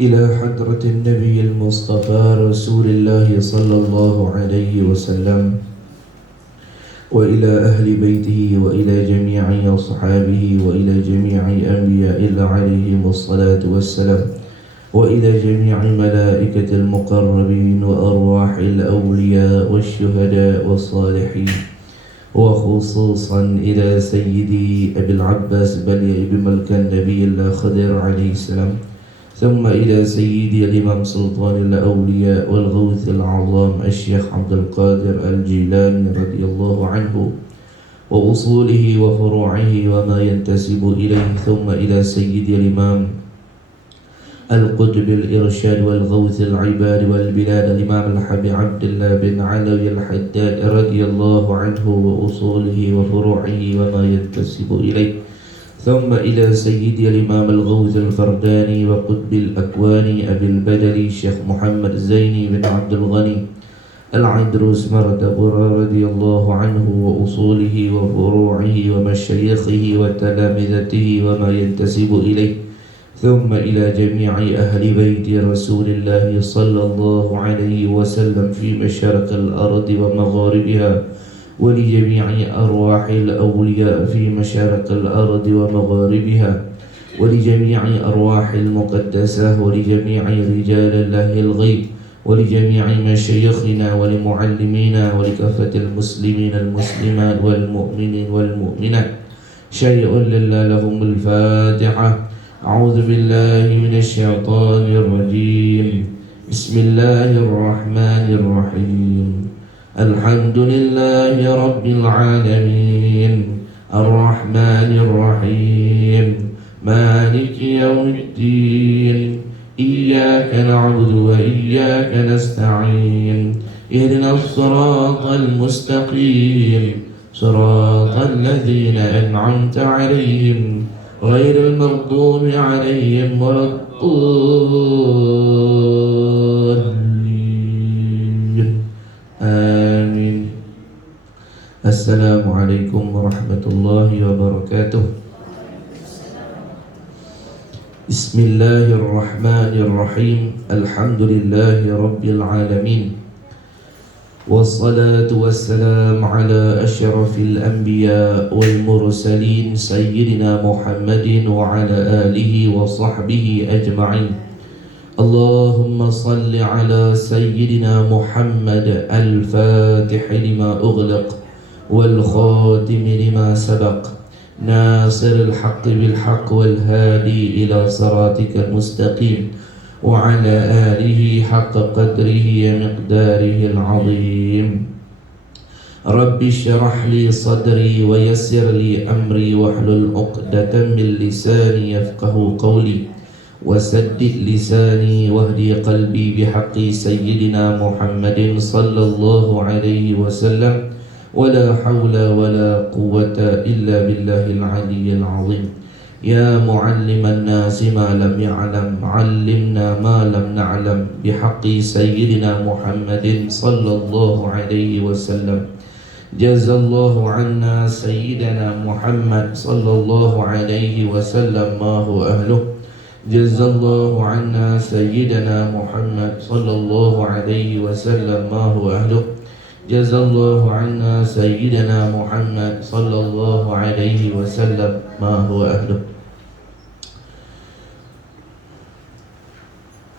إلى حضرة النبي المصطفى رسول الله صلى الله عليه وسلم وإلى أهل بيته وإلى جميع أصحابه وإلى جميع أنبياء الله عليهم الصلاة والسلام وإلى جميع ملائكة المقربين وأرواح الأولياء والشهداء والصالحين وخصوصا إلى سيدي أبي العباس بليغ بملك النبي الله خضر عليه السلام ثم إلى سيدي الإمام سلطان الأولياء والغوث العظام الشيخ عبد القادر الجيلاني رضي الله عنه وأصوله وفروعه وما ينتسب إليه ثم إلى سيدي الإمام القطب الإرشاد والغوث العباد والبلاد الإمام الحبيب عبد الله بن علوي الحداد رضي الله عنه وأصوله وفروعه وما ينتسب إليه ثم إلى سيدي الإمام الغوث الفرداني وقطب الأكوان أبي البدري شيخ محمد زيني بن عبد الغني العندروس مرتبورة رضي الله عنه وأصوله وفروعه ومشايخه وتلامذته وما ينتسب إليه ثم إلى جميع أهل بيت رسول الله صلى الله عليه وسلم في مشارق الأرض ومغاربها ولجميع أرواح الأولياء في مشارق الأرض ومغاربها ولجميع أرواح المقدسة ولجميع رجال الله الغيب ولجميع مشايخنا ولمعلمينا ولكافة المسلمين المسلمات والمؤمنين والمؤمنات شيء لله لهم الفاتحة. أعوذ بالله من الشيطان الرجيم. بسم الله الرحمن الرحيم. الحمد لله رب العالمين الرحمن الرحيم مالك يوم الدين إياك نعبد وإياك نستعين اهدنا الصراط المستقيم صراط الذين أنعمت عليهم غير المغضوب عليهم ولا الضالين آمين. السلام عليكم ورحمة الله وبركاته. بسم الله الرحمن الرحيم. الحمد لله رب العالمين والصلاة والسلام على أشرف الأنبياء والمرسلين سيدنا محمد وعلى آله وصحبه أجمعين. اللهم صل على سيدنا محمد الفاتح لما أغلق والخاتم لما سبق ناصر الحق بالحق والهادي إلى صراطك المستقيم وعلى آله حق قدره ومقداره العظيم. رب اشرح لي صدري ويسر لي أمري واحلل عقدة من لساني يفقه قولي وسدد لساني واهدي قلبي بحق سيدنا محمد صلى الله عليه وسلم ولا حول ولا قوة إلا بالله العلي العظيم. يا معلم الناس ما لم يعلم علمنا ما لم نعلم بحق سيدنا محمد صلى الله عليه وسلم. جزا الله عنا سيدنا محمد صلى الله عليه وسلم ما هو أهله. جزا الله عنا سيدنا محمد صلى الله عليه وسلم ما هو أهله. جزا الله عنا سيدنا محمد صلى الله عليه وسلم ما هو أهله.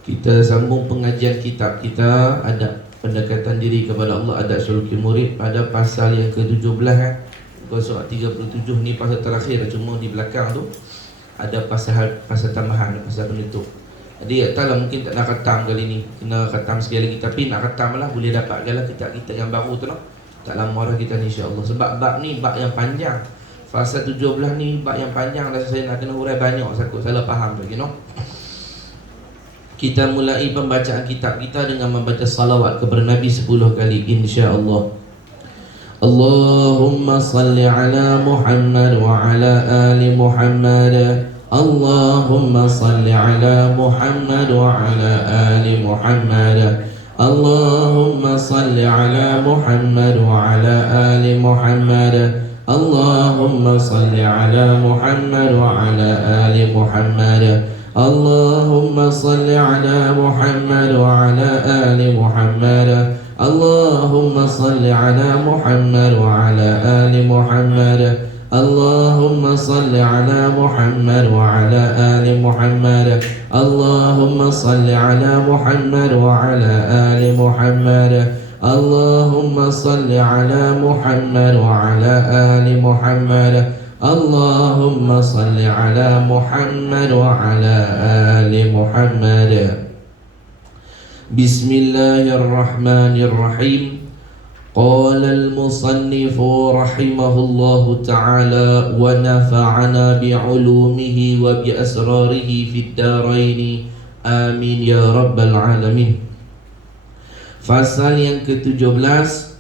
Kita sambung pengajian kitab kita. Ada pendekatan diri kepada Allah, adab sulki murid, pada pasal yang ke-17 surah 37 ni pasal terakhir, cuma di belakang tu ada pasal tambahan, pasal penutup. Jadi tak tahu lah, mungkin tak nak khatam kali ni, kena khatam sekali lagi, tapi nak khatam lah, boleh dapatkanlah kitab-kitab yang baru tu lah. Tak lama dah kita ni insya-Allah. Sebab bab ni bab yang panjang. Fasa 17 ni bab yang panjang, dan saya nak kena hurai banyak, takut salah faham lagi, no. Kita mulai pembacaan kitab kita dengan membaca salawat kepada Nabi 10 kali insya-Allah. Allahumma salli ala Muhammad wa ala ali Muhammad. Allahumma salli ala Muhammad wa ala ali Muhammad. Allahumma salli ala Muhammad wa ala ali Muhammad. Allahumma salli ala Muhammad wa ala ali Muhammad. Allahumma salli ala Muhammad wa ala ali Muhammad. Allahumma salli ala Muhammad wa ala ali Muhammad. Allahumma salli ala Muhammad wa ala ali Muhammad. Allahumma salli ala Muhammad wa ala ali Muhammad. Allahumma salli ala Muhammad wa ala ali Muhammad. Allahumma salli ala Muhammad wa ala ali Muhammad. Bismillahirrahmanirrahim. Qala al-musannifu rahimahullahu ta'ala wa nafa'ana bi'ulumihi wa bi'asrarihi fid daraini. Amin ya rabbal alamin. Fasal yang ke-17,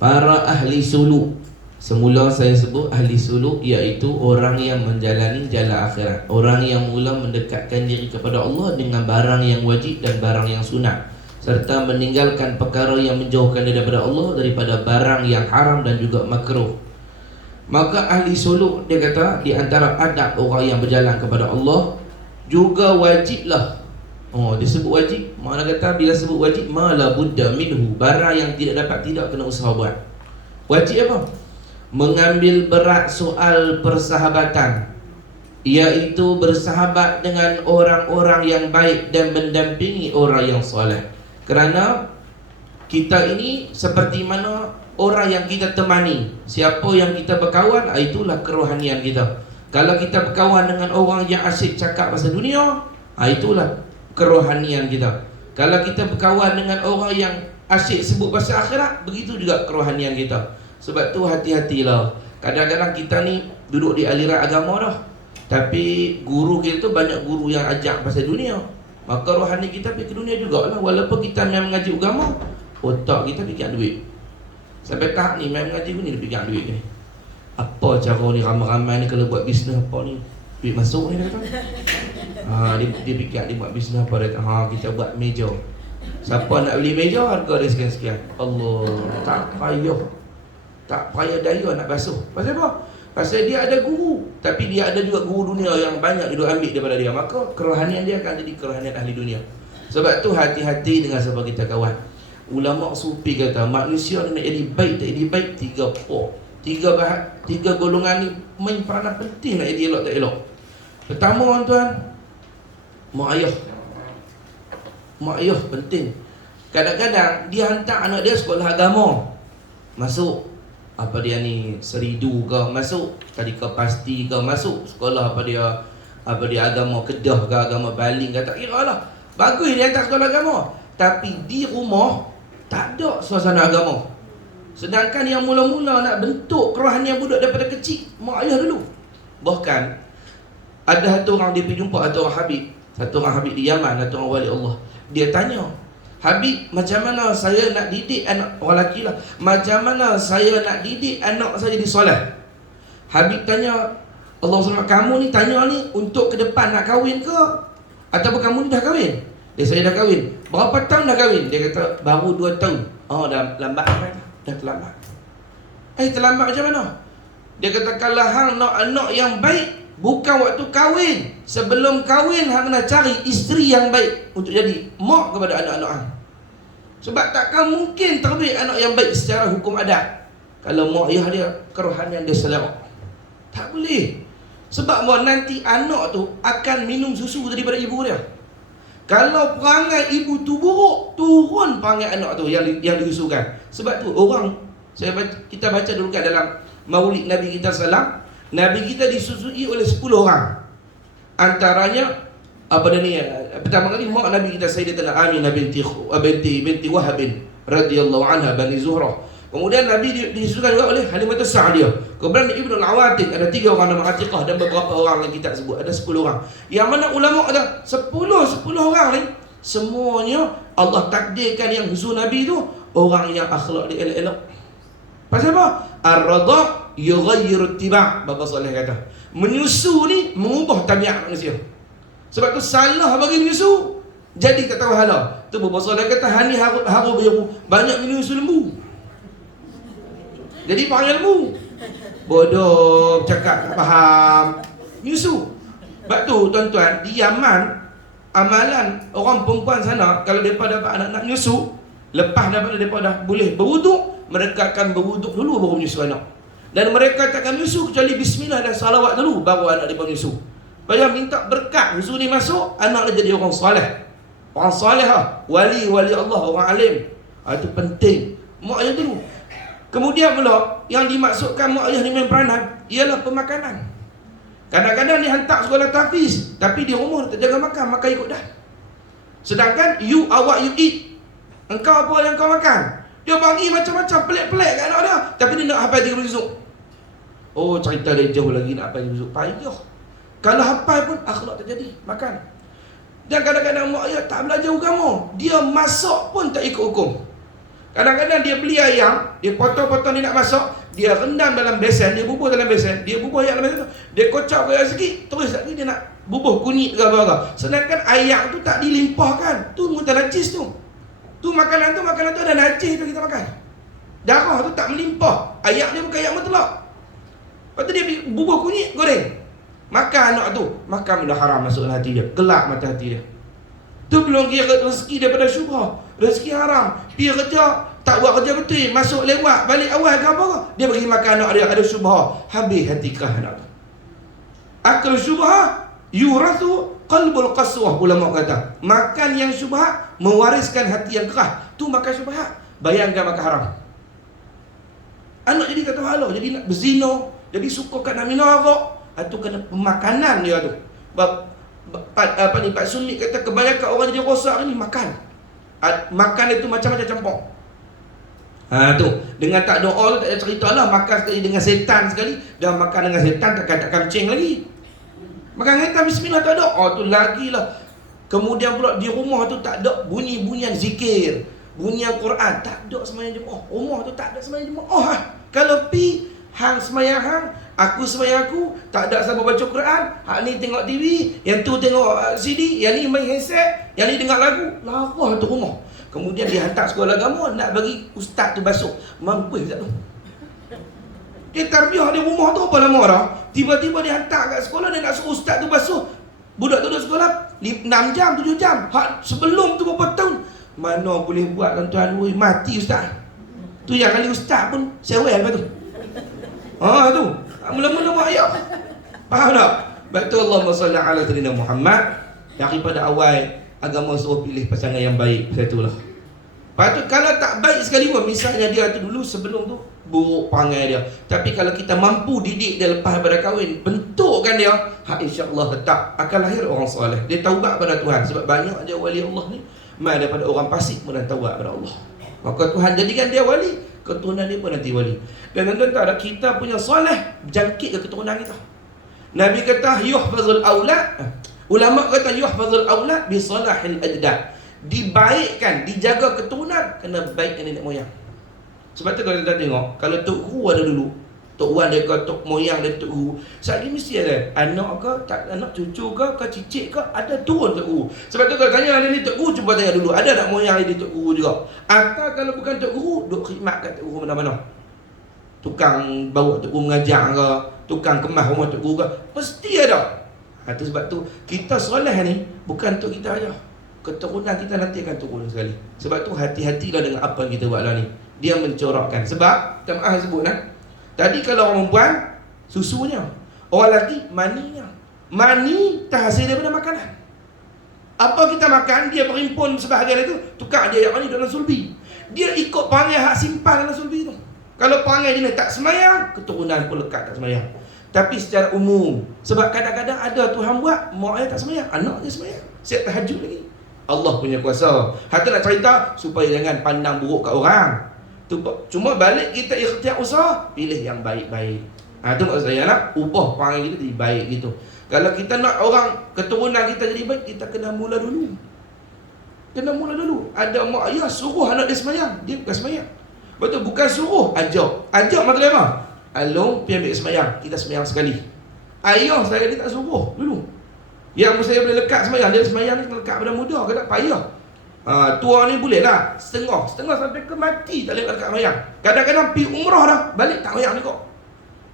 para ahli suluk. Semula saya sebut ahli suluk, iaitu orang yang menjalani jalan akhirat, orang yang mula mendekatkan diri kepada Allah dengan barang yang wajib dan barang yang sunat, serta meninggalkan perkara yang menjauhkan daripada Allah, daripada barang yang haram dan juga makruh. Maka ahli suluk, dia kata, di antara adab orang yang berjalan kepada Allah juga wajiblah. Dia sebut wajib, mana kata bila sebut wajib, ma la budda minhu, barang yang tidak dapat, tidak kena usaha buat. Wajib apa? Mengambil berat soal persahabatan, iaitu bersahabat dengan orang-orang yang baik dan mendampingi orang yang soleh. Kerana kita ini seperti mana orang yang kita temani, siapa yang kita berkawan, itulah kerohanian kita. Kalau kita berkawan dengan orang yang asyik cakap pasal dunia, itulah kerohanian kita. Kalau kita berkawan dengan orang yang asyik sebut pasal akhirat, begitu juga kerohanian kita. Sebab tu hati-hatilah. Kadang-kadang kita ni duduk di aliran agama dah, tapi guru kita tu banyak guru yang ajak pasal dunia. Maka rohani kita pergi ke dunia jugalah. Walaupun kita memang mengaji agama, otak kita fikir duit. Sampai tahap ni memang mengaji ni, dia fikir duit ni. Apa cara ni ramai-ramai ni kalau buat bisnes apa ni, duit masuk ni dia kata. Dia fikir dia buat bisnes apa, dia kata, kita buat meja. Siapa nak beli meja, harga dia sekian-sekian. Allah, tak payah daya nak basuh. Pasal apa? Pasal dia ada guru, tapi dia ada juga guru dunia yang banyak dia ambil daripada dia. Maka kerohanian dia akan jadi kerohanian ahli dunia. Sebab tu hati-hati dengan siapa kita kawan. Ulama sufi kata, manusia ni nak jadi baik, tak jadi baik, tiga golongan ni main peranan penting nak jadi elok tak elok. Pertama tuan, mak ayah penting. Kadang-kadang dia hantar anak dia sekolah agama, masuk apa dia ni, seridu ke, masuk tadika pasti ke, masuk sekolah apa dia agama Kedah ke, agama Baling ke, tak kira lah. Bagus dia hantar sekolah agama, tapi di rumah tak ada suasana agama. Sedangkan yang mula-mula nak bentuk kerohanian budak daripada kecil, mak ayah dulu. Bahkan ada satu orang, dia pergi jumpa satu orang Habib di Yaman, satu orang wali Allah. Dia tanya, Habib, macam mana saya nak didik anak, orang lelaki lah, macam mana saya nak didik anak saya jadi soleh? Habib tanya, Allah SWT, kamu ni tanya ni untuk ke depan nak kahwin ke, ataupun kamu ni dah kahwin? Dia, saya dah kahwin. Berapa tahun dah kahwin? Dia kata, baru 2 tahun. Dah lambat kan? Dah terlambat. Terlambat macam mana? Dia kata, kalau hang nak anak yang baik, bukan waktu kahwin. Sebelum kahwin, hang kena cari isteri yang baik untuk jadi mak kepada anak-anak hang. Sebab takkan mungkin terbit anak yang baik secara hukum adat kalau mak ayah dia kerohanian dia selera. Tak boleh. Sebab nanti anak tu akan minum susu daripada ibu dia. Kalau perangai ibu tu buruk, turun perangai anak tu yang diusulkan. Sebab tu kita baca dulu kat dalam Maulid Nabi kita salam, Nabi kita disusui oleh 10 orang. Antaranya pertama kali mak Nabi kita Sayyidatina Aminah binti Wahab radhiyallahu anha bani Zuhrah. Kemudian Nabi disusulkan juga oleh Halimatus Sa'diyah. Kemudian Ibnu Al-Awatik, ada 3 orang nama Atiqah, dan beberapa orang yang kita sebut, ada 10 orang. Yang mana ulama ada 10 orang ni semuanya Allah takdirkan yang husu Nabi tu orang yang akhlak dia elok-elok. Pasal apa? Ar-radha yughayyiru ittiba'. Bapa Saleh kata, menyusu ni mengubah tabiat manusia. Sebab tu salah bagi menyusu, jadi tak tahu halal. Tu Bapa Saleh kata hani haru biru, banyak menyusu lembu. Jadi panggil lembu. Bodoh, cakap tak faham. Menyusu. Sebab tu tuan-tuan, di Yaman, amalan orang perempuan sana, kalau mereka dapat anak-anak menyusu, lepas daripada mereka dah boleh berwuduk, mereka akan berwuduk dulu baru menyusu anak. Dan mereka takkan menyusu kecuali bismillah dan salawat dulu baru anak dia menyusu. Supaya minta berkat menyusu ni masuk, anak dia jadi orang soleh. Orang soleh lah, wali Allah, orang alim. Itu penting. Mak ayah dulu. Kemudian pula yang dimaksudkan mak ayah ni main peranan ialah pemakanan. Kadang-kadang dia hantar sekolah tahfiz, tapi di rumah tak jaga makan ikut dah. Sedangkan awak you eat. Engkau apa yang kau makan? Dia bagi macam-macam pelik-pelik kat anak dia, tapi dia nak hafal 30 juzuk. Oh, cerita dia jauh lagi nak hafal 30 juzuk. Payah. Kalau hafal pun akhlak tak jadi, makan. Dan kadang-kadang mak ayah tak belajar agama, dia masak pun tak ikut hukum. Kadang-kadang dia beli ayam, dia potong-potong dia nak masak, dia rendam dalam besen, dia bubuh dalam besen, dia bubuh ayam dalam besen tu, dia kocok ayam sikit, terus lagi dia nak bubuh kunyit ke apa-apa. Sedangkan ayam tu tak dilimpahkan, tu muntah najis tu. Makanan tu ada najis tu kita makan. Darah tu tak melimpah. Ayam dia bukan ayam mutlak. Lepas tu dia bubuh kunyit, goreng. Makan anak tu, makan benda haram masuk dalam hati dia, gelap mata hati dia. Tu belum kira rezeki daripada syubhah, rezeki haram. Dia kerja, tak buat kerja betul, masuk lewat, balik awal ke apa, dia bagi makan anak dia, ada syubhah, habis hati kerah anak tu. Akal syubhah yurathu qalbul qaswah. Ulama kata, makan yang syubhat mewariskan hati yang kerah. Tu makan syubhat. Bayangkan makan haram. Anak jadi kata halal, jadi nak berzina, jadi suka kat nak minum arak. Itu kena pemakanan dia tu. Pak Sunni kata kebanyakan orang jadi rosak ni makan. Makan itu macam-macam campur. Tu dengan tak doa tu tak ada cerita lah. Makan sekali dengan setan sekali, dan makan dengan setan tak kencing lagi. Makan dengan setan bismillah tak ada. Tu lagi lah. Kemudian pula di rumah tu tak ada bunyi-bunyian zikir, bunyian Quran, tak ada sembahyang jemaah. Rumah tu tak ada sembahyang jemaah. Kalau pi hang sembahyang hang, aku sembahyang aku, tak ada siapa baca Quran. Hak ni tengok TV, yang tu tengok CD, yang ni main headset, yang ni dengar lagu. Larah tu rumah. Kemudian dia hantar sekolah agama, nak bagi ustaz tu basuh. Mampus tak tu? Dia tarbiyah di rumah tu apa lama dah. Tiba-tiba dia hantar kat sekolah, dia nak suruh ustaz tu basuh. Budak duduk sekolah 6 jam, 7 jam. Sebelum tu berapa tahun. Mana boleh buat tuan-tuan, mati ustaz. Tu yang kali ustaz pun sewel lepas tu. Tu mula-mula mak ayah. Faham tak? Betul, Allahumma salli ala sayyidina Muhammad. Daripada awal agama suruh pilih pasangan yang baik. Pasal itulah. Lepas tu kalau tak baik sekali pun, misalnya dia tu dulu sebelum tu buruk perangai dia, tapi kalau kita mampu didik dia lepas daripada kahwin, bentukkan dia, insya-Allah tetap akan lahir orang soleh. Dia taubat pada Tuhan. Sebab banyak aja wali Allah ni mai daripada orang fasik pun taubat pada Allah. Maka Tuhan jadikan dia wali, keturunan dia pun nanti wali. Dan tuan-tuan, kita punya soleh jangkit ke keturunan kita. Nabi kata yuhfazul aulad. Ulama kata yuhfazul aulad bi salahil ajdad. Dibaikkan, dijaga keturunan kena baik nenek moyang. Sebab tu kalau kita tengok, kalau Tok Guru ada dulu, Tok Wan dia ke, Tok Moyang dia Tok Guru, sekali mesti ada anak ke, tak anak cucu ke cicit ke, ada turun Tok Guru. Sebab tu kalau tanya ada ni Tok Guru, cuba tanya dulu, ada tak moyang dia Tok Guru juga? Atau kalau bukan Tok Guru, duk khidmat kat Tok Guru mana-mana. Tukang bawa Tok Guru mengajar ke, tukang kemas rumah Tok Guru ke, mesti ada. Itu sebab tu kita soleh ni bukan untuk kita aja, keturunan kita nanti akan turun sekali. Sebab tu hati-hatilah dengan apa yang kita buat lah ni. Dia mencorakkan. Sebab Jamaah sebut tadi kalau orang perempuan susunya, orang lelaki maninya. Mani terhasil daripada makanan. Apa kita makan, dia berimpun sebahagian itu, tukar dia yang ni dalam sulbi. Dia ikut perangai hak simpan dalam sulbi tu. Kalau perangai dia tak semayang, keturunan pun lekat tak semayang. Tapi secara umum, sebab kadang-kadang ada Tuhan buat mak ayah tak semayang, anak dia semayang, siap tahajud lagi. Allah punya kuasa. Hatta nak cerita supaya jangan pandang buruk kat orang. Cuma balik kita ikhtiar usaha, pilih yang baik-baik. Tu maksud saya nak ubah perangai kita jadi baik gitu. Kalau kita nak orang keturunan kita jadi baik, kita kena mula dulu. Ada mak ayah suruh anak dia semayang, dia bukan semayang. Betul, bukan suruh, ajak. Ajak maksudnya apa? Along pergi ambil semayang, kita semayang sekali. Ayah saya dia tak suruh dulu. Yang saya boleh lekat semayang, dia semayang ni lekat pada muda, kena payah. Tua ni boleh lah, setengah sampai ke mati tak boleh lekat semayang. Kadang-kadang pergi umrah dah, balik tak semayang ni kok.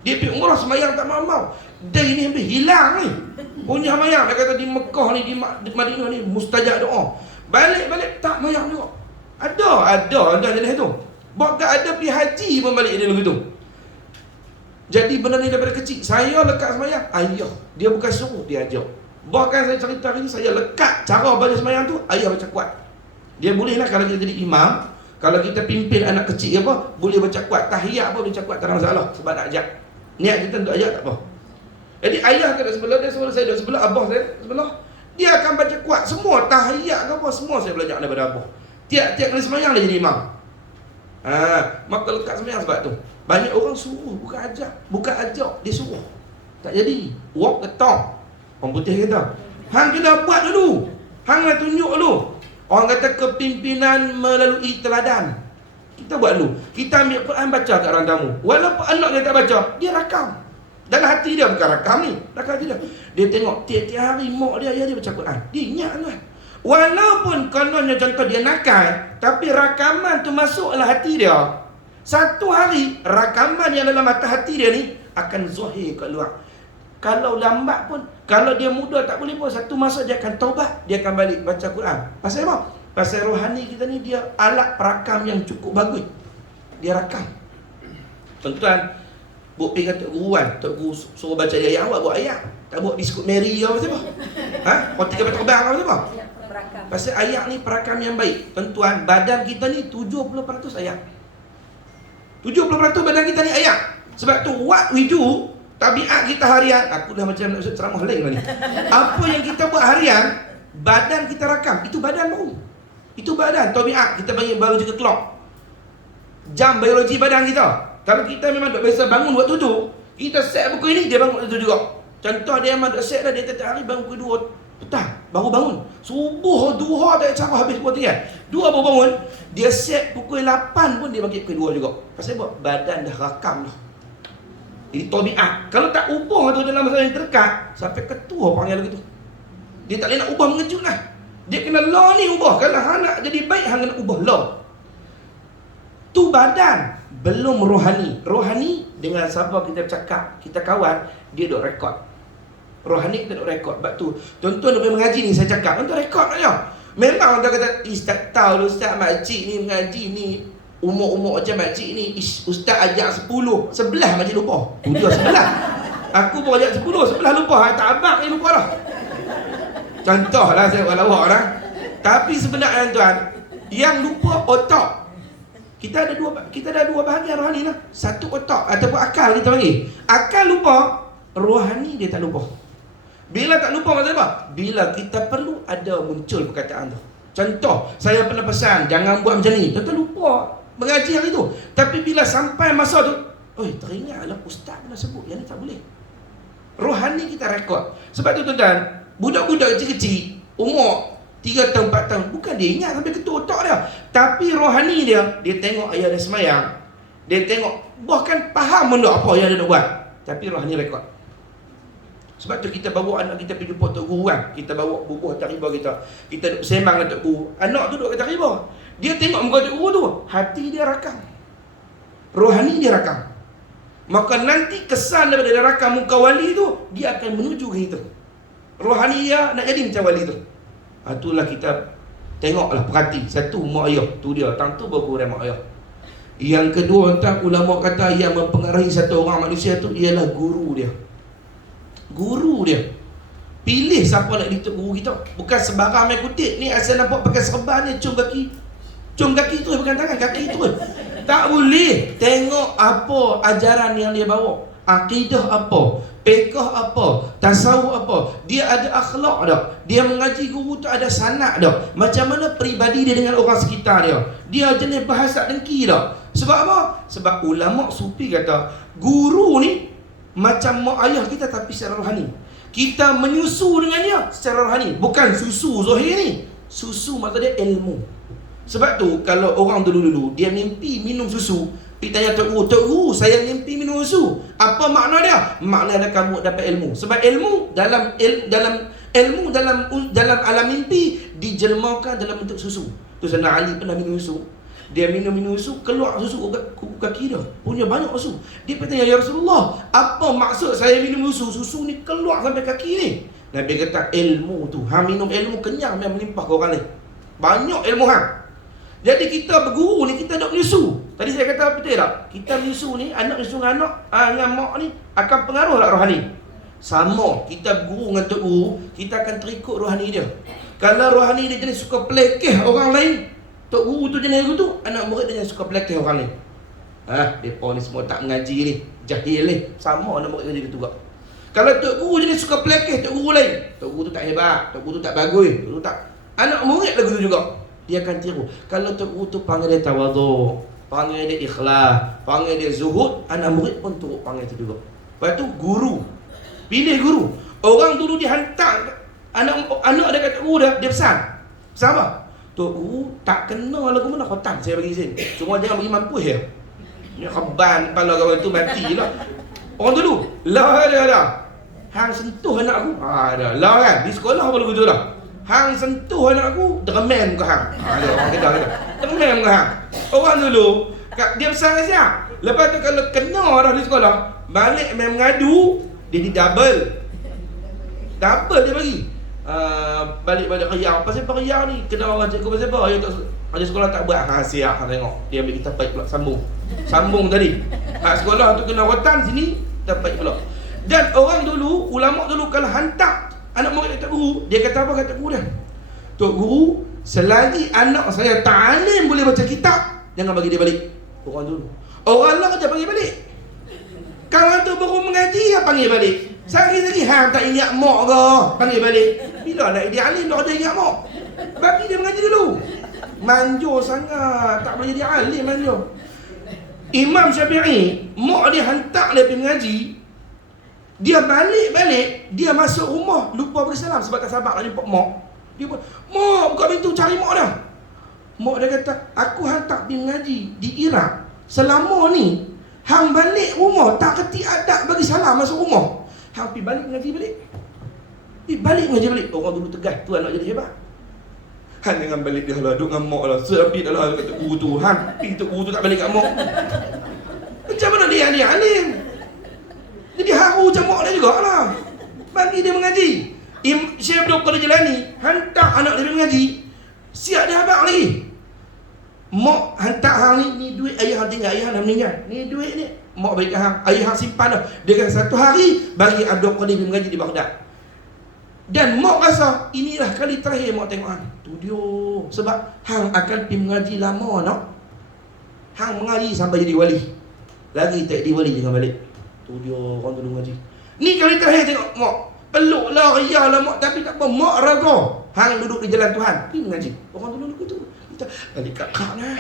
Dia pergi umrah semayang tak mau. Dia ini hampir hilang ni. Punya semayang, dia kata di Mekah ni, di Madinah ni, mustajab doa. Balik tak semayang ni kok. Ada jenis tu. Bahkan ada pergi haji pun balik dia begitu. Jadi benda ni daripada kecil. Saya lekat semayang, ayah. Dia bukan suruh, dia ajak. Bahkan saya cerita hari ni, saya lekat cara baca semayang tu, ayah baca kuat. Dia bolehlah kalau kita jadi imam, kalau kita pimpin anak kecil apa, boleh baca kuat. Tahiyat apa baca kuat, tak ada masalah. Sebab nak ajak. Niat kita untuk ajak tak apa. Jadi ayah kat sebelah dia, saya duduk sebelah, abah saya sebelah. Dia akan baca kuat. Semua tahiyat ke apa, semua saya belajar daripada abah. Tiap-tiap kali semayang dia jadi imam. Maka lekat semayang sebab tu. Banyak orang suruh, bukan ajak, dia suruh. Tak jadi. Walk the talk. Orang putih kata, hang kena buat dulu. Hang nak tunjuk dulu. Orang kata kepimpinan melalui teladan. Kita buat dulu. Kita ambil Quran baca kat orang tamu. Walaupun anak dia tak baca, dia rakam. Dalam hati dia, bukan rakam ni, rakam hati dia. Dia tengok tiap-tiap hari mak dia, ayah dia baca Quran. Dia ingat lah. Walaupun kononnya contoh dia nakal, tapi rakaman tu masuk dalam hati dia. Satu hari, rakaman yang dalam hati dia ni akan zahir kat luar. Kalau lambat pun, kalau dia muda tak boleh pun, satu masa dia akan taubat, dia akan balik baca Quran. Pasal apa? Pasal rohani kita ni dia alat perakam yang cukup bagus. Dia rakam. Tuan-tuan, Buk pergi kata guru kan, Tok Guru suruh baca ayat, awak buat ayat. Tak buat biskut Mary ke apa? Roti kapal terbang ke apa? Pasal ayat ni perakam yang baik. Tuan-tuan, badan kita ni 70% ayat. 70% badan kita ni ayat. Sebab tu what we do, tabiat kita harian, aku dah macam nak ceramah lain ni. Apa yang kita buat harian, badan kita rakam. Itu badan baru. Itu badan, tabiat. Kita panggil biological clock. Jam biologi badan kita. Kalau kita memang tak biasa bangun waktu tu, kita set pukul ini, dia bangun waktu tu juga. Contoh dia memang tak set dah, dia tiap hari bangun pukul 2 petang, baru bangun. Subuh, duha tak cara habis pukul 3. 2 baru bangun, dia set pukul 8 pun dia bangkit pukul 2 juga. Pasal buat badan dah rakam dah. Jadi tabiat. Kalau tak ubah tu dalam masa yang terdekat, sampai ketua panggil lagi tu. Dia tak boleh nak ubah mengejut lah. Dia kena law ni ubah. Kalau hang nak jadi baik, hang kena ubah law. Tu badan, belum rohani. Rohani dengan siapa kita bercakap, kita kawan, dia duk rekod. Rohani kita duk rekod. Sebab tu, tuan-tuan duk mengaji ni, saya cakap, tuan-tuan rekod aja. Memang orang kata, tak tahu ustaz makcik ni mengaji ni, umur-umur macam makcik ni, ustaz ajak 10, 11 makcik lupa. Dia 11. Aku pun ajak 10, 11 lupa. Tak abang ni lupa dah. Contoh lah saya buat lawak lah. Tapi sebenarnya tuan, yang lupa otak. Kita ada dua bahagian rohani lah. Satu otak ataupun akal kita panggil. Akal lupa, rohani dia tak lupa. Bila tak lupa maksudnya apa? Bila kita perlu ada muncul perkataan tu. Contoh, saya pernah pesan jangan buat macam ni. Tentu lupa mengaji hari tu. Tapi bila sampai masa tu, teringatlah ustaz pernah sebut yang ni tak boleh. Rohani kita rekod. Sebab tu tuan-tuan, budak-budak kecil-kecil umur 3 tahun, 4 tahun, bukan dia ingat sampai ketua otak dia. Tapi rohani dia tengok ayah dia semayang. Dia tengok, bahkan faham benda apa yang dia nak buat. Tapi rohani rekod. Sebab tu kita bawa anak kita pergi jumpa Tok Guru kan. Kita bawa bubuh atas riba kita. Kita duduk sembang dengan Tok Guru. Anak tu duduk atas riba. Dia tengok muka Tok Guru tu, hati dia rakam. Rohani dia rakam. Maka nanti kesan daripada dia rakam muka wali tu, dia akan menuju ke itu. Rohani dia nak jadi macam wali tu. Itulah kita tengoklah, perhati. Satu, mak ayah. Tu dia, tang tu berkurang mak ayah. Yang kedua, tentang ulama kata yang mempengaruhi satu orang manusia tu ialah guru dia. Guru dia. Pilih siapa nak jadi tok guru kita. Bukan sembarang main kutip. Ni asal nampak pakai serban ni cium kaki. Cium kaki tu bukan tangan, kaki tu. Tak boleh. Tengok apa ajaran yang dia bawa. Akidah apa, fiqh apa, tasawuf apa. Dia ada akhlak tak? Dia mengaji guru tu ada sanad tak? Macam mana peribadi dia dengan orang sekitar dia? Dia jenis bahasa dengki tak? Sebab apa? Sebab ulama sufi kata guru ni macam mak ayah kita tapi secara rohani. Kita menyusu dengan dia secara rohani. Bukan susu zahir ni. Susu maksud dia ilmu. Sebab tu kalau orang dulu-dulu dia mimpi minum susu, pergi tanya Tok Guru, saya mimpi minum susu. Apa makna dia? Makna dia kamu dapat ilmu. Sebab ilmu dalam alam mimpi dijelmakan dalam bentuk susu. Tu Sayyidina Ali pernah minum susu. Dia minum susu, keluar susu kaki dia. Punya banyak susu. Dia bertanya, ya Rasulullah, apa maksud saya minum susu? Susu ni keluar sampai kaki ni. Nabi kata ilmu tu. Hang minum ilmu kenyang memang melimpah ke orang lain. Banyak ilmu hang. Jadi kita berguru ni kita nak menyusu. Tadi saya kata betul tak? Kita menyusu ni, anak menyusu dengan dengan mak ni akan pengaruh tak rohani? Sama, kita berguru dengan Tok Guru, kita akan terikut rohani dia. Kalau rohani dia jenis suka pelekeh orang lain, Tok Guru tu jenis tu, anak murid dia jenis suka pelekeh orang lain. Mereka ni semua tak mengaji ni, jahil ni. Sama anak murid dia juga. Kalau Tok Guru jenis suka pelekeh Tok Guru lain, Tok Guru tu tak hebat, Tok Guru tu tak bagus, Tok Guru tak. Anak murid lagu tu juga. Dia akan tiru. Kalau Tok Guru tu panggil dia tawaduk, panggil dia ikhlas, panggil dia zuhud, anak murid pun turut panggil tu juga. Lepas tu guru. Pilih guru. Orang dulu dihantar anak dia kat Tok Guru dia pesan. Pesan apa? Tok Guru tak kenal lagu mana khotam saya bagi izin. Cuma jangan bagi mampu ya. Ni khaban kepala kawan tu matilah. Orang dulu, lah. Hang sentuh anak aku. Dah. Lah kan. Di sekolah apa lagu tu dah. Hang sentuh anak aku, dermen ke hang? Orang kata. Dermen ke hang? Orang dulu, dia pesan ke siap? Lepas tu kalau kena dah di sekolah, balik main mengadu, dia di double. Double dia bagi. Balik riau. Pasal apa riau ni? Kena orang cikgu pasal apa? Ada sekolah tak buat. Siap, hang tengok. Dia ambil kita baik pula, sambung tadi. Sekolah tu kena rotan sini, kita baik pula. Dan orang dulu, ulama dulu kalau hantar anak murid Tok Guru, dia kata apa kata guru dia? Tok Guru, selagi anak saya ta'alim boleh baca kitab, jangan bagi dia balik. Orang dulu. Orang lah kata panggil balik. Kawan tu baru mengaji, dia panggil balik. Sehari-hari, hang tak ingat mak ke? Panggil balik. Bila nak dia alim, nak dia ingat mak? Bagi dia mengaji dulu. Manjur sangat, tak boleh jadi alim manjur. Imam Syafi'i, mak dia hantar dia pergi mengaji. Dia balik, dia masuk rumah, lupa bagi salam sebab tak sabar nak jumpa mak. Dia pun, mak, buka pintu cari mak dah. Mak dia kata, aku hantar pergi mengaji di Iraq. Selama ni, hang balik rumah, tak kerti adab bagi salam masuk rumah. Hang pergi balik mengaji balik. Pergi balik mengaji balik. Orang dulu tegas, tu anak jadi hebat. Han jangan balik dia lah, duduk dengan mak lah. Sehabis dah lah kata guru tu. Han, pergi Tok Guru tu tak balik kat mak. Macam mana dia alim? Jadi haru macam mak dia jugalah. Bagi dia mengaji. Syekh Abdul Qadir Jilani hantar anak dia mengaji. Siap dia habaq lagi. Mak hantar hang ni duit ayah hang tinggal, ayah hang dah meninggal. Ni duit ni mak bagi kat hang, ayah hang simpan dah. Dia kata satu hari bagi Abdul Qadir mengaji di Baghdad. Dan mak rasa inilah kali terakhir mak tengok hang. Tu dia. Sebab hang akan pergi mengaji lama nak. Hang mengaji sampai jadi wali. Lagi tak jadi wali jangan balik. Tu dia orang dulu mengaji. Ni kali terakhir tengok mak. Peluk lah, riah lah mak. Tapi tak apa, mak raga. Hang duduk di jalan Tuhan. Pergi mengaji. Orang dulu begitu. Kita balik kat kak lah.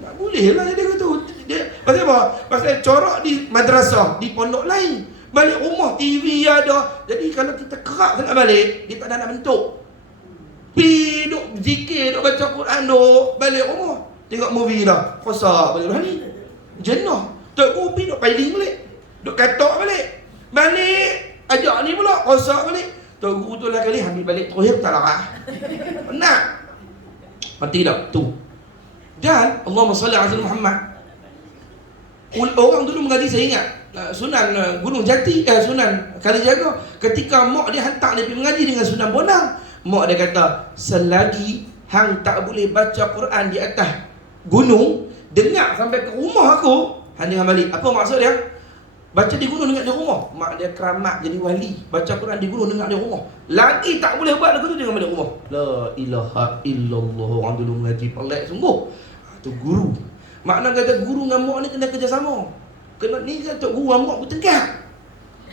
Tak boleh lah dia kata. Pasal apa? Pasal corak di madrasah, di pondok lain. Balik rumah, TV ada. Jadi kalau kita kerak sangat balik, dia tak ada nak bentuk. Pergi duk zikir, duk baca Quran, duk balik rumah. Tengok movie dah. Kosak balik rohani. Jenah. Tok Guru pergi duk pailing balik. Duk katok balik. Balik. Ajak ni pula. Kosak balik. Tok Guru tu lah kali ambil balik terakhir tak larah. Penat. Mati tak? Tu. Dan Allahumma salli ala Muhammad. Orang dulu mengaji saya ingat. Sunan Gunung Jati, Sunan Kalijaga. Ketika mak dia hantar dia pergi mengaji dengan Sunan Bonang. Mak dia kata, selagi hang tak boleh baca Quran di atas gunung, dengar sampai ke rumah aku, hang jangan balik. Apa maksud dia? Baca di gunung dengar di rumah. Mak dia keramat jadi wali. Baca Quran di gunung dengar di rumah. Lagi tak boleh buat lagu tu dengan balik rumah. La ilaha illallah. Orang dulu mengaji pelik sungguh. Tu guru. Makna kata guru dengan mak ni kena kerjasama. Kena ni kan tok guru dengan mak bertengkar.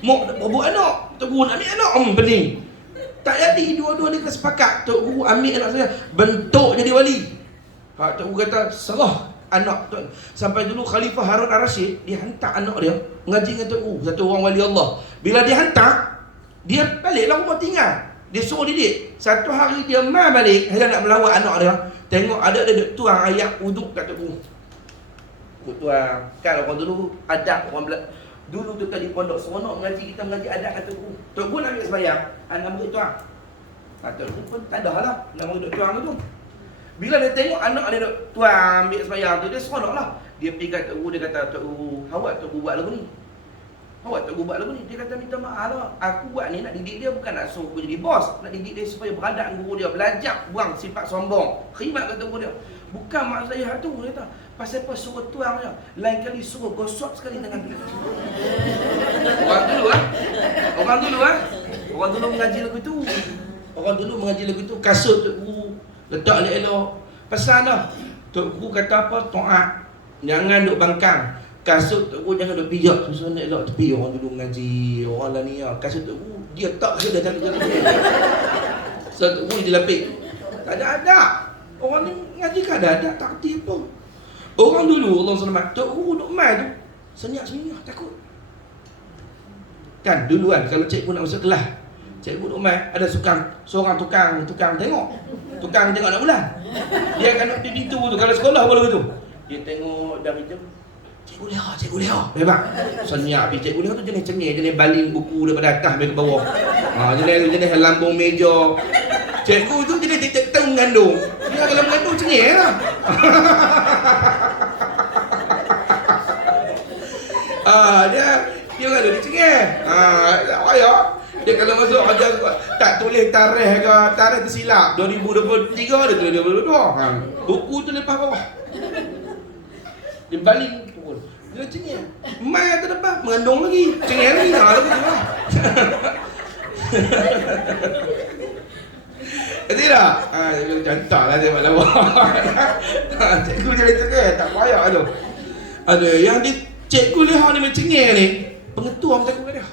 Mak nak buat anak, tok guru nak ambil anak. Pening. Tak jadi dua-dua ni kena sepakat. Tok guru ambil anak saya, bentuk jadi wali. Tok guru kata serah anak tu. Sampai dulu Khalifah Harun Ar-Rasyid dia hantar anak dia mengaji dengan tok guru, satu orang wali Allah. Bila dia hantar, dia baliklah rumah tinggal. Dia suruh didik. Satu hari dia mai balik, dia nak melawat anak dia. Tengok ada duk tuang ayat wuduk kat tok guru. Duk tuang. Kan orang dulu adab orang dulu tu tadi pondok seronok mengaji, kita mengaji adab kat tok guru. Tok guru nak ambil sembahyang, anak murid tuang. Tok guru pun tak dah lah nak murid duk tuang tu. Bila dia tengok anak dia duk tuang ambil sembahyang tu, dia seronok lah. Dia pergi kat tok guru, dia kata, tok guru, awak tok guru buat lagu ni. Awak tok guru buat lagu ni. Dia kata minta maaf lah. Aku buat ni nak didik dia, bukan nak suruh aku jadi bos. Nak didik dia supaya beradab dengan guru dia, belajar buang sifat sombong, khidmat kat guru dia. Bukan maksud saya tu, dia kata. Pasal apa suruh tuang je. Lain kali suruh gosok sekali tangan dia. Orang dulu Orang dulu Orang dulu mengaji lagu tu. Orang dulu mengaji lagu tu, kasut tok guru letak elok-elok. Pesan dah. Tok guru kata apa? Taat. Jangan duk bangkang. Kasut tok guru jangan duk pijak. Susun elok tepi. Orang dulu mengaji. Orang lah ni kasut tok guru dia tak je dah cantik. So tok guru dia lapik. Tak ada adab. Orang ni ngaji kan ada adab, tak kerti apa. Orang dulu Allah selamat. Tok guru duk mai tu senyap-senyap takut. Kan dulu kan kalau cikgu nak masuk kelas, cikgu duk mai ada seorang tukang tengok. Tukang tengok nak ulang. Dia akan duduk di situ tu. Kalau sekolah boleh begitu. Dia tengok dari jam. Cikgu leha. Hebat. Senyap habis. Cikgu leha tu jenis cengih, jenis baling buku daripada atas sampai ke bawah. Jenis lambung meja. Cikgu tu jenis detektor mengandung. Dia kalau mengandung cengih lah. Dia kan dia cengih. Tak payah. Dia kalau masuk ajar tak tulis tarikh ke, tarikh tersilap 2023 dia tulis 2022. Buku tu lepas bawah. Dia baling turun. Dia cengih. Mai atas depan mengandung lagi. Cengih lagi. Lagu tu lah. Kata tak? Cikgu cantik lah tengok lawak. Cikgu jadi cengih. Tak payah tu. Ada yang di cikgu leha ni macam cengih ni. Pengetua pun takut kat dia.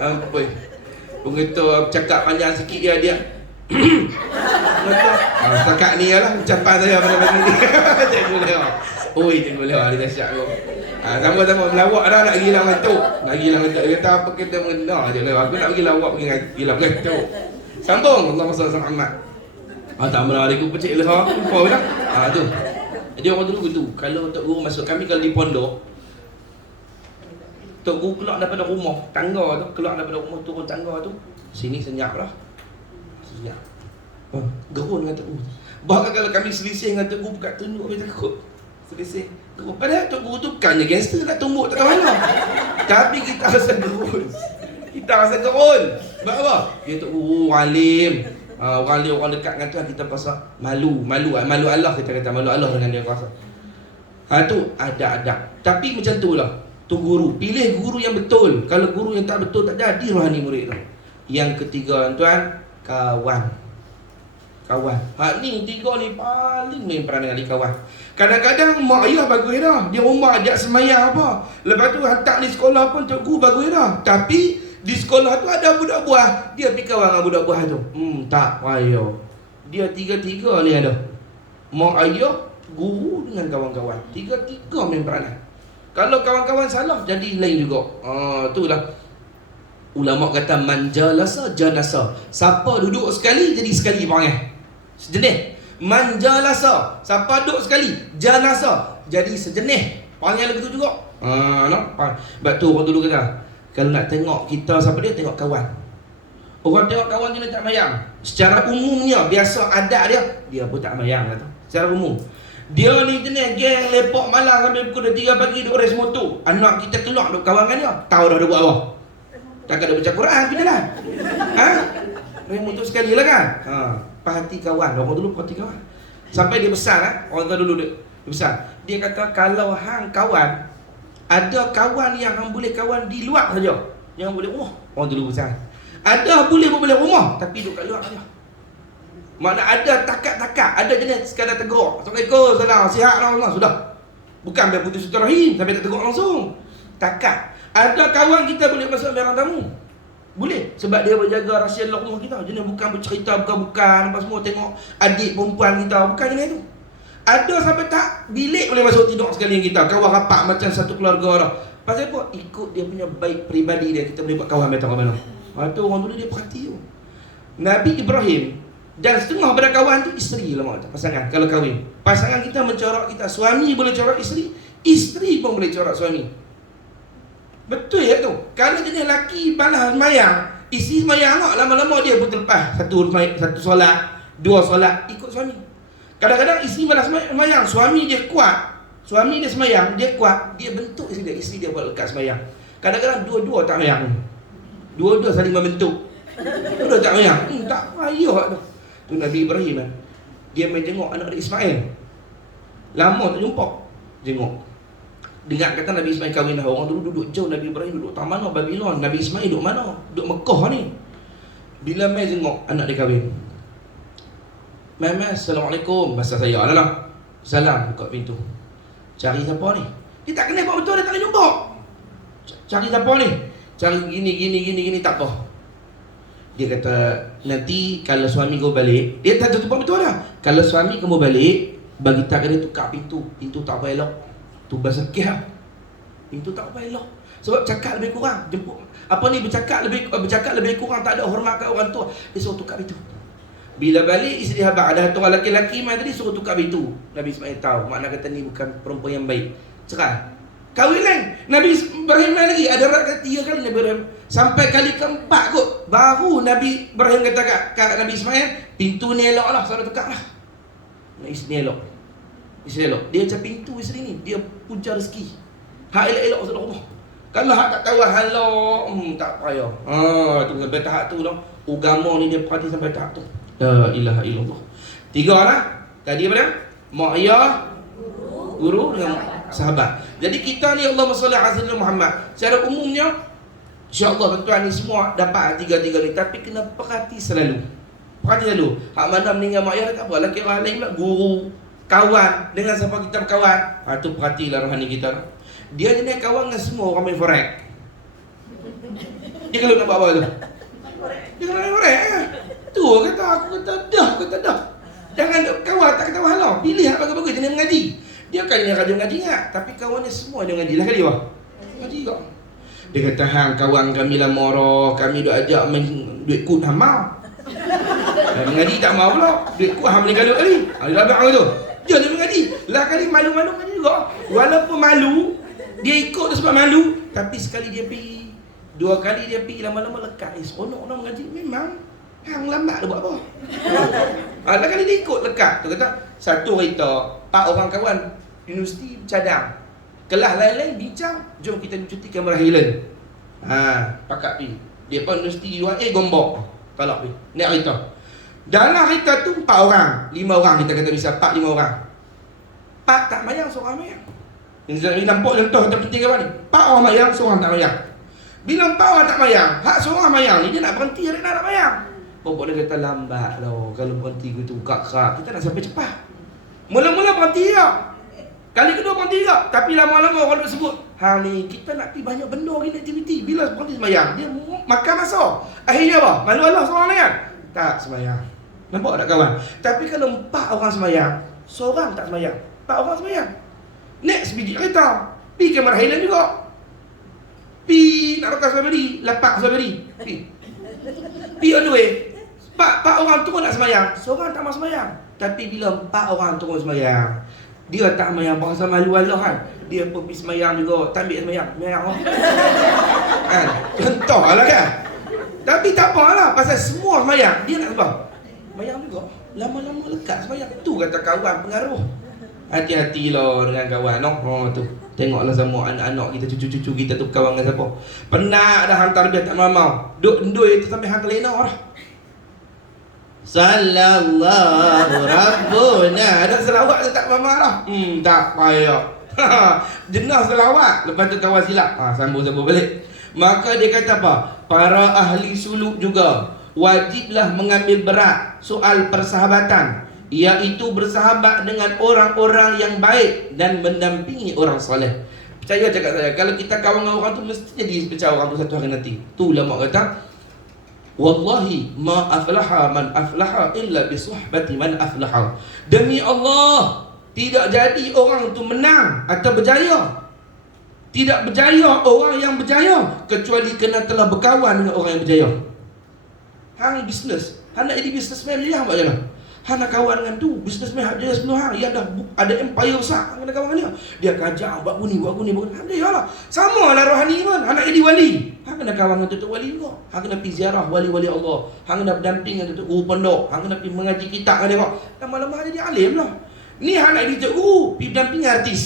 Apa? Pengetua cakap panjang sikit dia. Setakat ni lah ucapan saya pada pagi ni. Cikgu leha. Oi cikgu leha dia dahsyat tu. Sama-sama melawak dah nak pergi lah mengantuk. Nak pergi lah mengantuk. Dia kata apa kena mengena je lah. Aku nak pergi lawak pergi lah mengantuk. Sambung Allahumma salli ala Muhammad. Tak pernah ada aku pecik leha. Lupa dah. Tu. Jadi orang dulu begitu. Kalau tok guru masuk kami kalau di pondok, tok guru keluar daripada rumah, tangga tu, keluar daripada rumah turun tangga tu. Sini senyap lah. Senyap. Gerun dengan tok guru. Bahkan kalau kami selisih dengan tok guru bukan tunduk habis takut. Selisih. Gerun. Padahal tok guru tu bukannya gangster nak tumbuk tak tahu mana. Tapi kita rasa gerun. Kita rasa gerun. Sebab apa? Dia tok guru alim. Orang dia orang dekat dengan Tuhan kita rasa malu Allah, kita kata malu Allah dengan dia rasa. Tu ada adab. Tapi macam tu lah. Tu guru, pilih guru yang betul. Kalau guru yang tak betul tak jadi rohani murid tu. Yang ketiga tuan, kawan. Ni tiga ni paling main peranan dengan kawan. Kadang-kadang mak ayah bagus dah. Dia rumah ajak semayang apa. Lepas tu hantar di sekolah pun tok guru bagus dah. Tapi di sekolah tu ada budak buah. Dia pergi kawan dengan budak buah tu. Tak payah. Dia tiga-tiga ni ada. Mak ayah, guru dengan kawan-kawan. Tiga-tiga main peranan. Kalau kawan-kawan salah, jadi lain juga. Itulah. Ulama kata manjalasa janasa. Siapa duduk sekali, jadi sekali panggil. Sejenis. Manjalasa. Siapa duduk sekali, janasa. Jadi sejenis. Panggil lagu tu juga. Sebab tu orang dulu kata, kalau nak tengok kita siapa dia, tengok kawan. Orang tengok kawan dia tak mayang. Secara umumnya, biasa adat dia pun tak mayang kata. Secara umum. Dia ni jenis geng lepok malam sampai pukul 3 pagi duk race motor. Anak kita keluar duk kawan dengan dia. Tahu dah dia buat apa. Takkan dia baca Quran ke jalan. Race motor sekali lah kan. Perhati kawan. Orang dulu perhati kawan. Sampai dia besar orang dulu dia besar. Dia kata kalau hang kawan Ada kawan yang hang boleh kawan di luar saja, jangan boleh rumah. Orang dulu besar. Ada boleh rumah tapi duduk kat luar saja. Mana ada takat-takat, ada jenis sekadar tegur. Assalamualaikum, salam, sihat Allah, sudah. Bukan biar putus silaturahim sampai tak tegur langsung. Takat. Ada kawan kita boleh masuk barang tamu. Boleh sebab dia berjaga rahsia dalam rumah kita. Jenis bukan bercerita bukan-bukan apa semua tengok adik perempuan kita, bukan jenis tu. Ada sampai tak bilik boleh masuk tidur sekalian kita. Kawan rapat macam satu keluarga dah. Pasal apa? Ikut dia punya baik peribadi dia, kita boleh buat kawan betul mana. Tu orang dulu dia perhati tu. Nabi Ibrahim dan setengah pada kawan tu isteri lah pasangan kalau kahwin. Pasangan kita mencorak kita, suami boleh corak isteri, isteri pun boleh corak suami. Betul ya tu. Kalau jenis lelaki balas semayang, isteri semayang lama-lama dia pun terlepas satu solat, dua solat ikut suami. Kadang-kadang isteri balas semayang, suami dia kuat, suami dia semayang, dia kuat, dia bentuk isteri dia buat lekat semayang. Kadang-kadang dua-dua tak semayang, dua-dua saling membentuk, dua-dua tak semayang. Tak payah tu. Tu Nabi Ibrahim kan, dia main tengok anak dia Ismail, lama tak jumpa, tengok. Dengar kata Nabi Ismail kahwin dah. Orang dulu duduk jauh, Nabi Ibrahim duduk tak mana Babylon, Nabi Ismail duduk mana? Duduk Mekah ni. Bila mai tengok anak dia kahwin, Mama, Assalamualaikum. Bahasa saya adalah salam, buka pintu. Cari siapa ni? Dia tak kenal betul, dia tak boleh jumpa. Cari siapa ni? Cari gini, tak apa. Dia kata, nanti kalau suami kau balik, dia tak tutup betul dah. Kalau suami kamu balik, bagi tak dia tukar pintu. Pintu tak apa elok. Tu bahasa kia. Pintu tak apa elok. Sebab cakap lebih kurang. Jemput apa ni, bercakap lebih kurang, tak ada hormat kat orang tua. Dia suruh tukar pintu. Bila balik isteri habaq ada satu orang lelaki mai tadi suruh tukar pintu. Nabi Ismail tahu makna kata ni bukan perempuan yang baik. Cerai. Kahwin lain. Nabi Ibrahim lagi ada rat 3 kali Nabi Ibrahim. Sampai kali keempat kot baru Nabi Ibrahim kata kat Nabi Ismail, pintu ni eloklah, saudara tukarlah. Isteri elok. Isteri elok. Dia macam pintu isteri ni, dia punca rezeki. Hak elok-elok saudara rumah. Kalau hak tak tahu halal, tak payah. Tu sampai tahap tu dah. Agama ni dia perhati sampai tahap tu. La ilaha illallah. 3 lah. Tadi apa dia? Mak ayah, guru dengan sahabat. Jadi kita ni Allahumma salli ala sayyidina Muhammad. Secara umumnya insya-Allah tuan-tuan ni semua dapat 3 ni, tapi kena perhati selalu. Perhati selalu. Hak mana meninggal mak ayah tak apa, laki orang lain pula guru, kawan, dengan siapa kita berkawan. Tu perhatilah rohani kita. Dia jenis kawan dengan semua orang main forex. Dia kalau nak buat apa tu? Dia kalau main forex tu kata, aku kata dah. Jangan kawan tak kata halau. Pilih hak bagus-bagus jenis mengaji. Dia kan dia rajin mengaji ingat, tapi kawan dia semua dia mengaji lah kali apa? Mengaji kau. Dia kata hang kawan kami lah marah, kami duk ajak main duit kut hang mau. Mengaji tak mau pula. Duit kut hang boleh gaduh kali. Ada labang tu. Dia mengaji. Lah kali malu-malu mengaji juga. Walaupun malu, dia ikut tu sebab malu, tapi sekali dia pergi, 2 kali dia pergi, lama-lama lekat. Seronok orang mengaji memang. Hang lambat dia buat apa? Ada kali dia ikut lekat. Tu kata, satu kereta, 4 orang kawan universiti cadang. Kelas lain-lain bincang, jom kita cuti kamera Highland. Pakat pergi. Dia pun universiti UAE Gombok. Talak pergi. Naik kereta. Dalam kereta tu 4 orang, 5 orang kita kata bisa 4 5 orang. 4 tak mayang, seorang mayang. Ini nampak contoh yang penting apa ni? 4 orang mayang, seorang tak mayang. Bila 4 orang tak mayang, hak seorang mayang ni dia nak berhenti, dia nak mayang. Bapak dia kata lambat lah. Kalau berhenti gitu buka kerak, kita nak sampai cepat. Mula-mula berhenti tak, kali kedua berhenti tak, tapi lama-lama orang duk sebut, hang ni kita nak pergi banyak benda hari ni aktiviti. Bila berhenti semayang, dia makan masa. Akhirnya apa? Malu Allah seorang ni kan? Tak semayang. Nampak tak kawan? Tapi kalau 4 orang semayang, seorang tak semayang, 4 orang semayang, next biji kereta, pergi kamera Highland juga, pergi nak rokas sabari, lapak sabari, pergi on the way. 4 orang turun nak semayang, seorang tak mau semayang. Tapi bila 4 orang turun semayang, dia tak semayang pasal malu Allah kan. Dia pun pergi semayang juga, tak ambil semayang, semayang lah kan? Contoh lah kan. Tapi tak apa lah, pasal semua semayang, dia nak apa? Semayang juga. Lama-lama lekat semayang. Tu kata kawan pengaruh. Hati-hatilah dengan kawan. Tu. Tengoklah sama anak-anak kita, cucu-cucu kita tu kawan dengan siapa. Penat dah hantar dia tak mau. Duk endui tu sampai hantar lena dah. Sallallahu Rabbuna. Ada selawat tu tak marah. Tak payah. Jenah selawat, lepas tu kawan silap. Sambung-sambung balik. Maka dia kata apa? Para ahli suluk juga wajiblah mengambil berat soal persahabatan, iaitu bersahabat dengan orang-orang yang baik dan mendampingi orang soleh. Percaya cakap saya, kalau kita kawan dengan orang tu mesti jadi pecah orang tu satu hari nanti. Tu ulama kata, wallahi ma aflaha man aflaha illa bi suhbati man aflaha. Demi Allah, tidak jadi orang tu menang atau berjaya, tidak berjaya orang yang berjaya kecuali kena telah berkawan dengan orang yang berjaya. Hang bisnes, hang nak jadi businessman dia apa je lah. Hang nak kawan dengan tu businessman hak dia 10 hang, dia dah ada empire besar, hang kena kawan dengan dia. Dia kajak buat guni, buat guni, buat guni. Alhamdulillah lah. Sama lah rohani pun, hang nak jadi wali, hang kena kawan dengan tutup wali juga. Hang kena pergi ziarah wali-wali Allah, hang kena berdamping dengan tutup guru pondok, hang kena pergi mengaji kitab dengan dia kok. Lama-lama jadi alim lah. Ni hang nak jadi tutup guru, pergi berdamping artis.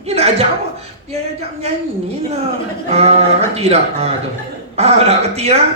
Dia nak ajak apa? Dia ajak menyanyi lah. Kerti tak? Tu. Tak kerti lah.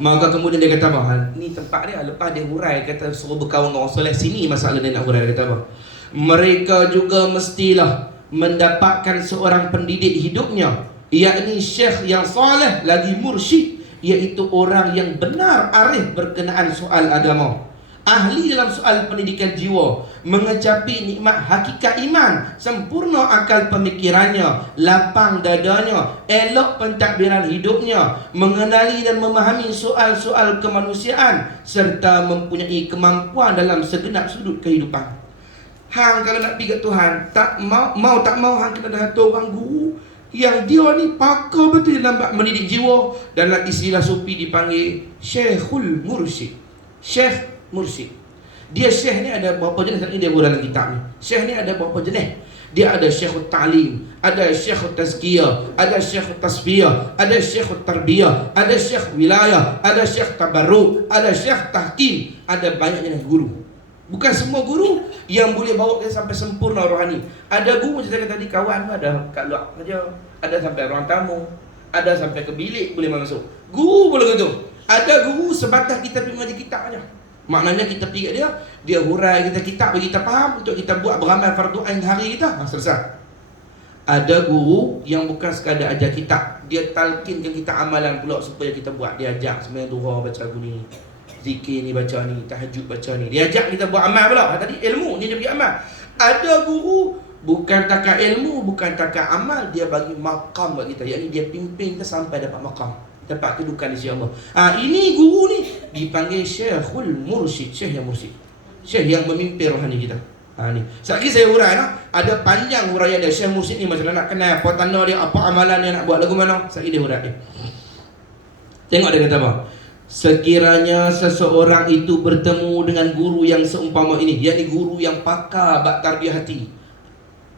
Maka kemudian dia kata apa? Ni tempat dia, lepas dia hurai, kata suruh berkawan dengan orang soleh. Sini masalah dia nak hurai, dia kata apa? Mereka juga mestilah mendapatkan seorang pendidik hidupnya, yakni syekh yang soleh lagi mursyid, iaitu orang yang benar arif berkenaan soal agama, ahli dalam soal pendidikan jiwa, mengecapi nikmat hakikat iman, sempurna akal pemikirannya, lapang dadanya, elok pentadbiran hidupnya, mengenali dan memahami soal-soal kemanusiaan, serta mempunyai kemampuan dalam segenap sudut kehidupan. Hang kalau nak pergi ke Tuhan, tak mau hang kena datang orang guru yang dia ni pakar betul dalam mendidik jiwa. Dalam istilah sufi dipanggil Syekhul Mursyid. Syekh Mursyid. Dia syekh ni ada berapa jenis? Ini dia buat dalam kitab ni. Syekh ni ada berapa jenis? Dia ada syekhut ta'lim, ada syekhut tazkiyah, ada syekhut tasfiyah, ada syekhut tarbiyah, ada syekh wilayah, ada syekh tabarruk, ada syekh tahkim. Ada banyak jenis guru. Bukan semua guru yang boleh bawa kita sampai sempurna rohani. Ada guru macam saya kata tadi, kawan ada kat luar saja, ada sampai ruang tamu, ada sampai ke bilik boleh masuk. Guru boleh gitu. Ada guru sebatas kita pergi mengaji kitab aja. Maknanya kita pergi kat dia, dia hurai kita kitab bagi kita faham untuk kita buat beramal fardu ain hari kita. Selesai. Ada guru yang bukan sekadar ajar kitab, dia talkinkan kita amalan pula supaya kita buat. Dia ajak sembahyang duha baca guni, zikir ni baca ni, tahajud baca ni. Dia ajak kita buat amal pula. Tadi ilmu, ni dia bagi amal. Ada guru bukan takat ilmu, bukan takat amal, dia bagi maqam buat kita. Yakni dia pimpin kita sampai dapat maqam, dapat kedudukan di sisi Allah. Ini guru ni dipanggil Syekhul Mursyid, syekh yang mursyid, syekh yang memimpin rohani kita. Ni. Sekali saya hurai lah. Ada panjang huraian dia. Syekh Mursyid ni macam mana nak kenal apa tanda dia, apa amalan dia nak buat lagu mana. Sekali dia hurai. Tengok dia kata apa? Sekiranya seseorang itu bertemu dengan guru yang seumpama ini, yakni guru yang pakar bab tarbiyah hati,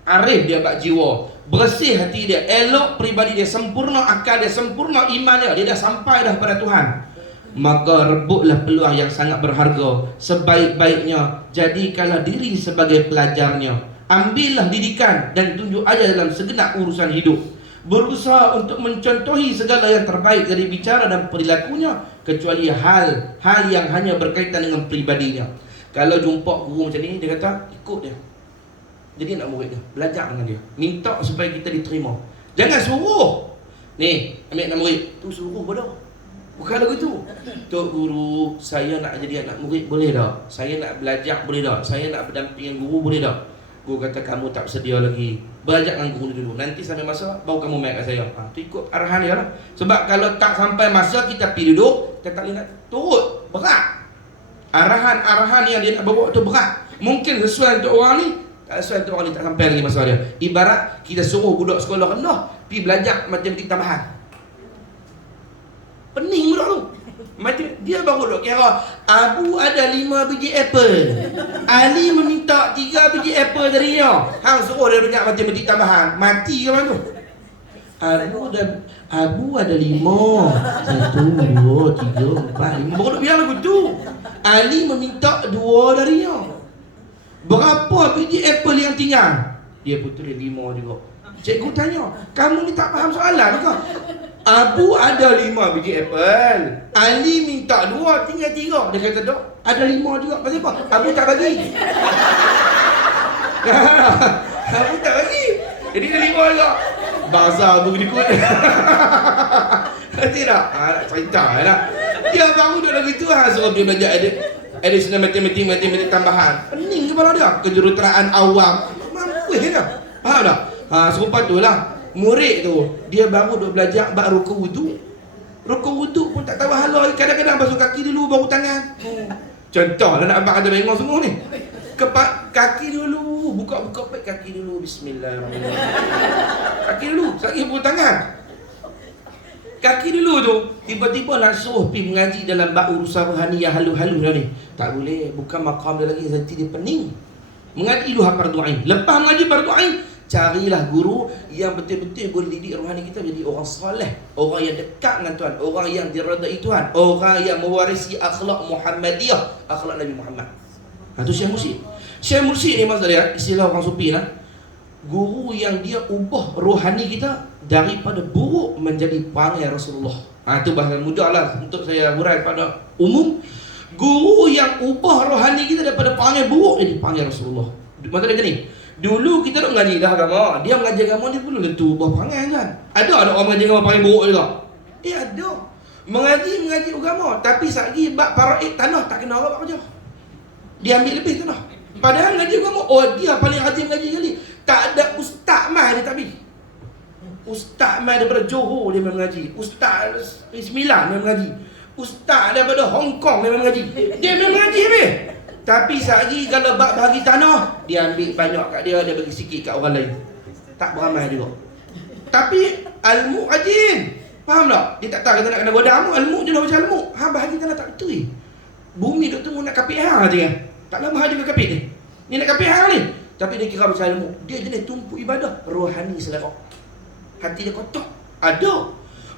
arif dia bab jiwa, bersih hati dia, elok peribadi dia, sempurna akal dia, sempurna iman dia, dia dah sampai dah pada Tuhan, maka rebutlah peluang yang sangat berharga. Sebaik-baiknya jadikanlah diri sebagai pelajarnya, ambillah didikan dan tunjuk ajar dalam segenap urusan hidup, berusaha untuk mencontohi segala yang terbaik dari bicara dan perilakunya, kecuali hal yang hanya berkaitan dengan pribadinya. Kalau jumpa guru macam ni, dia kata ikut dia, jadi nak murid dia, belajar dengan dia, minta supaya kita diterima. Jangan suruh, ni ambil nak murid, tu suruh bodoh. Bukan lagu tu. Tok guru, saya nak jadi anak murid boleh tak? Saya nak belajar boleh tak? Saya nak berdampingan guru boleh tak? Guru kata kamu tak bersedia lagi, belajar dengan guru dulu, nanti sampai masa baru kamu main kat saya. Tu ikut arahan dia lah. Sebab kalau tak sampai masa kita pergi duduk, kita tak boleh nak turut, berat. Arahan-arahan yang dia nak bawa tu berat. Mungkin sesuai untuk orang ni, tak sesuai untuk orang ni, tak sampai lagi masa dia. Ibarat kita suruh budak sekolah rendah pergi belajar matematik tambahan, pening budak tu. Macam dia baru duk kira, Abu ada 5 biji apple, Ali meminta 3 biji apple dari dia. Hang suruh dia belajar matematik tambahan, mati ke mana tu? Abu ada 5, 1, 2, 3, 4, 5. Baru duk bilang lagu tu. Ali meminta 2 dari dia. Berapa biji apple yang tinggal? Dia putus dia 5 juga. Cikgu tanya, kamu ni tak faham soalan ke? Abu ada 5 biji apple, Ali minta 2, tinggal 3. Dia kata dok, ada 5 juga. Pasal apa? Abu tak bagi. Aku tak bagi. Jadi dia 5 juga. Bazar pun kedekut. Nanti tak? Nak cerita lah. Dia baru duduk lagu tu suruh dia belajar additional matematik tambahan. Pening kepala dia. Kejuruteraan awam. Mampu dah. Faham tak? Serupa tu lah. Murid tu, dia baru duduk belajar bab rukuk wudu. Rukuk wudu pun tak tahu halal. Kadang-kadang basuh kaki dulu baru tangan. Contoh lah nak abang ada bengong semua ni. Kaki dulu, buka-buka pek kaki dulu. Bismillahirrahmanirrahim. Kaki dulu, sekali pun tangan. Kaki dulu tu, tiba-tiba nak suruh pergi mengaji dalam bab urusan rohani yang halus-halus dah ni. Tak boleh, bukan makam dia lagi, nanti dia pening. Mengaji dulu fardu ain. Lepas mengaji fardu ain, carilah guru yang betul-betul boleh didik rohani kita jadi orang soleh, orang yang dekat dengan Tuhan, orang yang diredai Tuhan, orang yang mewarisi akhlak Muhammadiyah, akhlak Nabi Muhammad. Itu Syekh Mursyid. Syekh Mursyid ni maksud dia, istilah orang sufi lah, guru yang dia ubah rohani kita daripada buruk menjadi panggil Rasulullah. Itu bahasa mudah lah untuk saya hurai pada umum. Guru yang ubah rohani kita daripada panggil buruk jadi panggil Rasulullah. Maksud dia macam ni, dulu kita duk mengaji dah agama. Dia mengaji agama dia perlu tentu ubah perangai kan. Ada orang mengaji agama panggil buruk juga. Ada. Mengaji agama tapi satgi bab faraid tanah tak kena orang kerja. Dia ambil lebih tanah. Padahal mengaji agama, dia paling rajin mengaji sekali. Tak ada ustaz mai dia tak pergi. Ustaz mai daripada Johor dia mengaji. Ustaz Sembilan dia mengaji. Ustaz daripada Hong Kong dia mengaji. Dia mengaji habis. Tapi sehari kalau bab bahagi tanah, dia ambil banyak kat dia bagi sikit kat orang lain. Tak beramai juga. Tapi ilmu rajin. Faham tak? Dia tak tahu kata nak kena goda ilmu je dah macam ilmu. Bahagi tanah tak betul. Bumi duk tunggu nak kapit hang aja kan. Tak lama hari dia kapit ni. Ni nak kapit hang ni. Tapi dia kira macam ilmu. Dia jenis tumpu ibadah rohani selera. Hati dia kotor. Ada.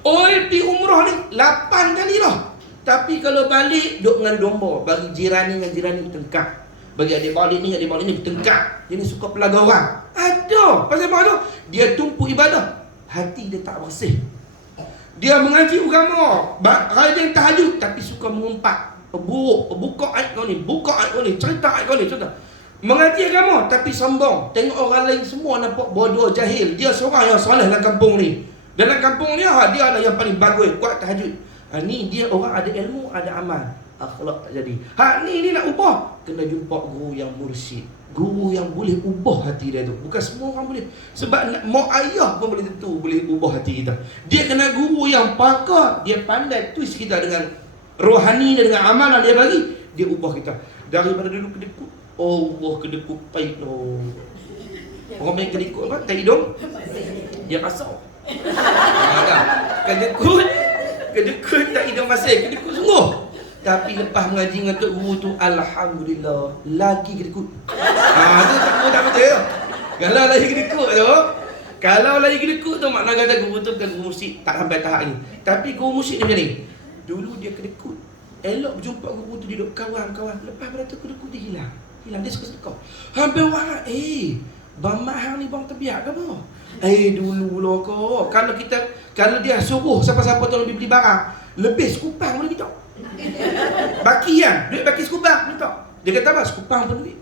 Pergi umrah ni 8 kali dah. Tapi kalau balik, duk mengadu domba. Bagi jiran ni dengan jiran ni bertengkar. Bagi adik-balik ni bertengkar. Dia ni suka pelaga orang. Ada. Pasal apa tu? Dia tumpu ibadah. Hati dia tak bersih. Dia mengaji agama. Rajin tahajud. Tapi suka mengumpat. Buka ayat kau ni. Cerita ayat kau ni. Mengaji agama. Tapi sombong. Tengok orang lain semua nampak bodoh, jahil. Dia seorang yang soleh dalam kampung ni. Dalam kampung ni, dia adalah yang paling bagus. Kuat tahajud. Ni dia orang ada ilmu, ada amal. Akhlak tak jadi. Ni nak ubah, kena jumpa guru yang mursyid. Guru yang boleh ubah hati dia tu. Bukan semua orang boleh. Sebab mak ayah pun boleh tentu boleh ubah hati kita. Dia kena guru yang pakar. Dia pandai twist kita dengan rohani dan dengan amalan dia bagi. Dia ubah kita. Daripada dulu kedekut. Allah kedekut pahit loh. Orang main kedekut apa? Tak hidung. Dia kasar. Kedekut tak hidung masih. Kedekut sungguh. Tapi lepas mengaji dengan Tok Guru tu, alhamdulillah, lagi kedekut. Tu tak betul. Kalau lagi kedekut tu, makna kata guru tu bukan guru mursyid, tak sampai tahap ni. Tapi guru mursyid dia macam ni. Dulu dia kedekut. Elok berjumpa guru tu, dia duduk kawan-kawan. Lepas pada tu kedekut dia hilang. Dia suka sedekah. Hampir orang, bang mahal ni bang terbiak ke apa? Dulu lah kau. Kalau dia suruh siapa-siapa tolong beli barang, lebih sekupang boleh minta. Baki kan? Duit baki sekupang minta. Dia kata apa? Sekupang pun duit.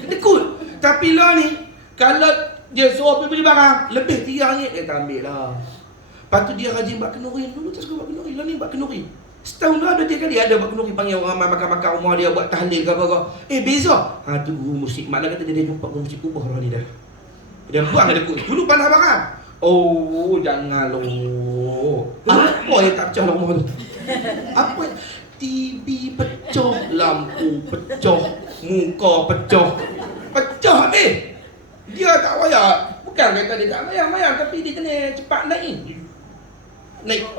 Kedekut. Tapi lah ni, kalau dia suruh beli barang, lebih RM3, dia tak ambil lah. Lepas tu dia rajin buat kenuri. Dulu tak suka buat kenuri. Lah ni buat kenuri. Setahun dah ada 3 kali ada buat kenuri, panggil orang makan-makan rumah dia, buat tahlil ke apa-apa. Beza. Tu guru mursyid. Makna kata dia jumpa guru mursyid, ubah orang ni dah. Dia buang dia dekut. Dulu panah barang. Jangan loh. Apa yang tak pecah rumah tu? Apa? TV pecah, lampu pecah, muka pecah. Pecah habis. Dia tak payah. Bukan kata dia tak payah, tapi dia kena cepat naik.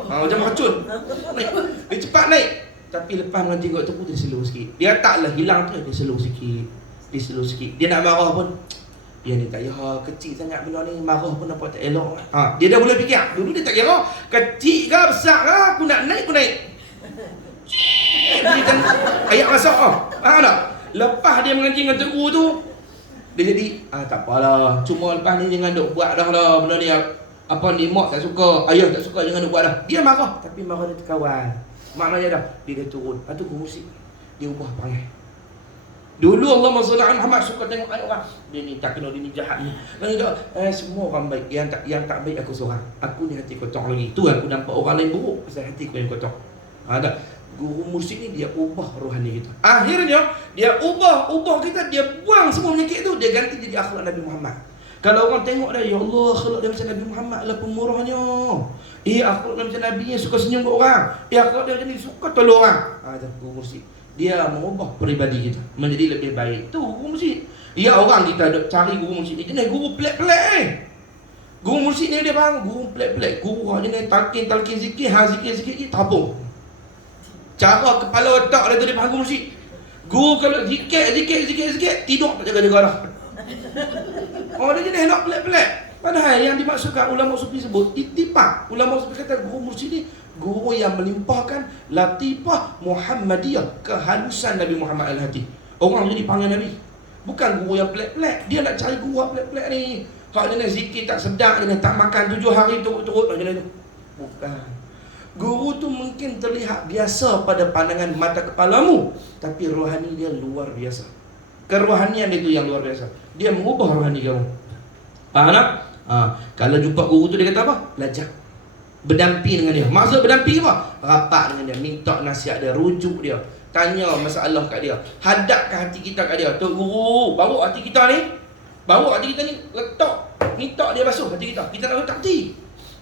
Macam racun. Naik. Dia cepat naik. Tapi lepas mengaji kat tu pun dia slow sikit. Dia taklah hilang tu, dia slow sikit. Dia nak marah pun, dia ni tak payah, kecil sangat benda ni, marah pun nampak tak elok. Dia dah boleh fikir. Dulu dia tak kira kecil ke besar ke, aku nak naik. Berikan ayat masak tak? Lepas dia mengaji dengan Tok Guru tu, dia jadi tak apalah, cuma lepas ni jangan duk buat dah lah benda ni. Apa ni, mak tak suka, ayah tak suka, jangan duk buat dah. Dia marah, tapi marah dia terkawal. Maknanya dah, dia turun. Tu guru mursyid, dia ubah perangai. Dulu Allah SWT Muhammad suka tengok orang. Dia ni tak kena, dia ni jahat ni. Semua orang baik. Yang tak baik aku seorang. Aku ni hati kotor lagi. Tu aku nampak orang lain buruk pasal hati aku yang kotor. Tak. Guru mursyid ni dia ubah rohani kita. Akhirnya dia ubah kita, dia buang semua penyakit tu, dia ganti jadi akhlak Nabi Muhammad. Kalau orang tengok dah, ya Allah, akhlak dia macam Nabi Muhammad lah pemurahnya. Akhlak dia macam Nabi yang suka senyum kat orang. Akhlak dia macam ni, suka tolong orang. Guru mursyid dia mengubah peribadi kita menjadi lebih baik. Tu guru mursyid. Orang kita duk cari guru mursyid ni jenis guru pelik-pelik ni. Guru mursyid ni dia bang, guru pelik-pelik. Guru jenis talqin zikir, zikir tabung. Cara kepala otak dia tu dia faham guru mursyid. Guru kalau zikir tidur tak jaga-jaga dah. Dia jenis nak pelik-pelik. Padahal yang dimaksudkan ulama sufi sebut ittifaq. Ulama sufi kata guru mursyid ni guru yang melimpahkan latifah Muhammadiyah, kehalusan Nabi Muhammad al-hati. Orang jadi panggil Nabi. Bukan guru yang pelik-pelik. Dia nak cari guru yang pelik-pelik ni. Kalau jenis zikir tak sedap, jenis tak makan 7 hari turut-turut macam tu. Bukan. Guru tu mungkin terlihat biasa pada pandangan mata kepalamu, tapi rohani dia luar biasa. Kerohanian itu yang luar biasa. Dia mengubah rohani kamu. Faham tak? Kalau jumpa guru tu dia kata apa? Belajar. Berdamping dengan dia. Maksud berdamping apa? Rapat dengan dia, minta nasihat dia, rujuk dia, tanya masalah kat dia, hadapkan hati kita kat dia. Tok guru, bawa hati kita ni, letak, minta dia basuh hati kita. Kita nak letak hati.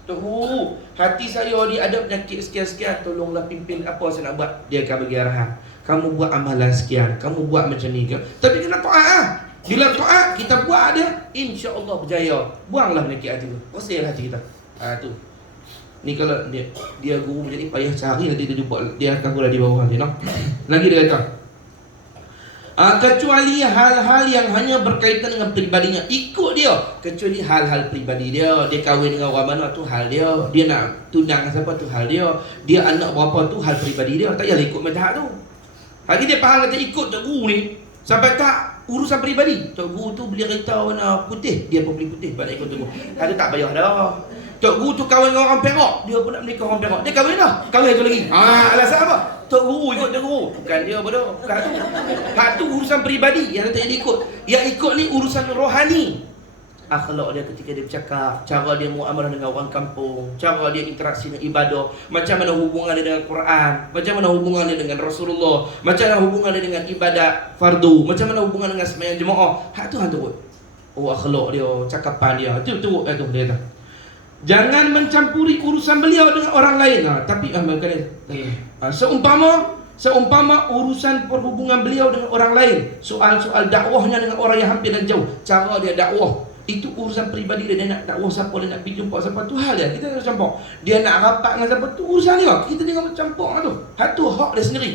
Tok guru, hati saya ni ada penyakit sekian-sekian, tolonglah pimpin apa saya nak buat. Dia akan bagi arahan. Kamu buat amalan sekian, kamu buat macam ni ke? Tapi kena taat. Bila taat, kita buat dia, insya-Allah berjaya. Buanglah penyakit hati tu. Bersihlah hati kita. Tu. Ni kalau dia guru macam ni payah cari, nanti dia jumpa dia akan gula di bawah nanti, no? Lagi dia kata kecuali hal-hal yang hanya berkaitan dengan pribadinya, ikut dia. Kecuali hal-hal pribadi dia kahwin dengan orang mana tu hal dia, dia nak tunang siapa tu hal dia anak berapa tu hal pribadi dia, tak payah ikut mazhab tu. Lagi dia faham kata ikut tok guru ni sampai tak urusan pribadi. Tok guru tu beli kereta warna putih, dia pun beli putih balik ikut tok guru. Ada tak payah dah. Tok guru tu kahwin dengan orang Perak, dia pun nak menikah orang Perak. Dia kahwin dah, kahwin tu lagi. Alasan apa? Tok guru ikut tok guru. Bukan dia bodoh. Bukan tu. Hak tu urusan peribadi yang tak jadi ikut. Yang ikut ni urusan rohani. Akhlak dia ketika dia bercakap, cara dia muamalah dengan orang kampung, cara dia interaksi dengan ibadah, macam mana hubungan dia dengan Quran, macam mana hubungan dia dengan Rasulullah, macam mana hubungan dia dengan ibadat fardu, macam mana hubungan dengan sembahyang jemaah. Hak tu hang turut. Akhlak dia, cakapan dia, tu turut tu dia kata. Jangan mencampuri urusan beliau dengan orang lain. Tapi seumpama urusan perhubungan beliau dengan orang lain, soal-soal dakwahnya dengan orang yang hampir dan jauh, cara dia dakwah, itu urusan peribadi dia. Dia nak dakwah siapa, dia nak pergi jumpa siapa, tu hal dia. Kita tak campur. Dia nak rapat dengan siapa, tu urusan dia. Kita jangan campur tu. Hak hak dia sendiri.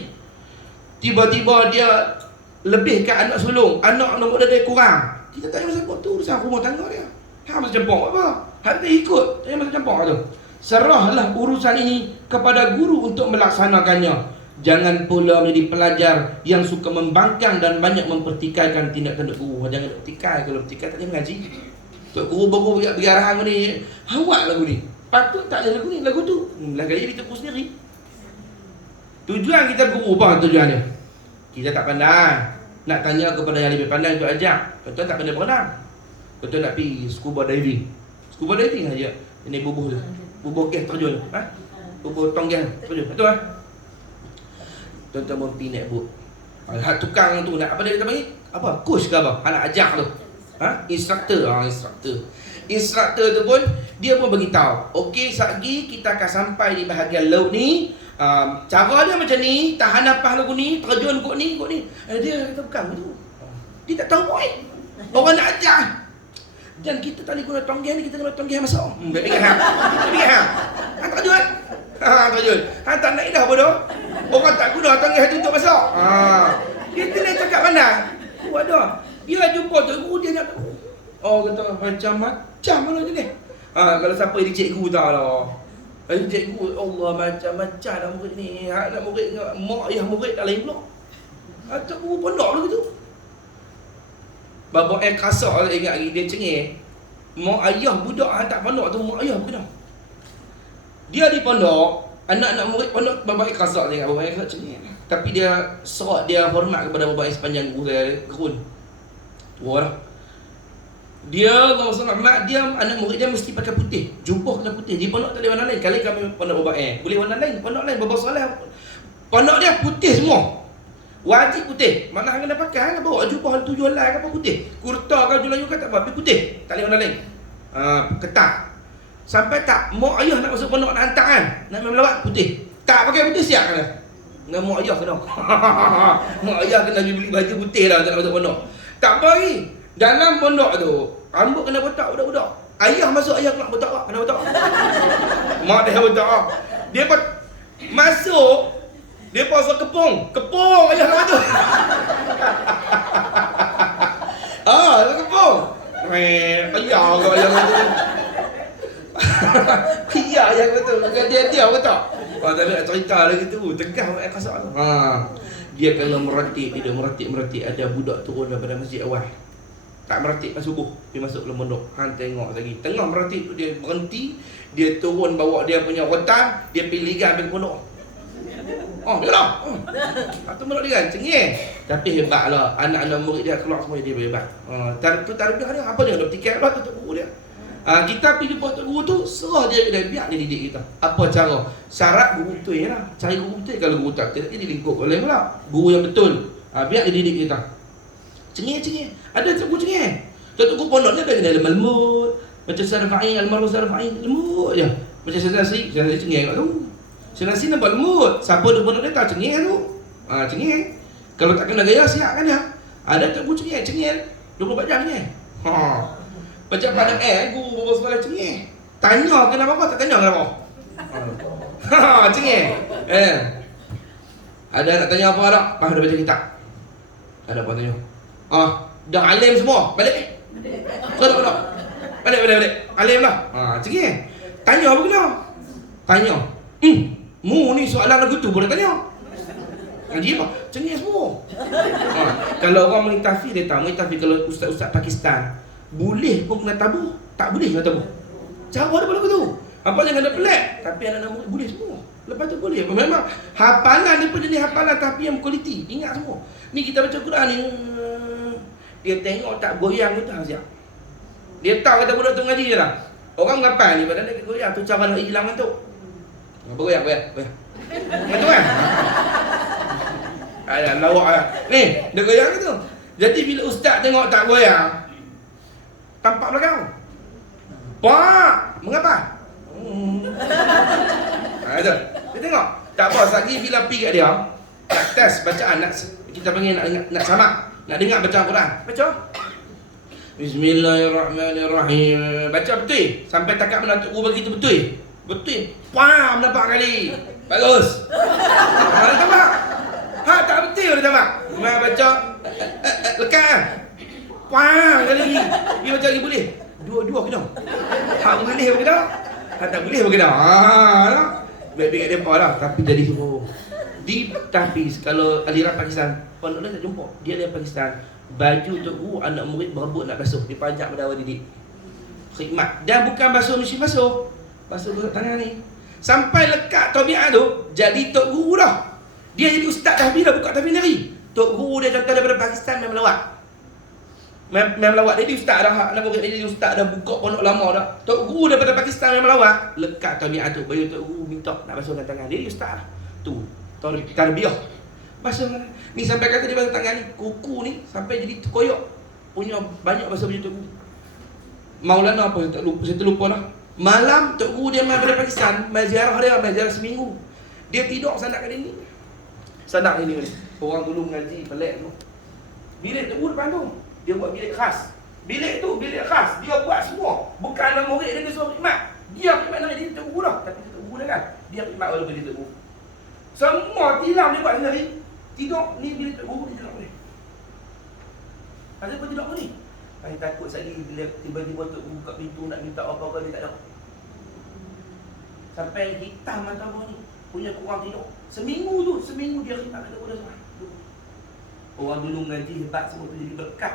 Tiba-tiba dia lebihkan anak sulung, anak nombor dia kurang, kita tak payah campur, tu urusan rumah tangga dia. Hak masa campur apa? Hak dia ikut, tak payah masa campur tu. Serahlah urusan ini kepada guru untuk melaksanakannya. Jangan pula menjadi pelajar yang suka membangkang dan banyak mempertikaikan tindak tanduk guru. Jangan pertikai. Kalau pertikai tak boleh mengaji. Tok guru baru bagi arahan ni, awak lagu ni, patut tak ada lagu ni, lagu tu. Lagu ni dia tepu sendiri. Tujuan kita guru apa tujuan dia? Kita tak pandai. Nak tanya kepada yang lebih pandai untuk ajak. Tuan tak pandai berenang, tuan nak pergi scuba diving. Scuba diving aja. Ini bubuh tu. Bubuh gas terjun. Bubuh tong gas terjun. Betul ah? Tuan-tuan mau pergi naik boat. Hak tukang tu nak apa dia kata panggil? Apa? Coach ke apa? Nak ajak tu. Instructor. Instructor tu pun dia pun beritahu, okey, satgi kita akan sampai di bahagian laut ni. Cara dia macam ni, tahan nafas lagu ni, terjun kot ni. Dia kata bukan begitu. Dia tak tahu pun. Orang nak ajak. Dan kita tak boleh guna tonggeng ni, kita guna tonggeng masuk. Baik ingat hang. Terjun. Terjun. Hang tak naik dah bodoh. Orang tak guna tonggeng tu untuk masuk. Dia telah cakap mana? Waduh. Dia jumpa tu guru dia nak tahu. Kata macam-macam mana je ni. Kalau siapa jadi cikgu tahu lah. Cikgu Allah macam-macam dah murid ni. Nak murid dengan mak ayah murid tak lain pula. Cik guru pondok dulu tu. Babak yang kasar ingat lagi dia cengih. Mak ayah budak hantar pondok tu, mak ayah bukan. Dia di pondok, Anak-anak murid pondok babai kasar tengok babai kasar cengeng. Tapi dia serak, dia hormat kepada babai sepanjang guru saya kerun. Tua dah. Dia Allah SWT, dia anak murid dia mesti pakai putih. Jubah kena putih. Di pondok tak boleh warna lain. Kali kami pondok babai boleh warna lain. Pondok lain bapak soleh. Pondok dia putih semua. Wajib putih. Mana hang kena pakai, hang bawa jubah tujuan lain apa putih. Kurta ke julayu ke tak apa, putih. Tak boleh warna lain. Ketat. Sampai tak mak ayah nak masuk pondok nak hantar kan, nak melawat putih. Tak pakai putih siap kan? Dengan mak ayah kena. Mak ayah kena beli baju putih dah nak masuk pondok. Tak bagi. Dalam pondok tu, rambut kena botak budak-budak. Ayah masuk, ayah kena botak. Mak dia botak. Dia masuk, dia pasal kepung ayah nak masuk. Kepung. Ayah kau ayah masuk. Iya yang betul. Dia betul. Tak nak cerita lagi tu. Tegah mak kasar tu. Dia kalau meratik, dia meratik ada budak turun daripada masjid awal. Tak meratik pas subuh, dia masuk dalam pondok. Hang tengok lagi. Tengah meratik tu dia berhenti, dia turun bawa dia punya rotan, dia pergi ligat ambil pondok. Yalah. Tu pondok dia kan cengeng. Tapi hebatlah anak-anak murid dia keluar semua dia hebat. Tu tarbiyah dia apa dia tiket lah tu guru dia. Kita pergi jumpa tok guru tu, serah dia biar dia didik kita. Apa cara? Syarat guru betul lah. Cari guru betul. Kalau guru tak betul, dia lingkup oleh pula. Guru yang betul. Biar dia didik kita. Cengeng. Ada tok guru cengeng. Tok guru pondok ni ada dalam lemut. Macam Sarfa'i, almarhum Sarfa'i, lemut je. Macam Senasi cengeng kat tu. Senasi nampak lemut. Siapa duk pondok dia tahu cengeng tu. Cengeng. Kalau tak kena gaya, siap kan dia. Ada tok guru cengeng. 24 jam cengeng. Macam pada guru bawa sekolah cengeng. Tanya kenapa tak tanya kenapa. Cengeng. Ada nak tanya apa tak? Pas ada baca kitab. Ada apa tanya? Dah alim semua. Balik. Kau tak? Balik. Alim lah. Cengeng. Tanya apa kena? Tanya. Mu ni soalan lagu tu boleh tanya. Dia apa? Cengeng semua. Kalau orang mengitafi dia tahu. Mengitafi kalau ustaz-ustaz Pakistan boleh pun kena tabuh, tak boleh kena tabuh. Cara dia boleh begitu. Apa jangan ada pelik, tapi anak-anak murid boleh semua. Lepas tu boleh. Memang hafalan ni pun jenis hafalan tapi yang kualiti. Ingat semua. Ni kita baca Quran ni, dia tengok tak goyang tu siap. Dia tahu kata budak tu ngaji je lah. Orang ngapal ni badan dia goyang tu cara nak hilang tu. Goyang. Betul kan? Ada lawak lah. Ni, dia goyang tu. Jadi bila ustaz tengok tak goyang, tampak belakang. Pak, mengapa? Ada. Dia tengok. Tak apa, lagi bila pergi kat dia, nak test bacaan, kita panggil nak samak, nak dengar bacaan Quran. Baca. Bismillahirrahmanirrahim. Baca betul. Sampai takat mana tok guru bagi tu betul. Pam nampak kali. Bagus. Dia tambah. Tak betul dia tambah. Mai baca lekat. Wah, kali lagi. Dia macam lagi boleh. Dua kena. Hak boleh pun kena. Hak tak boleh pun kena. Lah. Baik-baik kat depa lah. Tapi jadi suruh. Tapi kalau aliran Pakistan, pondok dia tak jumpa. Dia dari Pakistan. Baju tok guru anak murid berebut nak basuh. Dia panjat pada awal didik. Khidmat. Dan bukan basuh mesin basuh. Basuh dengan tangan ni. Sampai lekat tabiat tu, jadi tok guru dah. Dia jadi ustaz tahfiz dah, buka tahfiz negeri. Tok guru dia contoh daripada Pakistan memang lawak. Memang lawak. Dia ustaz dah. Anak murid dia jadi ustaz dah, buka pondok lama dah. Tok guru daripada Pakistan memang lawak. Lekat tabiat tu, bagi tok guru minta nak basuhkan tangan. Dia jadi ustaz dah. Tu, tarbiyah. Basuh ni sampai kata dia basuh tangan ni, kuku ni sampai jadi terkoyak. Punya banyak basuh baju tok guru. Maulana apa saya terlupa dah. Malam tok guru dia mai dari Pakistan, mai ziarah seminggu. Dia tidur sandak kat ini. Sandak ini. Orang dulu ngaji pelik tu. Bilik tok guru depan tu. Dia buat bilik khas. Bilik tu bilik khas. Dia buat semua. Bukan anak murid dia suruh khidmat. Dia khidmat nama dia tok guru dah. Tapi tok guru dia kan. Dia khidmat walaupun dia tok guru. Semua tilam dia buat sendiri. Tidur ni bilik tok guru dia tak boleh. Pasal apa tidak boleh? Saya takut sekali bila tiba-tiba tok guru buka pintu nak minta apa-apa dia tak ada. Sampai hitam mata bawah ni. Punya kurang tidur. Seminggu dia khidmat kat tok guru semua. Orang dulu ngaji hebat semua tu jadi berkat.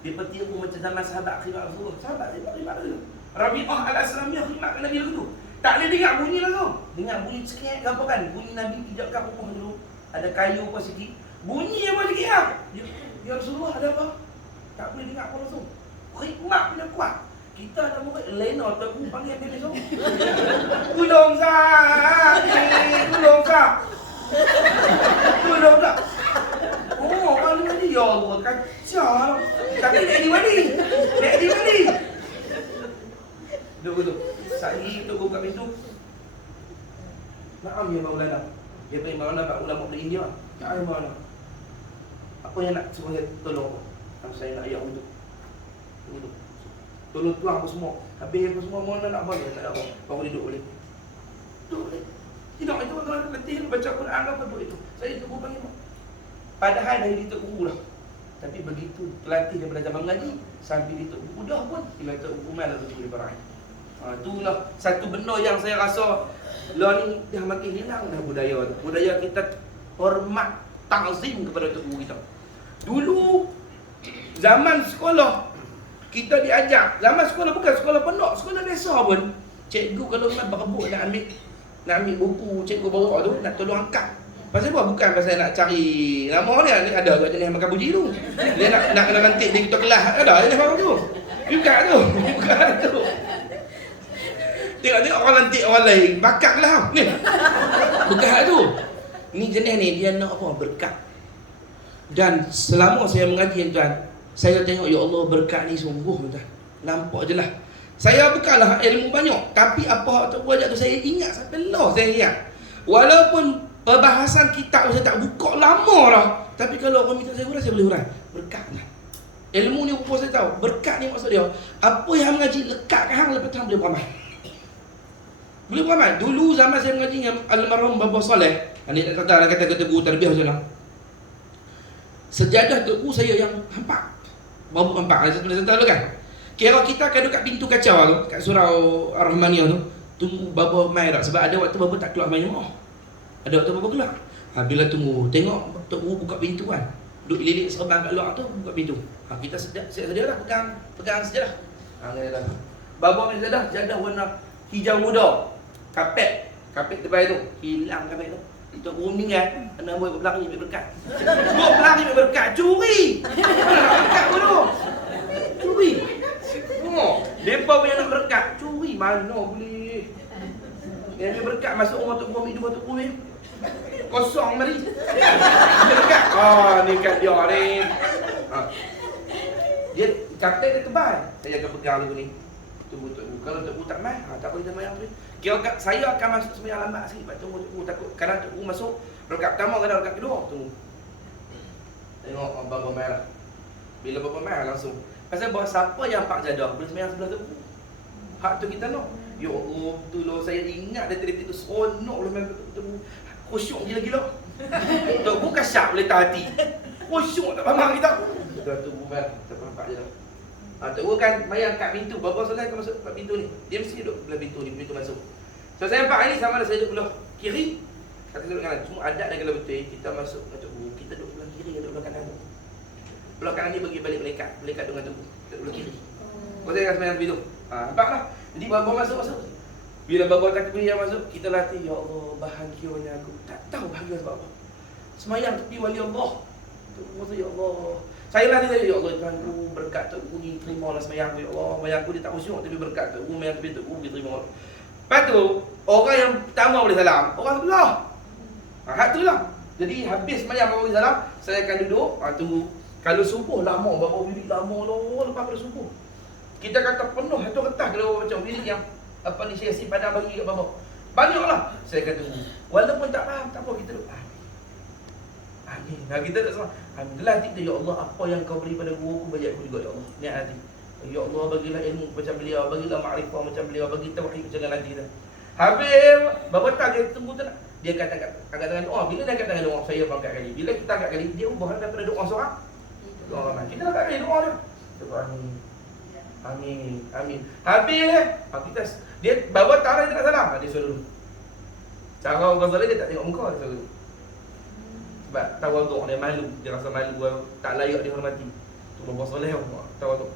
Dia bertiru macam zaman sahabat khidmat Rasulullah. Sahabat khidmat dulu. Rabi'ah al-Aslamiyah khidmat kat Nabi lagu tu. Tak boleh dengar bunyi lah tu. Dengar bunyi sikit ke apa kan? Bunyi Nabi pijak kat rumah dulu. Ada kayu apa sikit. Bunyi apa sikit lah. Ya Rasulullah, ada apa? Tak boleh dengar apa langsung. Khidmat punya kuat. Kita ada murid Lena teru panggil dia besok. Tolong Sah. Tolong Sah. Tolong Sah. Oh, kalau ni ya Allah kacau. Tapi dia di mana? Dia di mana? Duduk. Saya tu buka pintu. Maaf ya Maulana. Dia beri Maulana Pak Ulama dari India. Ya Maulana. Apa yang nak suruh saya tolong? Saya nak ayat untuk. Tolong tuang apa semua. Habis apa semua Maulana nak bagi tak ada apa. Baru duduk boleh. Duduk boleh. Tidak itu orang letih baca Quran apa buat itu. Saya tunggu panggil. Padahal dari di guru lah. Tapi begitu pelatih daripada zaman ngaji sambil di guru dah pun dia kata hukuman lah tu boleh berakhir. Itulah satu benda yang saya rasa lah ni dah makin hilang dah budaya tu. Budaya kita hormat ta'zim kepada tok guru kita. Dulu zaman sekolah kita diajar, zaman sekolah bukan sekolah pondok, sekolah biasa pun. Cikgu kalau nak berebut nak ambil buku cikgu bawa tu nak tolong angkat. Pasal apa? Bukan pasal nak cari nama dia. Ni ada kat jenis makan buji tu. Dia nak nanti di kita kelas ada jenis makan tu. Bukan tu. Bukan tu. Tengok orang nanti orang lain bakat lah ni. Bukan tu. Ni jenis ni dia nak apa? Berkat. Dan selama saya mengaji tuan, saya tengok ya Allah berkat ni sungguh tuan. Nampak je lah. Saya bukanlah ilmu banyak, tapi apa tu buat tu saya ingat sampai lah saya ingat. Walaupun perbahasan kitab saya tak buka lama dah, tapi kalau orang minta saya huraikan, saya boleh huraikan. Berkat lah. Ilmu ni apa saya tahu. Berkat ni maksud dia, apa yang mengaji lekat ke hang lepas tu hang boleh beramal. Boleh beramal. Dulu zaman saya mengaji dengan almarhum Bapa Saleh, ni tak kata kata guru tarbiyah macam mana. Sejadah tu saya yang hampak. Babu hampak. Saya tahu kan. Kira kita akan duduk kat pintu kaca tu, kat surau Ar-Rahmaniyah tu, tunggu Bapa mai tak, sebab ada waktu Bapa tak keluar main rumah. Ada waktu Bapa keluar. Bila tunggu, tengok Tok Guru buka pintu kan. Duduk lilit serban kat luar tu, buka pintu. Kita sedia dah pegang sejadah. Ni dah. Bapa main sejadah warna hijau muda. Kapet terbaik tu, hilang kapet tu. Tok Guru meninggal, kena buat belang ni berkat. Buat belang ni berkat, curi. Mana nak berkat dulu? Curi. Mereka punya nak berkat, curi mana boleh. Yang berkat masuk rumah Tok Guru, ambil dua Tok Guru. Kosong mari. Berkat. Ni kat dia ni. Dia kapten dia tebal. Saya akan pegang dulu ni. Tunggu Tok Guru. Kalau Tok Guru tak mai, tak boleh dah mayang tu. Kira saya akan masuk sembahyang lambat sikit, pak tunggu Tok Guru takut kadang Tok Guru masuk rakaat pertama, kadang rakaat kedua, tunggu. Tengok Bapa mai lah. Bila Bapa mai langsung. Pasal bahawa siapa yang pak jadah boleh sembahyang sebelah Tok Guru. Hak tu kita nak. Ya Allah, betul saya ingat dia tadi tu seronok boleh main Tok Guru. Khusyuk gila-gila. Tok Guru kasar boleh tahan hati. Khusyuk tak faham kita. Dah Tok Guru mai, tak faham pak jadah. Tok Guru kan mayang kat pintu. Bapa Saleh akan masuk kat pintu ni. Dia mesti duduk belah pintu ni, pintu masuk. So saya nampak ni sama ada saya duduk belah kiri, kata duduk kanan. Cuma adat dia kalau betul kita masuk ke Tok Guru, kita duduk belah kiri, duduk belah kanan tu. Belah kanan ni bagi balik melekat dengan Tok Guru. Kita belah kiri. Kau saya akan semayang pintu. Nampaklah. Jadi bapa masuk. Bila bapa takbir yang masuk, kita latih ya Allah, bahagianya aku. Tak tahu bahagia sebab apa. Semayang tepi wali Allah. Tok Guru ya Allah. Saya latih dia, ya Allah Tuhanku, berkat Tok Guru ni, terimalah semayang aku ya Allah. Semayang aku dia tak khusyuk, tapi berkat Tok Guru, semayang tepi Tok Guru diterima. Lepas tu, orang yang pertama boleh salam, orang sebelah. Hak tu lah. Jadi habis semayang bapa boleh salam, saya akan duduk, tunggu. Kalau subuh lama, bapa bilik lama lah lepas pada subuh. Kita kata penuh satu kertas kalau macam bilik yang apa ni saya simpan bagi kat bapa. Banyaklah. Saya akan tunggu. Walaupun tak faham, tak apa, kita duduk. Amin. Kita tak sama. Alhamdulillah kita ya Allah, apa yang kau beri pada guru aku bagi aku juga ya Allah. Niat hati. Ya Allah, bagilah ilmu macam beliau, bagilah makrifah macam beliau, bagi tauhid macam nanti dah. Habis bapa tak dia tunggu tu nak. Dia kata angkat tangan doa. Bila dia angkat tangan doa, saya angkat kali. Bila kita angkat kali, dia ubah daripada doa seorang. Doa ramai. Kita angkat kali doa dia. Amin. Amin. Amin. Habis kita dia bapa tak dia nak salam. Dia suruh dulu. Cara orang Saleh dia tak tengok muka, dia suruh dulu. Sebab tawaduk dia malu, dia rasa malu, tak layak dihormati. Tu Bapa Saleh tawaduk.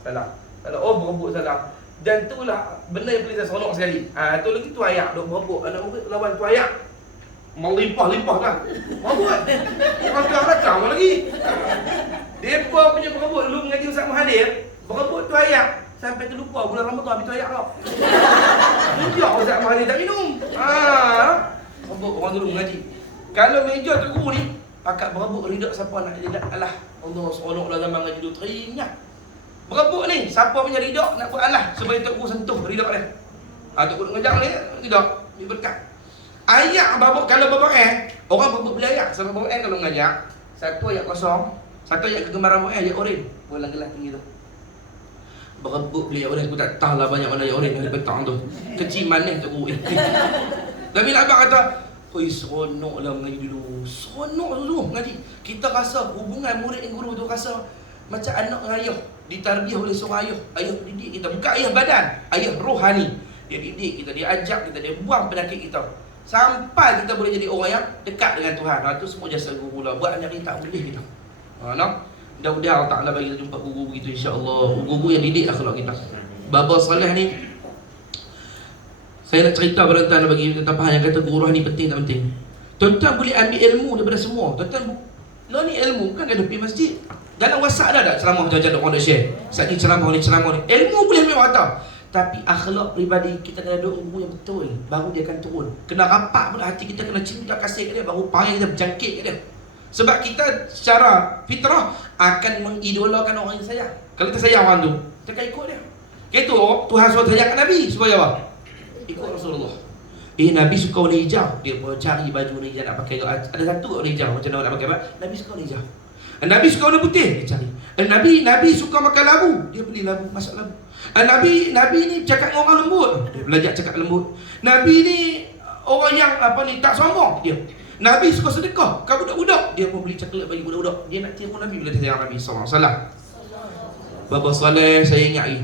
Salam. Kalau berebut salam. Dan itulah benda yang boleh saya seronok sekali. Tu lagi tu ayak duk berebut anak murid lawan tu ayak. Melimpah-limpah kan. Berebut. Orang tu rakam lagi. Depa punya berebut lu mengaji Ustaz Mahathir, berebut tu ayak sampai terlupa bulan Ramadan habis tu ayak kau. Meja Ustaz Mahathir tak minum. Berebut orang dulu mengaji. Kalau meja tu guru ni pakat berebut ridak siapa nak jadi alah. Allah seronoklah zaman ngaji dulu teringat. Berebut ni, siapa punya ridak nak buat alah supaya Tok Guru sentuh ridak dia. Tok Guru ngajar ni ridak, ni berkat. Ayat babak kalau babak orang berebut beli ayat. Sama babak kalau ngajar, satu ayat kosong, satu ayat kegemaran babak ayat oren. Bola gelas tinggi tu. Berebut beli ayat oren, aku tak tahulah banyak mana ayat oren hari petang tu. Kecil manis Tok Guru. Tapi abang kata, oi seronoklah mengaji dulu. Seronok dulu mengaji. Kita rasa hubungan murid dengan guru tu rasa macam anak dengan ayah, ditarbiah oleh seorang ayah. Ayah didik kita, bukan ayah badan, ayah rohani. Dia didik kita, dia ajak kita, dia buang penyakit kita, sampai kita boleh jadi orang yang dekat dengan Tuhan. Itu semua jasa guru lah. Buat anak ni tak boleh kita. Mudah-mudahan Allah Ta'ala bagi kita jumpa guru begitu, insya-Allah. Guru yang didik akhlak kita. Baba Saleh ni, saya nak cerita pada tuan bagi kita faham yang kata guru ni penting tak penting. Tuan-tuan boleh ambil ilmu daripada semua. Tuan-tuan ni ilmu bukan kena pergi masjid. Dalam WhatsApp dah ada ceramah macam-macam orang dah share. Saat ni ceramah ni. Ilmu boleh ambil watak. Tapi akhlak pribadi kita kena duduk guru yang betul, baru dia akan turun. Kena rapat pula hati kita, kena cinta kasih ke dia, baru panggil kita berjangkit ke dia. Sebab kita secara fitrah akan mengidolakan orang yang sayang. Kalau kita sayang orang tu, kita akan ikut dia. Itu Tuhan suruh sayangkan Nabi supaya apa? Ikut Rasulullah. Nabi suka warna hijau, dia pun cari baju warna hijau nak pakai. Ada satu warna hijau macam mana nak pakai apa? Nabi suka warna hijau. Nabi suka warna putih, dia cari. Nabi suka makan labu, dia beli labu, masak labu. Nabi ni cakap dengan orang lembut, dia belajar cakap lembut. Nabi ni orang yang tak sombong, dia. Nabi suka sedekah, kat budak-budak, dia pun beli coklat bagi budak-budak. Dia nak tiru Nabi bila dia sayang Nabi sallallahu alaihi wasallam. Baba Saleh saya ingat lagi.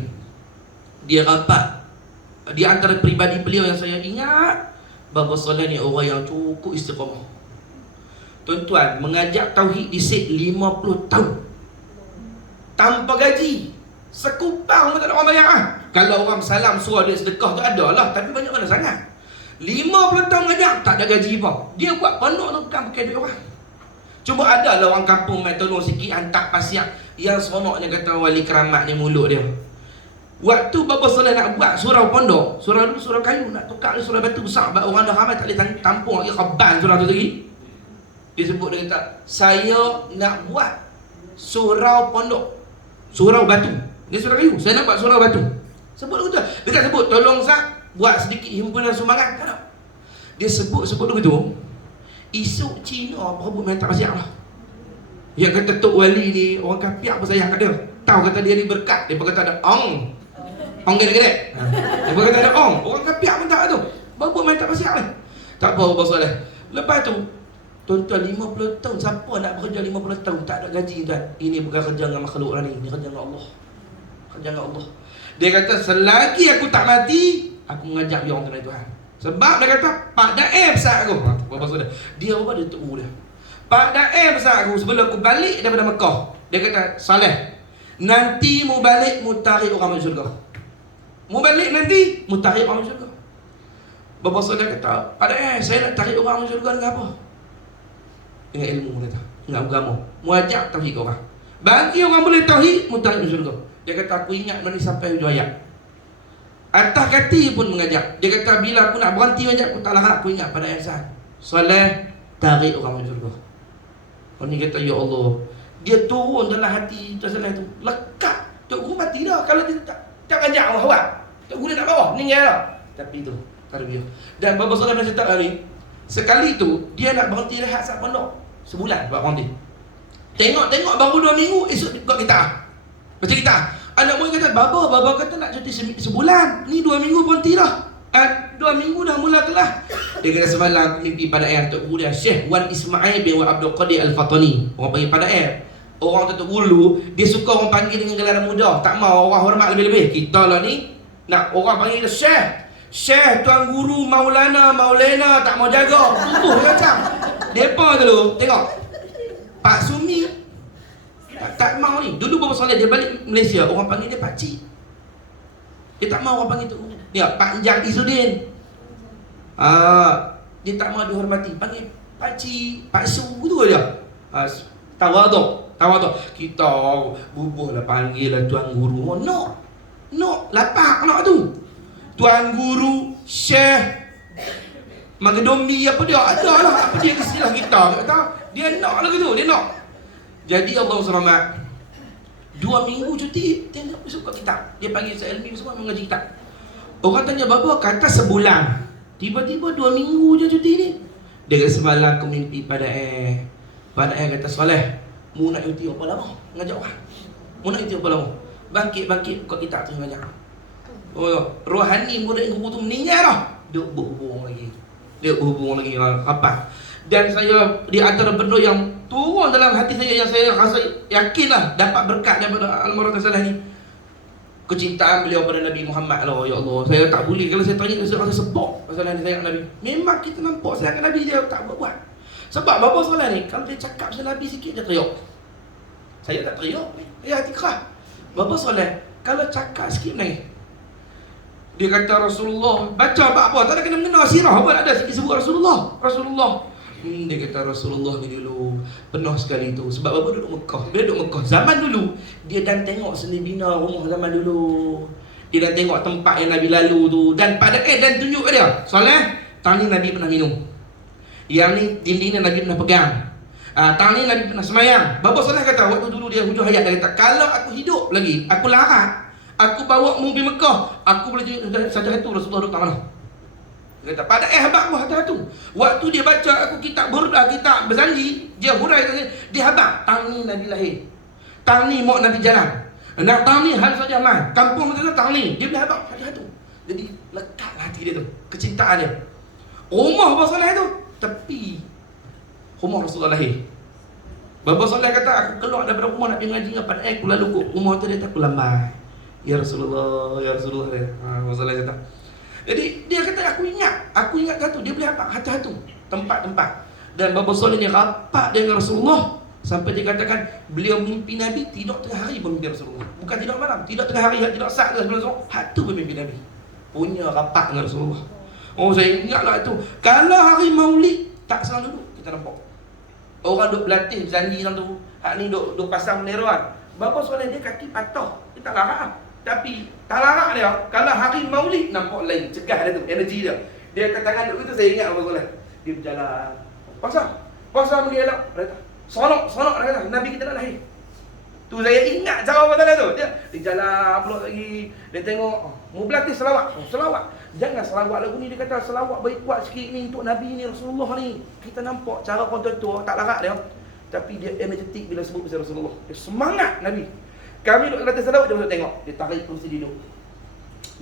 Dia rapat. Di antara peribadi beliau yang saya ingat, Baba Saleh ni orang yang cukup istiqamah. Tuan-tuan, mengajak tauhid di set 50 tahun tanpa gaji. Sekupang pun tak ada orang bayar. Kalau orang salam suruh dia sedekah tu ada lah, tapi banyak mana sangat. 50 tahun mengajak, tak ada gaji pun. Dia buat pondok tu bukan pakai duit orang. Cuma ada lah orang kampung main tolong sikit, hantar pasir. Yang seronoknya kata wali keramat ni mulut dia. Waktu Baba Saleh nak buat surau pondok, surau kayu, nak tukar ni surau batu besar, sebab orang dah ramai tak boleh tampung lagi, khaban surau tu lagi. Dia sebut, dia kata, saya nak buat surau pondok, surau batu. Dia surau kayu, saya nak buat surau batu. Sebut begitu. Dia tak sebut, tolong Zak buat sedikit himpunan sumbangan. Tak. Dia sebut begitu. Isu Cina berebut main tak pasiak lah. Yang kata Tok Wali ni orang kafir apa sayang kat dia. Tahu kata dia ni berkat, dia kata ada ong. Ong gede-gede. Dia kata ada ong. Orang kafir pun tak tu. Berebut main tak pasiak ni. Tak apa Baba Saleh. Lepas tu, tuan-tuan 50 tahun, siapa nak bekerja 50 tahun tak ada gaji tuan. Ini bukan kerja dengan makhluk lah ni. Ini kerja dengan Allah. Kerja dengan Allah. Dia kata selagi aku tak mati, aku mengajak dia orang kenal Tuhan. Sebab dia kata Pak Daim besar aku. Baba Saleh. Dia apa dia Tok Guru dia. Pak Daim besar aku sebelum aku balik daripada Mekah. Dia kata, Saleh, nanti mu balik mu tarik orang masuk syurga. Mu balik nanti mu tarik orang masuk syurga. Baba Saleh kata, Pak Daim, saya nak tarik orang masuk syurga dengan apa? Dengan ilmu kata. Dengan agama. Mu ajak tauhid ke orang. Bagi orang boleh tauhid, mu tarik masuk syurga. Dia kata aku ingat mana sampai hujung ayat. Atas kati pun mengajak. Dia kata bila aku nak berhenti mengajak, aku tak larat, aku ingat pada ayat Sa'ad. Saleh tarik orang masuk syurga. Orang ni kata ya Allah, dia turun dalam hati Tuan Saleh tu. Lekat. Tok Guru mati dah kalau dia tak ajak orang awak. Tok Guru nak bawah, meninggal dah. Tapi tu tarbiyah. Dan Baba Saleh dah cerita ni, sekali tu dia nak berhenti rehat sat pondok. Sebulan buat berhenti. Tengok baru 2 minggu esok kau kita. Macam kita. Anak murid kata, Baba kata nak cuti sebulan. Ni 2 minggu berhenti dah. 2 minggu dah mula kelah. Dia kata semalam mimpi pada air Tok Guru dia, Syekh Wan Ismail bin Abdul Qadir Al-Fatani. Orang panggil pada air. Orang Tok Guru, dia suka orang panggil dengan gelaran muda. Tak mau orang hormat lebih-lebih. Kita lah ni, nak orang panggil dia Syekh Tuan Guru Maulana tak mau jaga. Tutup dia macam. Depa tu tengok. Pak Sumi tak mau ni. Dulu Baba Saleh dia balik Malaysia, orang panggil dia Pak Cik. Dia tak mau orang panggil Tok Guru. Ya, Pak Njang Izudin. Dia tak mau dihormati, panggil Pak Cik, Pak Su tu aja. Tawaduk. Kita bubuhlah panggil lah Tuan Guru. No, lapak nak tu. Tuan Guru, Syekh Magdombi apa dia ada lah. Apa dia istilah kita. Dia nak lagi tu, dia nak. Jadi Allah selamat. 2 minggu cuti, tengok besok kat kitab. Dia panggil saya ilmi semua mengaji kitab. Orang tanya bapa, kata sebulan. Tiba-tiba 2 minggu je cuti ni. Dia kata semalam aku mimpi pada Pada kata Soleh, mu nak cuti apa lama? Ngajak orang. Mu nak cuti apa lama? Bangkit kat kitab tu ngajak. Oh, rohani murid guru tu meninggal dah. Dia berhubung lagi. Apa? Dan saya di antara benda yang turun dalam hati saya, yang saya rasa yakinlah dapat berkat daripada almarhum Saleh ni, kecintaan beliau pada Nabi Muhammad lah. Ya Allah, saya tak boleh kalau saya tanya, saya rasa sebab Saleh ni sayang Nabi. Memang kita nampak sayang Nabi, dia tak buat. Sebab Bapa Saleh ni kalau dia cakap pasal Nabi sikit dia teriak. Saya tak teriak, saya hati keras. Bapa Saleh kalau cakap sikit ni, dia kata Rasulullah, baca apa tak ada kena-mengena sirah apa ada sikit sebut Rasulullah. Dia kata Rasulullah ni dulu penuh sekali tu. Sebab bapa duduk Mekah. Dia duduk Mekah zaman dulu, dia dan tengok seni bina rumah zaman dulu. Dia dan tengok tempat yang Nabi lalu tu. Dan pada dan tunjuk kat dia, Saleh, tang ni Nabi pernah minum. Yang ni dinding ni Nabi pernah pegang. Tang ni Nabi pernah semayang. Bapa Saleh kata waktu dulu dia hujung hayat, dia kata kalau aku hidup lagi, aku larat, aku bawa mu pergi Mekah, aku boleh tunjuk satu-satu Rasulullah duduk kat mana. Dia kata pada habaq buah hati-hati. Waktu dia baca aku kitab Burdah, kitab berjanji, dia hurai tadi, dia habaq tang ni Nabi lahir. Tang ni mak Nabi jalan. Nak tang ni hal saja mai. Kampung kita tang ni, dia boleh habaq hati-hati. Jadi lekatlah hati dia tu, kecintaan dia. Rumah Bapa Saleh tu tepi rumah Rasulullah lahir. Bapa Saleh kata aku keluar daripada rumah nak pergi ngaji dengan pada aku lalu kok rumah tu dia tak aku lambai. Ya Rasulullah dia. Bapa Saleh kata. Jadi dia kata aku ingat satu, dia boleh habaq hati-hati tempat-tempat. Dan Bapa Saleh ni rapat dengan Rasulullah sampai dia katakan beliau mimpi Nabi tidak tengah hari pun mimpi Rasulullah. Bukan tidak malam, tidak tengah hari, tidak saat ke sebelum Rasulullah. Hatu pun mimpi Nabi. Punya rapat dengan Rasulullah. Oh, saya ingatlah itu. Kalau hari Maulid tak selalu duduk, kita nampak. Orang duk berlatih zanji dalam tu. Hak ni duk pasang bendera kan. Bapa Saleh dia kaki patah. Dia tak larat. Tapi tak larat dia. Kalau hari Maulid nampak lain, cegah dia tu, energi dia. Dia kat tangan duk itu saya ingat Bapa Saleh. Dia berjalan. Pasal dia elok. Sonok dia kata Nabi kita nak lahir. Tu saya ingat cara Bapa Saleh tu. Dia jalan pulak lagi. Dia tengok, mau berlatih selawat. Selawat. Jangan selawat lagu ni, dia kata selawat baik kuat sikit ni untuk Nabi ni, Rasulullah ni. Kita nampak cara orang tua tak larat dia. Tapi dia energetik bila sebut pasal Rasulullah. Dia semangat Nabi. Kami duduk kata selawat, dia masuk tengok. Dia tarik kursi duduk.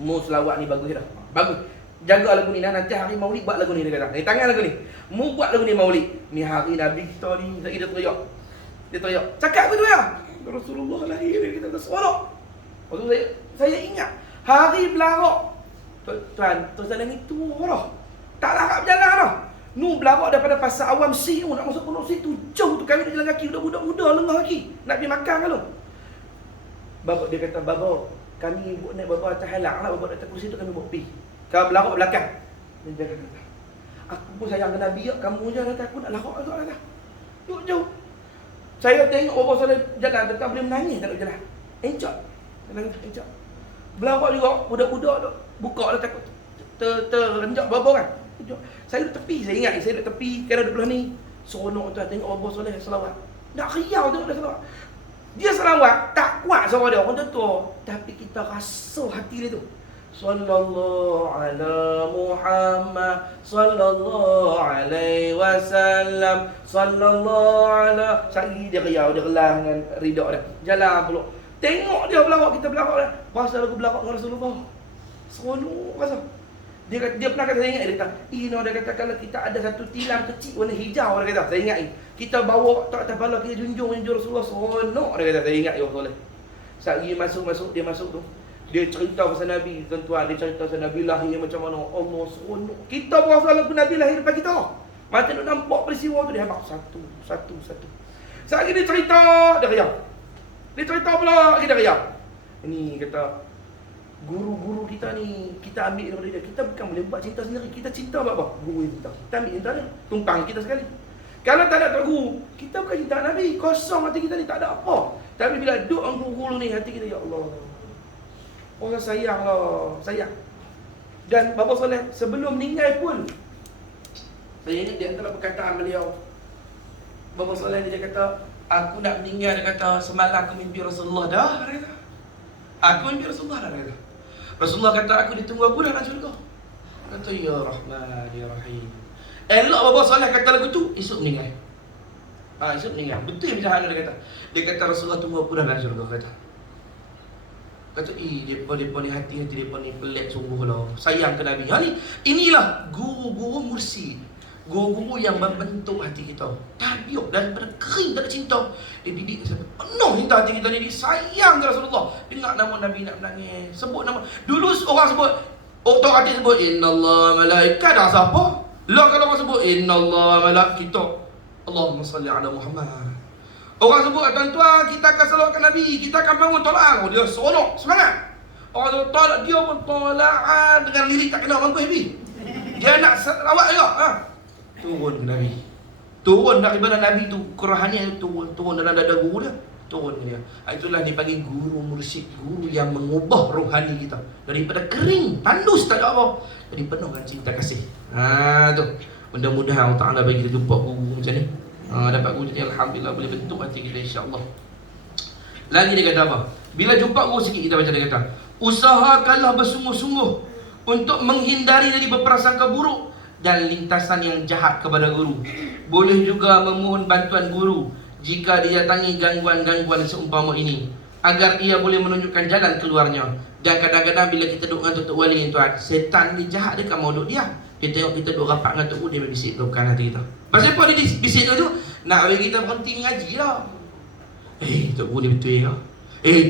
Mu selawat ni bagus dah. Bagus. Jaga lagu ni dah, nanti hari Maulid buat lagu ni, dia kata. Ni tangan lagu ni. Mu buat lagu ni Maulid. Ni hari Nabi kita ni. Lagi dia teriak. Cakap apa tu ya? Rasulullah lahir, dia kata seronok. Waktu saya ingat hari belarak. Tuan Saleh ni tua dah. Tak larat berjalan dah. Nu belarak daripada pasar awam si tu nak masuk pondok situ. Jauh tu kami nak jalan kaki, budak-budak muda lengah lagi. Nak pergi makan kalau. Bapa dia kata, "Bapa, kami buat naik bapa atas halang lah, bapa atas kursi tu kami buat pi. Kau belarak belakang." Dia kata, "Aku pun sayang ke Nabi, kamu je kata aku nak larak tu kata." Jauh. Saya tengok Bapa Saleh jalan, tetap boleh menangis tak nak jalan. Encok. Encok. Belarak juga budak-budak tu buka lah takut terenjak bawah kan. Saya duduk tepi, saya ingat saya duduk tepi kira duduk belah ni. Seronok tu tengok Bapa Saleh selawat. Nak riau tengok dia selawat. Dia selawat tak kuat suara dia orang tua, tapi kita rasa hati dia tu. Sallallahu ala Muhammad sallallahu alaihi wasallam sallallahu ala. Sagi dia riau, dia relah dengan ridha dia. Jalan pulak. Tengok dia belawak, kita belawak dah. Pasal lagu belawak dengan Rasulullah. Seronok rasa. Dia pernah kata, saya ingat dia kata, dia kata kalau kita ada satu tilam kecil warna hijau, dia kata, saya ingat kita bawa tak atas bala, kita junjung Rasulullah, seronok, dia kata, saya ingat ya Rasulullah. Saat dia masuk tu, dia cerita pasal Nabi, tuan-tuan, dia cerita pasal Nabi lahir macam mana, Allah seronok. Kita berasa lagu Nabi lahir depan kita. Macam nak nampak peristiwa tu, dia habaq satu. Saat dia cerita, dia riau. Dia cerita pula, dia riau. Ini kata, Guru-guru kita ni, kita ambil daripada dia. Kita bukan boleh buat cinta sendiri. Kita cinta buat apa? Guru yang cinta. Kita ambil cinta dia, tumpang kita sekali. Kalau tak ada Tok Guru, kita bukan cinta Nabi. Kosong hati kita ni, tak ada apa. Tapi bila duduk dengan guru ni, hati kita, ya Allah, orang sayang lah, sayang. Dan Bapa Soleh sebelum meninggal pun, saya ingat di antara perkataan beliau, Bapa Soleh dia kata, aku nak meninggal, dia kata, semalam aku mimpi Rasulullah dah, dia kata. Aku mimpi Rasulullah dah, dia kata. Rasulullah kata, aku ditunggu aku dah nak syurga. Kata, ya Rahman, ya Rahim. Elok Bapa Soleh kata lagu tu, esok meninggal. Esok meninggal. Betul macam mana dia kata. Dia kata Rasulullah tunggu aku dah nak syurga, kata. Kata, depa ni hati-hati depa ni pelik sungguh lah. Sayang ke Nabi. Inilah guru-guru mursyid. Guru-guru yang membentuk hati kita. Tabiuk daripada kering tak ada cinta. Dia didik kita. Penuh cinta hati kita ni. Dia sayang ke Rasulullah. Dengar nama Nabi nak menangis. Sebut nama. Dulu orang sebut, Tok Hati sebut, Innallaha malaikat. Dah siapa? Lah kalau orang sebut, Innallaha malaikat. Kita, Allahumma salli ala Muhammad. Orang sebut, tuan-tuan, kita akan salawatkan Nabi. Kita akan bangun tolak. Dia seronok, semangat. Orang tu tolak, dia pun tolak dengan lirik tak kena mampu happy. Dia nak salawat juga. Turun ke Nabi. Turun daripada Nabi tu, kerohanian tu turun dalam dada guru dia. Turun ke dia. Itulah dipanggil guru mursyid, guru yang mengubah rohani kita. Daripada kering, tandus, tak ada apa, jadi penuh dengan cinta kasih. Tu. Mudah-mudahan Allah Ta'ala bagi kita jumpa guru macam ni. Dapat guru jadi alhamdulillah boleh bentuk hati kita, insya-Allah. Lagi dia kata apa? Bila jumpa guru sikit kita baca, dia kata, usahakanlah bersungguh-sungguh untuk menghindari dari berprasangka buruk dan lintasan yang jahat kepada guru. Boleh juga memohon bantuan guru jika didatangi gangguan-gangguan seumpama ini, agar ia boleh menunjukkan jalan keluarnya. Dan kadang-kadang bila kita duduk dengan Tok Wali ni tuan, setan ni jahat, dia kan mau duduk diam. Dia tengok kita duduk rapat dengan Tok Guru, dia bisik keluarkan hati kita. Pasal apa dia bisik tu? Nak bagi kita berhenti ngaji lah. Tok Guru ni betul ke?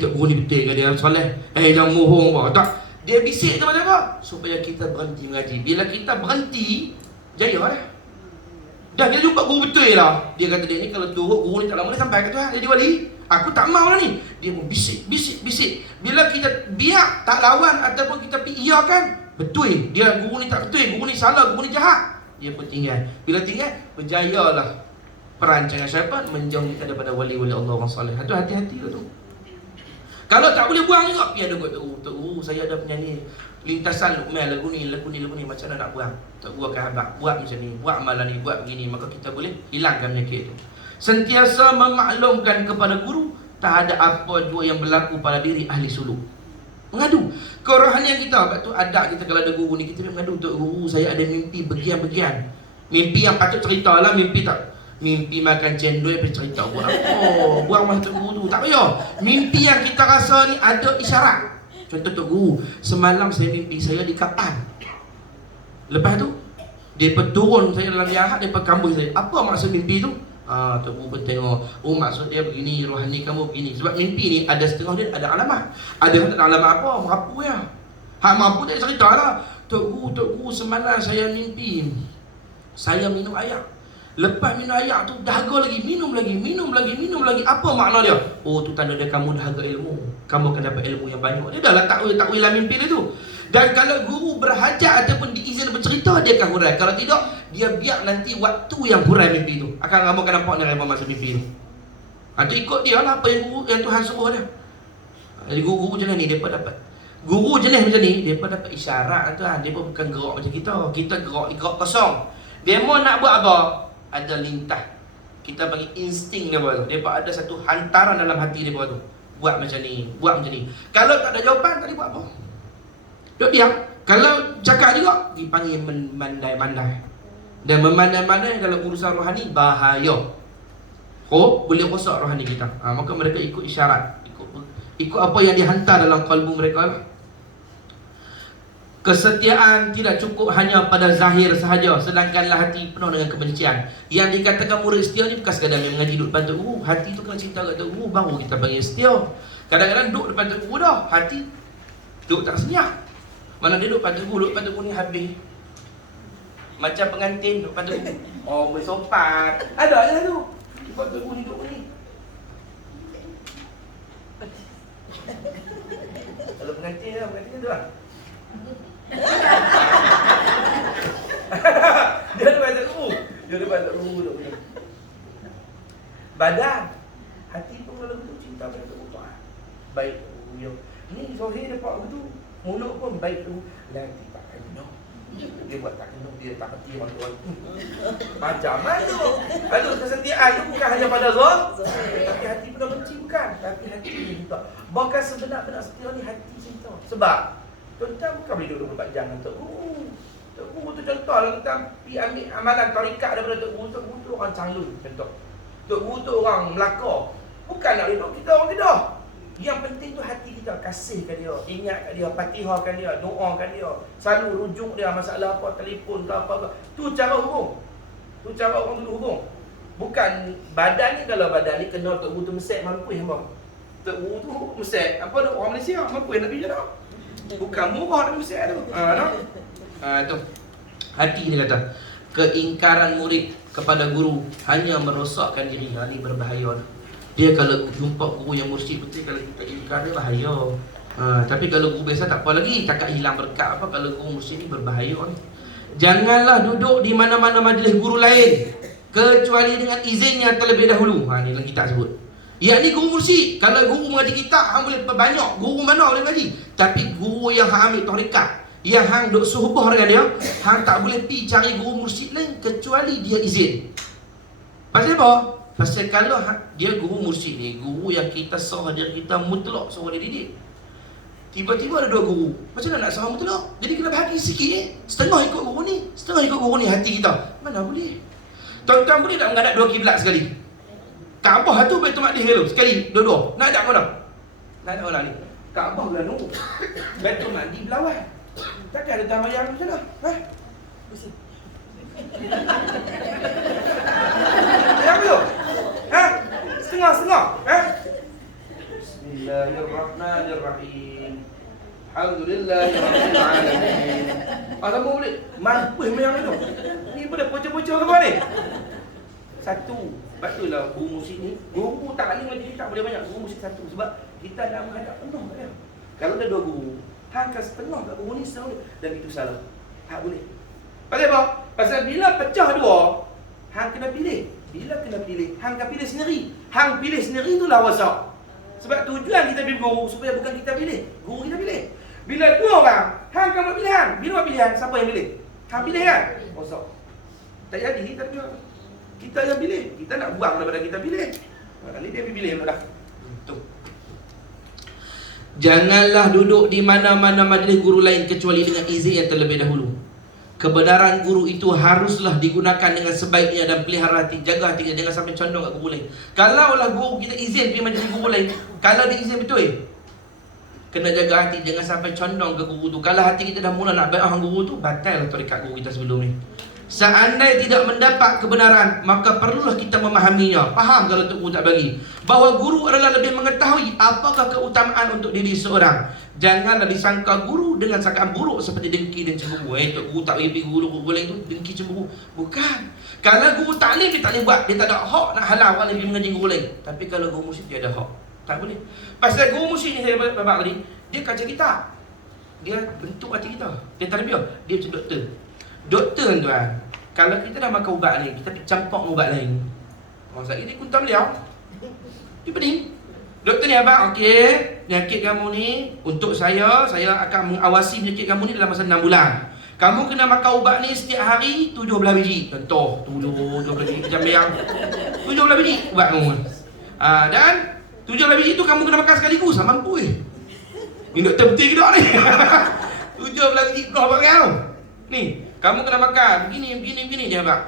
Tok Guru ni betul ke dia soleh? Jangan mohong apa. Tak. Dia bisik tu macam apa? Supaya kita berhenti mengaji. Bila kita berhenti, jaya lah. Dah kita jumpa guru betul lah. Dia kata dia ni kalau turut guru ni tak lama dia sampai ke Tuhan. Jadi wali. Aku tak mau lah ni. Dia pun bisik. Bila kita biar tak lawan ataupun kita iakan, betul. Dia guru ni tak betul. Guru ni salah. Guru ni jahat. Dia pun tinggal. Bila tinggal, berjayalah perancangan syaitan menjauh kita daripada wali-wali Allah orang salih. Itu hati-hati tu. Kalau tak boleh buang juga, pergi ada kot Tok Guru, saya ada penyanyi lintasan Luqman, lagu ni macam mana nak buang. Tok Guru akan habaq, buat macam ni, buat malam ni, buat begini, maka kita boleh hilangkan penyakit itu. Sentiasa memaklumkan kepada guru, tak ada apa jua yang berlaku pada diri ahli suluk. Mengadu kerohanian kita. Sebab tu adab kita kalau ada guru ni, kita mengadu, Tok Guru, saya ada mimpi bagian-bagian. Mimpi yang patut cerita lah, mimpi tak. Mimpi makan cendol apa cerita buat apa? Buang masa Tok Guru tu. Tak payah. Mimpi yang kita rasa ni ada isyarat. Contoh Tok Guru, semalam saya mimpi saya di kapal. Lepas tu depa turun saya dalam jahat, depa kambui saya. Apa maksud mimpi tu? Tok Guru pun tengok. Maksud dia begini, rohani kamu begini. Sebab mimpi ni ada setengah dia ada alamat. Ada tak ada alamat apa? Merapu ya. Mampu dia cerita lah. Tok Guru semalam saya mimpi saya minum air. Lepas minum air tu dahaga lagi, minum lagi. Apa makna dia? Tu tanda dia kamu dahaga ilmu. Kamu akan dapat ilmu yang banyak. Dia dah lah takwil lah mimpi dia tu. Dan kalau guru berhajat ataupun diizin bercerita, dia akan hurai. Kalau tidak, dia biar nanti waktu yang hurai mimpi tu. Kamu akan nampak dia masa mimpi tu. Itu ikut dia lah apa yang Tuhan suruh dia. Jadi guru jenis ni depa dapat. Guru jenis macam ni depa dapat isyarat Tuhan. Depa bukan gerak macam kita. Kita gerak kosong. Demo nak buat apa? Ada lintah. Kita bagi insting dia tu. Depa ada satu hantaran dalam hati depa tu. Buat macam ni. Kalau tak ada jawapan, tak boleh buat apa. Duduk diam. Kalau cakap juga, dipanggil memandai-mandai. Dan memandai-mandai dalam urusan rohani bahaya. Boleh rosak rohani kita. Maka mereka ikut isyarat, ikut apa yang dihantar dalam kalbu mereka lah. Kesetiaan tidak cukup hanya pada zahir sahaja, sedangkanlah hati penuh dengan kebencian. Yang dikatakan murid setia ni bukan sekadar mengaji duduk depan Tok Guru. Hati tu kena cinta kat Tok Guru, baru kita panggil setia. Kadang-kadang duduk depan Tok Guru dah, hati duduk tak senyap. Mana dia duduk depan Tok Guru ni habis macam pengantin duduk depan Tok Guru. Bersopan. Ada je tu. Sebab Tok Guru ni duduk ni. pengantin tu lah. Dia ada banyak guru. Badan, hati pun kalau begitu cinta pada Allah. Baik guru. Ni Zohir dapat begitu. Mulut pun baik tu. Nanti tak kena. Dia buat tak kena, dia tak hati orang tu. Macam mana tu? Aduh, kesetiaan tu bukan hanya pada Zohir, tapi hati pun dah benci bukan. Tapi hati dia cinta. Bahkan sebenar-benar setia ni hati cinta. Sebab tuan-tuan bukan boleh duduk 24 jam untuk guru. Tok guru tu contoh lah, kita pergi ambil amalan tarikat daripada tok guru. Tok guru tu orang calon contoh. Tok guru tu orang Melaka. Bukan nak hidup kita orang Kedah. Yang penting tu hati kita, kasihkan dia, ingatkan dia, fatihahkan dia, doakan dia, selalu rujuk dia masalah apa, telefon ke apa-apa. Tu cara hubung. Tu cara orang dulu hubung. Bukan badan ni, kalau badan ni kena tok guru tu mesek mampu hamba. Tok guru tu mesek, apa dah orang Malaysia mampu nak pergi dah. Bukan murah nak mesek tu. Tu. Hati ni kata, keingkaran murid kepada guru hanya merosakkan diri. Ini berbahaya. Dia kalau jumpa guru yang mursyid betul, kalau kita ingkar dia bahaya. Tapi kalau guru biasa tak apa lagi, takkan hilang berkat apa. Kalau guru mursyid ni berbahaya ni. Janganlah duduk di mana-mana majlis guru lain kecuali dengan izinnya terlebih dahulu. Ni dalam kitab sebut. Yakni guru mursyid. Kalau guru mengaji kitab, hang boleh banyak. Guru mana boleh mengaji. Tapi guru yang hang ambil tarekat, yang hang duk suhbah dengan dia, hang tak boleh pergi cari guru mursyid lain kecuali dia izin. Pasal apa? Pasal kalau dia guru mursyid ni, guru yang kita sah dia, kita mutlak suruh dia didik. Tiba-tiba ada dua guru, macam mana nak sah mutlak? Jadi kena bahagi sikit. Setengah ikut guru ni, setengah ikut guru ni, hati kita. Mana boleh? Tuan-tuan boleh tak menghadap dua kiblat sekali? Kaabah tu Baitul Maqdis dulu, sekali, dua-dua. Nak hadap mana? Nak hadap mana ni? Kaabah belah nu. Baitul Maqdis berlawan. Takkan ada tamayang macam mana? Yang tu? Setengah-setengah? Bismillahirrahmanirrahim. Alhamdulillahirrahmanirrahim. Kamu boleh? Mampu yang tu. Ni boleh bocor-bocor ke apa ni? Satu. Sebab tu lah guru musik ni, guru taklim majlis tak boleh banyak, guru musik satu. Sebab kita nak menghadap penuh kat dia. Kalau ada dua guru, hang akan setengah kat guru ni setengah. Dan itu salah. Tak boleh. Pasal apa? Pasal bila pecah dua, hang kena pilih. Bila kena pilih, hang akan pilih sendiri. Hang pilih sendiri itulah wasak. Sebab tujuan kita pilih guru supaya bukan kita pilih, guru kita pilih. Bila dua orang, hang akan buat pilihan. Bila buat pilihan, siapa yang pilih? Hang pilih kan? Wasak. Tak jadi, tak ada. Kita yang pilih. Kita nak buang daripada kita pilih. Kali dia pilih dah. Tu. Janganlah duduk di mana-mana majlis guru lain kecuali dengan izin yang terlebih dahulu. Kebenaran guru itu haruslah digunakan dengan sebaiknya dan pelihara hati, jaga hati, jangan sampai condong kat guru lain. Kalau lah guru kita izin pergi majlis guru lain, kalau dia izin betul, kena jaga hati, jangan sampai condong ke guru tu. Kalau hati kita dah mula nak bai'ah guru tu, batal lah tarekat guru kita sebelum ni. Seandainya tidak mendapat kebenaran, maka perlulah kita memahaminya. Faham kalau Tok Guru tak bagi, bahawa guru adalah lebih mengetahui apakah keutamaan untuk diri seorang. Janganlah disangka guru dengan sangkaan buruk seperti dengki dan cemburu. Tok Guru tak bagi guru lain tu dengki cemburu. Bukan. Kalau guru taklim dia tak boleh buat, dia tak ada hak nak halang orang lebih mengaji guru lain. Tapi kalau guru musyid dia ada hak. Tak boleh. Pasal guru musyid ni saya babak tadi, dia kaca kita. Dia bentuk hati kita. Dia tarbiyah. Dia macam doktor. Doktor tuan, kalau kita dah makan ubat ni, kita campak ubat lain. Masa ini kuntam beliau. Dia pening. Doktor ni abang, okey, penyakit kamu ni untuk saya akan mengawasi penyakit kamu ni dalam masa 6 bulan. Kamu kena makan ubat ni setiap hari 17 biji. Contoh, 17 biji macam yang 17 biji ubat kamu. Dan 17 biji tu kamu kena makan sekaligus, mampu Ni doktor betul ke tak ni? 17 biji kau buat kau. Ni kamu kena makan begini je abang.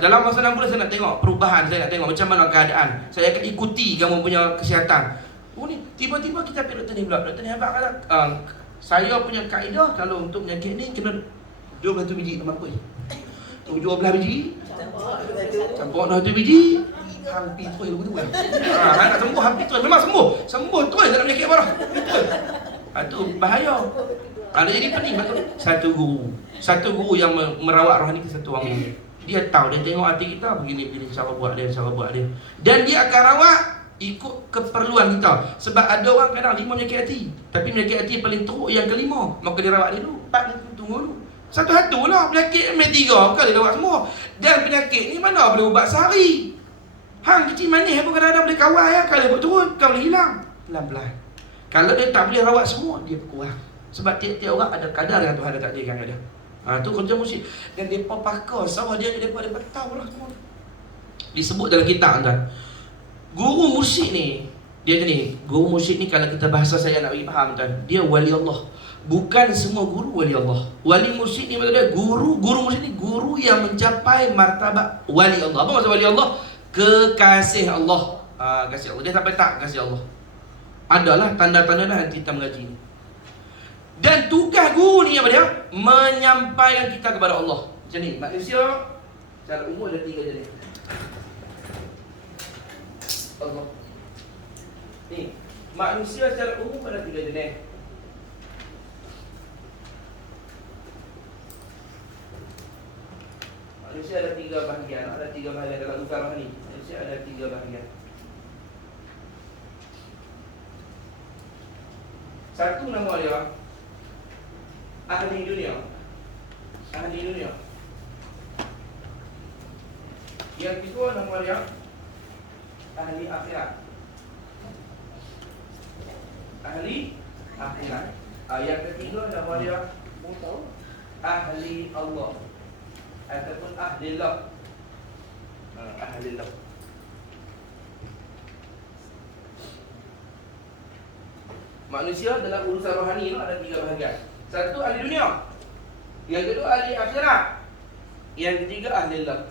Dalam masa 6 bulan saya nak tengok perubahan, saya nak tengok macam mana keadaan. Saya akan ikuti kamu punya kesihatan. Oh ni tiba-tiba kita pergi doktor ni pula. Doktor ni abang kata, saya punya kaedah kalau untuk penyakit ni kena 21 biji mampu. 17 biji. Campur 21 biji. Hampir terus begitu kan. Nak sembuh hampir terus. Memang sembuh. Sembuh terus dalam penyakit apa dah. Betul. Tu bahaya. Ada jadi pening betul. Satu guru yang merawat rohani kita, satu orang guru. Dia tahu, dia tengok hati kita begini cara buat dia. Dan dia akan rawat ikut keperluan kita. Sebab ada orang kadang 5 penyakit hati, tapi penyakit hati paling teruk yang kelima, maka dia rawat dia dulu. 4 ni tunggu dulu. Satu-satu lah. Penyakit main 3 kali rawat semua. Dan penyakit ni mana boleh ubat sehari. Hang kecil manis pun kadang-kadang boleh kawal ya. Kalau buat turun, kau boleh hilang pelan-pelan. Kalau dia tak boleh rawat semua, dia berkurang. Sebab tiap-tiap orang ada kadar yang Tuhan dah takdirkan kat dia. Tu kerja musyrik. Dan mereka pakar sawah dia, mereka tahu lah semua. Disebut dalam kitab tuan. Guru musyrik ni, dia macam ni. Guru musyrik ni kalau kita bahasa saya nak bagi faham tuan, dia wali Allah. Bukan semua guru wali Allah. Wali musyrik ni maksud dia guru musyrik ni guru yang mencapai martabat wali Allah. Apa maksud wali Allah? Kekasih Allah. Kasih Allah. Dia sampai tak kasih Allah. Adalah tanda-tanda dah kita mengaji ni. Dan tugas guru ni apa dia? Menyampaikan kita kepada Allah. Macam ni, manusia secara umum ada 3 jenis. Allah. Ni, manusia secara umum ada 3 jenis. Manusia ada 3 bahagian. Ada 3 bahagian dalam utarah ni. Manusia ada 3 bahagian. Satu nama dia ahli dunia. Ahli dunia. Yang kedua nama dia ahli akhirat. Ahli akhirat. Yang ketiga nama dia ahli Allah ataupun ahli Allah. Ahli Allah. Manusia dalam urusan rohani itu ada 3 bahagian. Satu ahli dunia, yang kedua ahli akhirat, yang ketiga ahli Allah.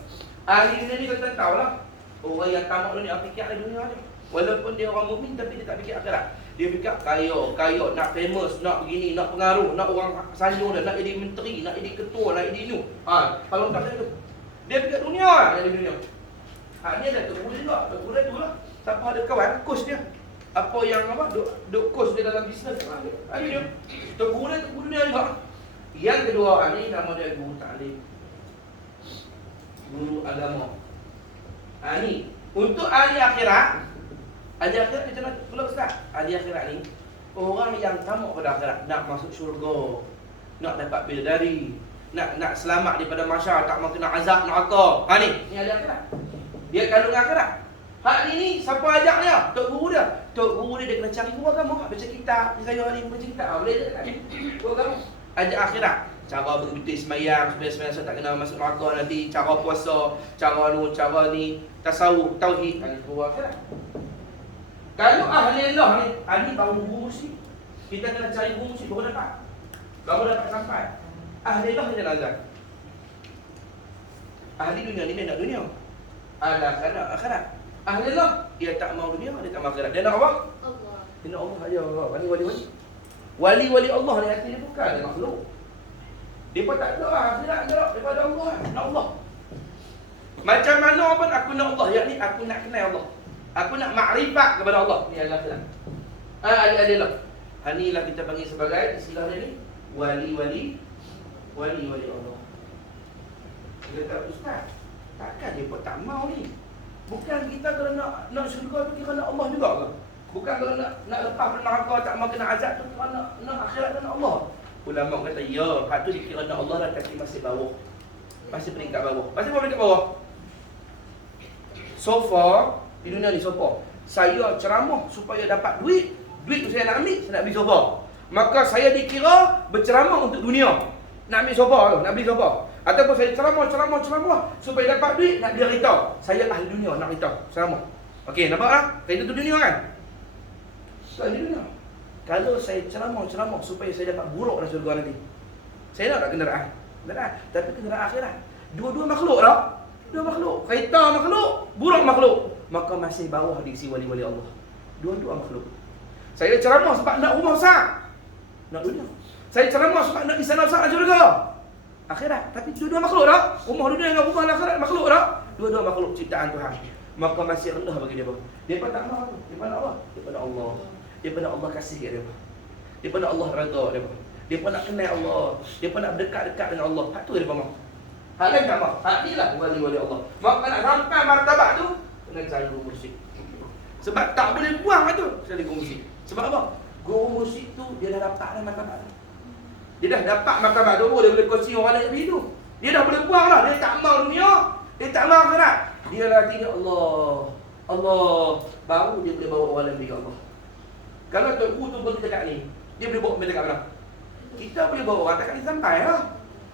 Ahli dunia ni kita tahu lah, orang yang tamak dunia fikir ahli dunia ni. Walaupun dia orang mukmin tapi dia tak fikir akhirat. Dia fikir kaya, nak famous, nak begini, nak pengaruh, nak orang sanjung dia, nak jadi menteri, nak jadi ketua, nak jadi nu. Kalau tak macam tu, dia fikir dunia lah, ahli dunia. Ni ada tu juga, tu lah. Siapa ada kawan, coach dia. Apa yang duk coach dia dalam bisnes ahli dia. Tu guru dia juga. Yang kedua ahli nama dia guru ta'lim. Guru agama. Ni untuk ahli akhirat. Ahli akhirat macam mana pula ustaz? Ahli akhirat ni orang yang tamak pada akhirat, nak masuk syurga, nak dapat bidadari, nak selamat daripada mahsyar, tak mahu kena azab neraka. Ni ahli akhirat. Dia kandung akhirat. Hak ni siapa ajak dia? Tok guru dia. Tok guru dia kena cari guru agama, baca kitab, dia saya hari baca kitab. Boleh tak? Guru agama. Ajak akhirat. Cara betul-betul semayang, supaya tak kena masuk neraka nanti, cara puasa, cara ni, tasawuf, tauhid, guru akhirat. Kalau ahli Allah ni, ahli baru guru musik. Kita kena cari guru musik baru dapat. Baru dapat sampai. Ahli Allah ni nazar. Ahli dunia ni dia nak dunia. Ada akhirat. Ahli Allah, dia tak mau dunia, dia tak mau akhirat. Dia nak apa? Allah. Dia nak Allah aja. Wali-wali Allah ni hati dia bukan dia makhluk. Dia pun tak ada akhirat dia daripada Allah. Nak Allah. Macam mana pun aku nak Allah, yakni aku nak kenal Allah. Aku nak makrifat kepada Allah. Ni adalah akhirat. Ahli Allah. Inilah kita panggil sebagai istilah dia ni wali-wali Allah. Dia kata ustaz, takkan dia pun tak mau ni? Bukan kita kalau nak syurga tu kira nak Allah juga ke? Bukan kalau nak lepas neraka tak mau kena azab tu kira nak akhirat dan Allah. Ulama kata ya, hak tu dikira nak Allah dah, tapi masih bawah. Masih peringkat bawah. Masih peringkat bawah. So far di dunia ni saya ceramah supaya dapat duit tu saya nak ambil, saya nak beli sofa. Maka saya dikira berceramah untuk dunia. Nak ambil sofa tu, nak beli sofa. Ataupun saya ceramah supaya dapat duit, nak dia risau. Saya ahli dunia, nak risau ceramah. Okey, nampak tak? Kita tu dunia kan? So, ahli dunia. Kalau saya ceramah supaya saya dapat buruk dalam syurga nanti, saya nak tak kenderaan? Tapi kenderaan akhirat. Dua-dua makhluk tak? Dua makhluk. Kereta makhluk, buruk makhluk. Maka masih bawah di sisi wali-wali Allah. Dua-dua makhluk. Saya ceramah sebab nak rumah besar, nak dunia. Saya ceramah sebab nak di sana besar dalam syurga, akhirat. Tapi dua-dua makhluk tak? Rumah dunia dengan rumah akhirat makhluk tak? Dua-dua makhluk ciptaan Tuhan. Maka masih rendah bagi dia. Dia pun tak mahu. Dia pada apa? Dia pada Allah. Dia pada Allah kasih kat dia. Dia pada Allah redha dia. Dia pun nak kenal Allah. Dia pun nak berdekat-dekat dengan Allah. Hak tu dia mahu. Hak lain tak mahu. Hak ni lah wali-wali Allah. Maka nak sampai martabat tu, kena cari guru musyrik. Sebab tak boleh buang lah tu sekali guru musik. Sebab apa? Guru musik tu dia dah dapat dah martabat. Dia dah dapat martabat tu, dia boleh kongsi orang lain lebih tu. Dia dah boleh buang lah. Dia tak mau dunia, dia tak mau akhirat. Dia dah tinggal Allah, baru dia boleh bawa orang lain pergi ke Allah. Kalau Tuan tu pergi dekat ni, dia boleh bawa dekat mana? Kita boleh bawa orang takkan dia sampai lah.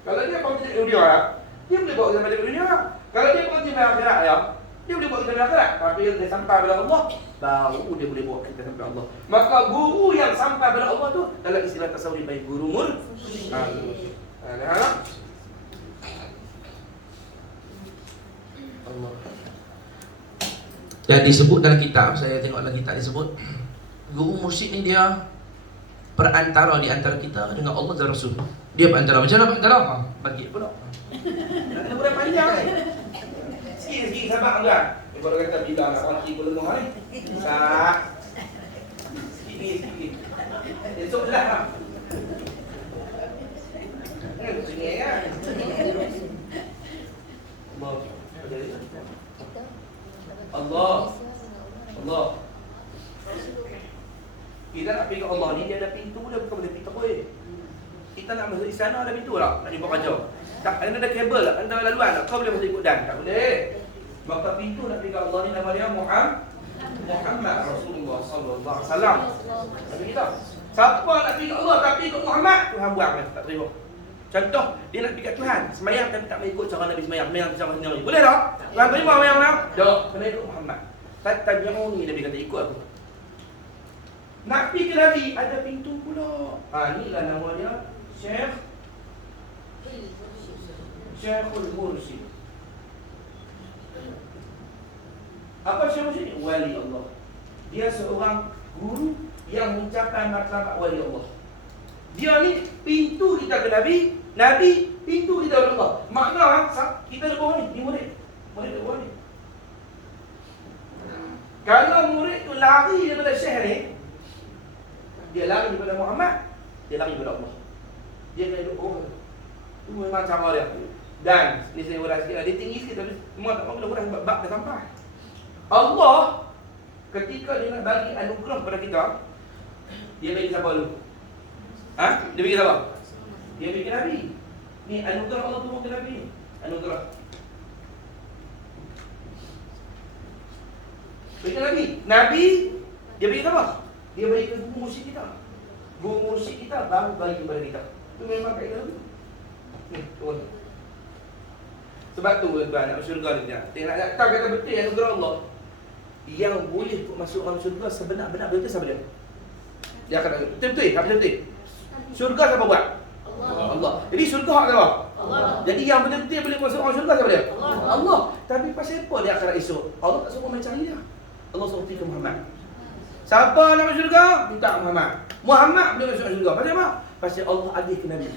Kalau dia pergi dekat dunia lah, dia boleh bawa kita sampai dekat dunia lah. Kalau dia pergi dekat akhirat lah, dia boleh bawa kita ke akhirat. Tapi kalau dia sampai pada Allah, baru dia boleh bawa kita sampai Allah. Maka guru yang sampai pada Allah tu, dalam istilah tasawuf baik guru mursyid. Allah. Dan disebut dalam kitab, saya tengok dalam kitab disebut, guru mursyid ni dia perantara di antara kita dengan Allah dan Rasul. Dia perantara. Macam mana perantara? Bagi pula. Nak kena buat panjang ni. Sikit sabar tuan. Kalau kata bila nak mati pun lemah ni. Tak. Sikit. Esok lah. Sini kan. Allah. Kita nak pergi ke Allah ni, dia ada pintu dia, bukan boleh pintu boleh. Kita nak masuk di sana ada pintu tak? Nak jumpa raja. Tak, ada kabel tak? Ada laluan tak? Kau boleh masuk ikut dan? Tak boleh. Maka pintu nak pergi ke Allah ni nama dia Muhammad Rasulullah sallallahu alaihi wasallam. Nabi kita. Siapa nak pergi ke Allah tapi ikut Muhammad, Tuhan buang kan? Tak terima. Contoh, dia nak pergi ke Tuhan, semayang tapi tak mengikut cara Nabi semayang cara sendiri. Boleh tak? Tuhan terima semayang tak? Tak, kena ikut Muhammad. Tattabi'uni, Nabi kata ikut aku. Nak pergi ke Nabi, ada pintu pula. Inilah nama dia Syekhul Mursyid. Apa Syekh Mursyid? Wali Allah. Dia seorang guru yang mencapai martabat wali Allah. Dia ni pintu kita ke Nabi, Nabi pintu kita ke Allah. Makna kita di bawah ni murid di bawah ni. Kalau murid tu lari daripada syekh ni, dia lari daripada Muhammad, dia lari daripada Allah. Dia kena duduk bawah. Itu memang cara dia. Dan ni saya urang sikit, dia tinggi sikit tapi semua tak mahu urang sebab bab dah sampai. Allah ketika dia nak bagi anugerah kepada kita, dia bagi siapa dulu? Dia bagi siapa? Dia bagi Nabi. Ni anugerah Allah turun ke Nabi. Anugerah. Bagi Nabi. Nabi dia bagi siapa? Dia bagi ke guru mursyid kita. Guru mursyid kita baru bagi kepada kita. Itu memang kaedah tu. Ni, turun. Sebab tu tuan nak masuk syurga ni dia nak tahu kata betul anugerah Allah. Yang boleh masuk dalam syurga sebenar-benar betul siapa dia? Dia akan betul-betul. Syurga siapa buat? Allah. Jadi syurga hak siapa? Allah. Jadi yang betul-betul boleh masuk dalam syurga siapa dia? Allah. Tapi pasal apa dia akhirat esok? Allah tak suruh macam dia. Allah suruh pergi ke Muhammad. Siapa nak masuk syurga? Minta Muhammad. Muhammad boleh masuk syurga. Pasal apa? Pasal Allah agih ke Nabi.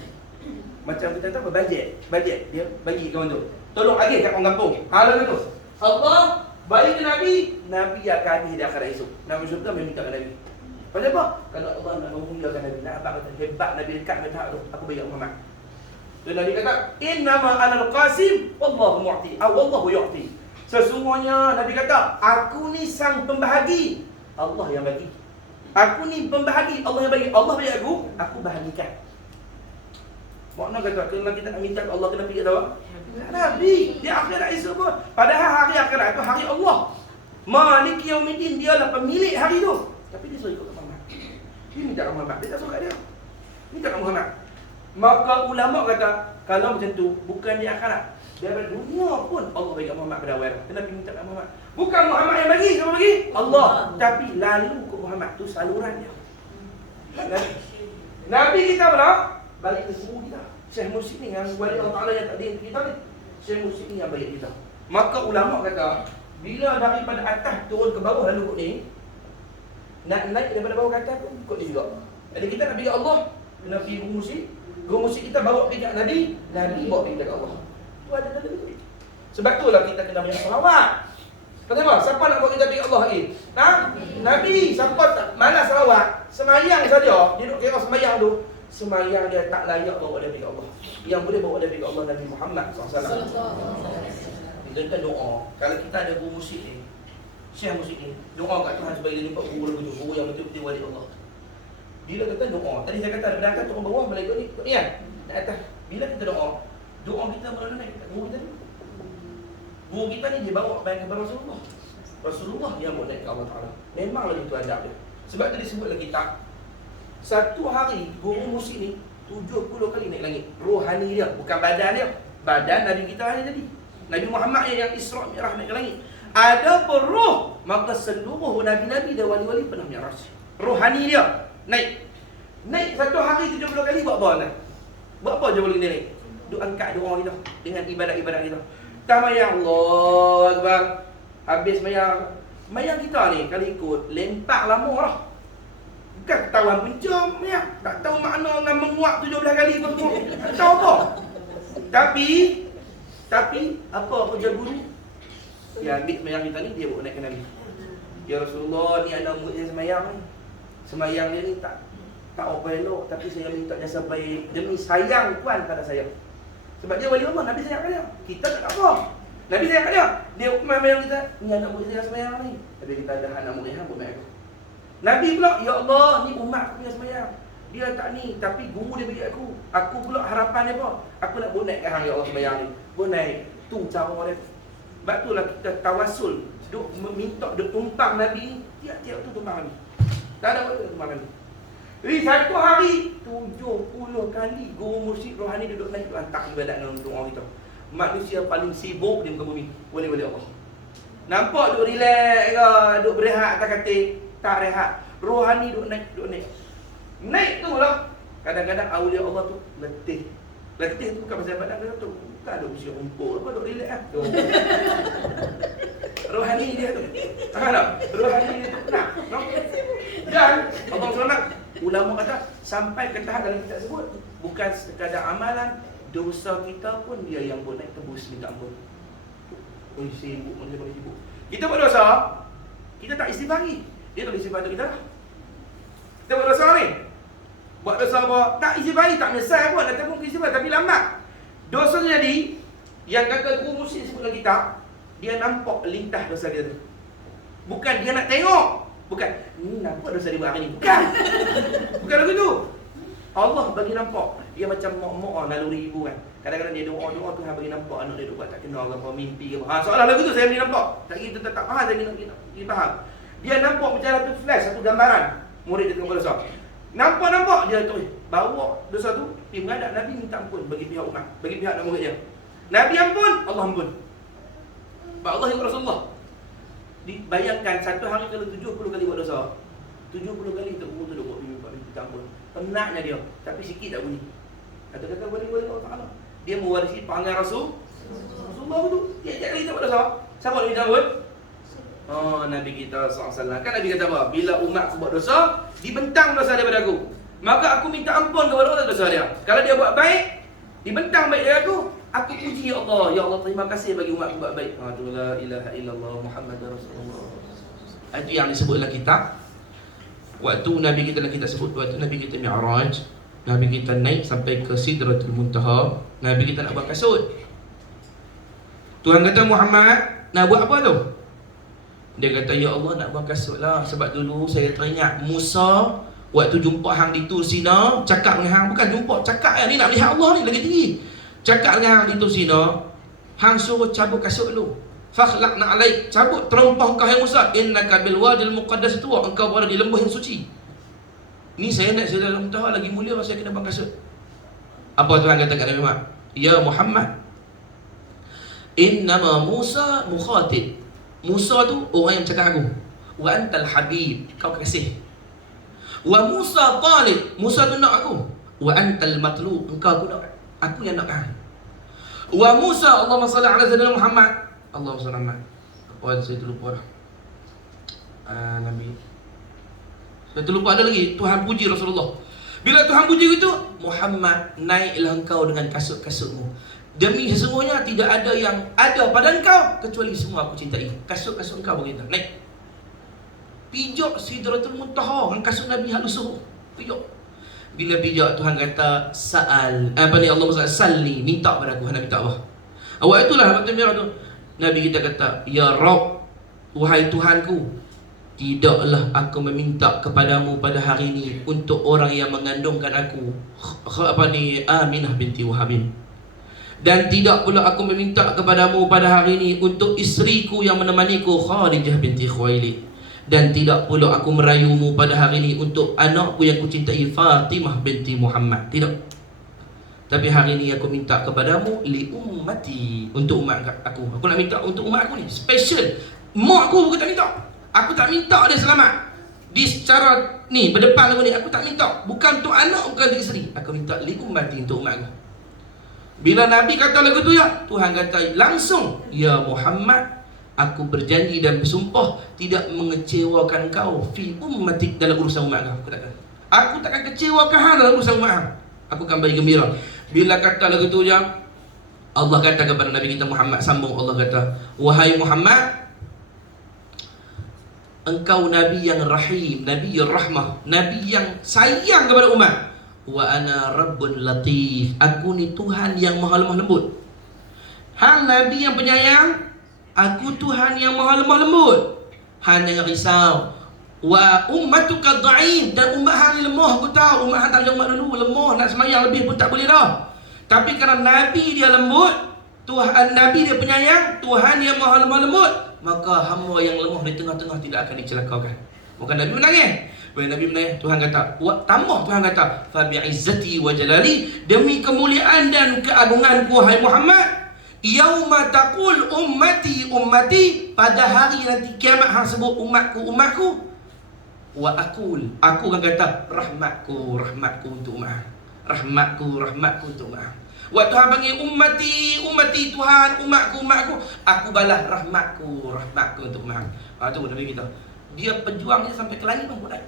Macam kita tahu apa? Bajet. Dia bagi kawan tu. Tolong agih kat orang kampung. Lalu tu. Allah bagi ke Nabi, Nabi akan agih di akhirat esok. Nak masuk syurga minta ke Nabi. Pasal apa? Kalau Allah nak memuliakan Nabi, nak abang kata hebat Nabi dekat dengan tahap tu, aku bagi Muhammad. Dan Nabi kata, innama anal qasim wallahu mu'ti. Wallahu yu'ti. Sesungguhnya Nabi kata, aku ni sang pembahagi, Allah yang bagi. Aku ni pembahagi, Allah yang bagi. Allah bagi aku bahagikan. Makna kata, kalau kita nak minta ke Allah, kena pergi tahu? Nabi, dia akhirat esok pun. Padahal hari akhirat itu hari Allah. Maliki yaumiddin, dialah pemilik hari tu. Tapi dia suruh ikut Muhammad. Dia minta ke Muhammad, dia tak suruh kat dia. Minta ke Muhammad. Maka ulama kata, kalau macam tu, bukan di akhirat, daripada dunia pun Allah bagi kat Muhammad pada awal. Kenapa minta kat Muhammad? Bukan Muhammad yang bagi, siapa bagi? Allah. Tapi lalu ke Muhammad tu saluran dia. Nabi kita pula balik ke guru kita. Syekh Mursyid ni yang wali Allah Ta'ala yang tak ada kita ni. Syekh Mursyid ni yang bagi kita. Maka ulama kata, bila daripada atas turun ke bawah lalu kot ni, nak naik daripada bawah ke atas pun ikut dia juga. Jadi kita nak pergi ke Allah, kena pergi guru mursyid. Guru mursyid kita bawa pergi kat Nabi, Nabi bawa pergi ke Allah. Itu ada dalam itu. Sebab itulah kita kena banyak salawat. Kenapa? Siapa nak bawa kita pergi ke Allah lagi? Nabi. Siapa tak malas salawat? Semayang saja, dia duduk kira semayang tu. Semayang dia tak layak bawa dia pergi ke Allah. Yang boleh bawa dia pergi ke Allah Nabi Muhammad SAW. Kita doa. Kalau kita ada guru mursyid ni, Syekh Musyid ni doa kat Tuhan supaya dia jumpa guru yang betul-betul wali Allah. Bila kata doa, tadi saya kata daripada atas turun bawah, malaikat ni kan di atas. Bila kita doa kita mana naik guru kita ni. Guru kita ni dia bawa bayang kepada Rasulullah yang bawa naik ke Allah Ta'ala. Memanglah itu adab dia. Sebab tu disebutlah kitab, satu hari guru Musyid ni 70 kali naik langit. Rohani dia, bukan badan dia. Badan Nabi kita ni tadi, Nabi Muhammad yang Isra' Mi'raj naik ke langit. Ada roh, maka seluruh nabi-nabi dan wali-wali pernah mi'raj. Rohani dia naik satu hari 70 kali. Buat apa nak? Buat apa je boleh dia naik? Duk angkat doa kita dengan ibadat-ibadat kita. Tamayang Allah Akbar. Habis mayang kita ni kalau ikut lempak lama lah. Bukan ketahuan pun jom mayang. Tak tahu makna dengan menguap 17 kali pun. Tak tahu apa. Tapi apa kerja guru? Dia ambil semayang kita ni, dia bawa naik ke Nabi. Ya Rasulullah, ni anak murid saya semayang ni. Semayang dia ni tak apa elok, tapi saya minta jasa baik demi sayang Tuan pada saya. Sebab dia wali Allah, Nabi sayang kat dia. Kita tak apa. Nabi sayang kat dia. Dia semayang kita, ni anak murid saya semayang ni. Tapi kita ada anak murid hang buat naik aku. Nabi pula, ya Allah, ni umat aku punya semayang. Dia tak ni, tapi guru dia bagi aku. Aku pula harapan dia apa? Aku nak buat naik kat hang ya Allah semayang ni. Buat naik. Tu cara dia. Sebab itulah kita tawasul, duk minta, duk tumpang Nabi ni. Tiap-tiap tu tumpang Nabi. Tak ada apa-apa tumpang Nabi. Jadi satu hari 70 kali guru mursyid rohani duduk naik tu hantar ibadat dengan doa kita. Manusia paling sibuk di muka bumi, wali-wali Allah. Nampak duk relax ke, duk berehat atas katil, tak rehat. Rohani duk naik. Naik tu lah. Kadang-kadang awliya Allah tu letih. Letih tu bukan pasal badan dia tu. Tak ada usia rumput, apa duk relax lah. Rohani dia tu. Faham tak? Rohani dia tu nak. Dan Allah SWT, ulama kata sampai ke tahap dalam kitab sebut, bukan sekadar amalan, dosa kita pun dia yang boleh tebus minta ampun. Oh sibuk, manusia paling sibuk. Kita buat dosa, kita tak istighfari. Dia tak istighfar kita lah. Kita buat dosa ni, buat dosa apa? Tak istighfari, tak menyesal pun, datang pun istighfar, tapi lambat. Dosa jadi, yang kata guru musyid sebut dalam kitab, dia nampak lintah dosa dia tu. Bukan dia nak tengok. Bukan, ni nampak dosa dia buat hari ni. Bukan lagu tu. Allah bagi nampak. Dia macam mak-mak naluri ibu kan. Kadang-kadang dia doa-doa Tuhan bagi nampak anak dia buat tak kenal apa, mimpi ke apa. Soalan lagu tu saya bagi nampak. Tak kita tak faham, saya nak faham. Dia nampak macam satu flash, satu gambaran. Murid dia tengok dosa. Nampak dia tu bawa dosa tu pergi menghadap Nabi minta ampun bagi pihak umat, bagi pihak nak murid dia. Nabi ampun, Allah ampun. Pak Allah ikut Rasulullah. Dibayangkan satu hari kalau 70 kali buat dosa, 70 kali tu guru tu duk buat minta ampun. Penatnya dia, tapi sikit tak bunyi. Kata-kata wali-wali Allah Ta'ala. Dia mewarisi perangai Rasulullah tu. Tiap-tiap kali kita buat dosa, siapa nak minta ampun? Oh, Nabi kita SAW. Kan Nabi kata apa? Bila umat aku buat dosa, dibentang dosa daripada aku, maka aku minta ampun kepada Allah dosa dia. Kalau dia buat baik, dibentang baik dari aku puji ya Allah. Ya Allah, terima kasih bagi umat aku buat baik. La ilaha illallah Muhammadar Rasulullah. Itu yang disebut dalam kitab. Waktu Nabi kita dalam kitab sebut, waktu Nabi kita Mi'raj, Nabi kita naik sampai ke Sidratul Muntaha, Nabi kita nak buat kasut. Tuhan kata, Muhammad, nak buat apa tu? Dia kata, ya Allah, nak buat kasut lah. Sebab dulu saya teringat Musa waktu jumpa hang di Tur Sina, cakap dengan hang, bukan jumpa, cakap ni nak melihat Allah ni lagi tinggi. Cakap dengan hang di Tur Sina, hang suruh cabut kasut lu. Fakhlaqna alaik, cabut terompah engkau hai Musa, innaka bil wadil muqaddas tu, engkau berada di lembah yang suci. Ni saya nak Sidratul Muntaha lagi mulia, saya kena buat kasut. Apa Tuhan kata kat Nabi Muhammad? Ya Muhammad, innama Musa mukhatib. Musa tu orang yang cakap aku. Wa antal habib, kau kasih. Wa Musa talib, Musa tu nak aku. Wa antal matlub, engkau aku nak. Aku yang nak kau. Wa Musa, Allahumma salli ala sayyidina Muhammad. Allahumma salli ala Muhammad. Oh, saya terlupa dah. Nabi. Saya terlupa ada lagi. Tuhan puji Rasulullah. Bila Tuhan puji itu, Muhammad, naiklah engkau dengan kasut-kasutmu. Demi sesungguhnya tidak ada yang ada pada engkau kecuali semua aku cintai. Kasut-kasut engkau begitu. Naik. Pijak Sidratul Muntaha, kasut Nabi halus suruh. Pijak. Bila pijak Tuhan kata sa'al, apa ni Allah SWT salni, minta pada aku. Nabi minta apa? Awal itulah waktu Mi'raj tu Nabi kita kata, ya Rabb, wahai Tuhanku, tidaklah aku meminta kepadamu pada hari ini untuk orang yang mengandungkan aku, Aminah binti Wahabin. Dan tidak pula aku meminta kepadamu pada hari ini untuk isteriku yang menemaniku, Khadijah binti Khuwailid. Dan tidak pula aku merayumu pada hari ini untuk anakku yang kucintai, Fatimah binti Muhammad. Tidak. Tapi hari ini aku minta kepadamu li ummati, untuk umat aku. Aku nak minta untuk umat aku ni, special. Mak aku tak minta. Aku tak minta dia selamat. Di secara ni berdepan aku ni, aku tak minta. Bukan untuk anak, bukan untuk isteri. Aku minta li ummati, untuk umat aku. Bila Nabi kata lagu tu, ya, Tuhan kata langsung, ya Muhammad, aku berjanji dan bersumpah tidak mengecewakan kau fi ummatik, dalam urusan umat kau. Aku takkan kecewakan hang dalam urusan umat hang. Aku akan bagi gembira. Bila kata lagu tu, ya, Allah kata kepada Nabi kita Muhammad, sambung Allah kata, wahai Muhammad, engkau Nabi yang rahim, Nabi yang rahmah, Nabi yang sayang kepada umat. Wa ana rabbun latif, aku ni Tuhan yang maha lemah lembut. Hang Nabi yang penyayang, aku Tuhan yang maha lemah lembut. Hang jangan risau. Wa ummatuka dha'if, dan umat hang ni lemah, aku tahu. Umat hang tak boleh umat dulu, lemah, nak semayang lebih pun tak boleh dah. Tapi kerana Nabi dia lembut, Tuhan Nabi dia penyayang, Tuhan yang maha lemah lembut, maka hamba yang lemah di tengah-tengah tidak akan dicelakakan. Bukan Nabi menangis. Bila Nabi menangis, Tuhan kata, tambah Tuhan kata, fa bi'izzati wa jalali, demi kemuliaan dan keagunganku wahai Muhammad, yauma taqul ummati ummati, pada hari nanti kiamat hang sebut umatku umatku, wa aqul, aku akan kata rahmatku rahmatku untuk umat, rahmatku rahmatku untuk umat. Waktu Tuhan panggil ummati ummati, Tuhan umatku umatku, aku balas rahmatku rahmatku untuk umat. Tu Nabi kita, dia pejuang dia sampai ke langit pun naik.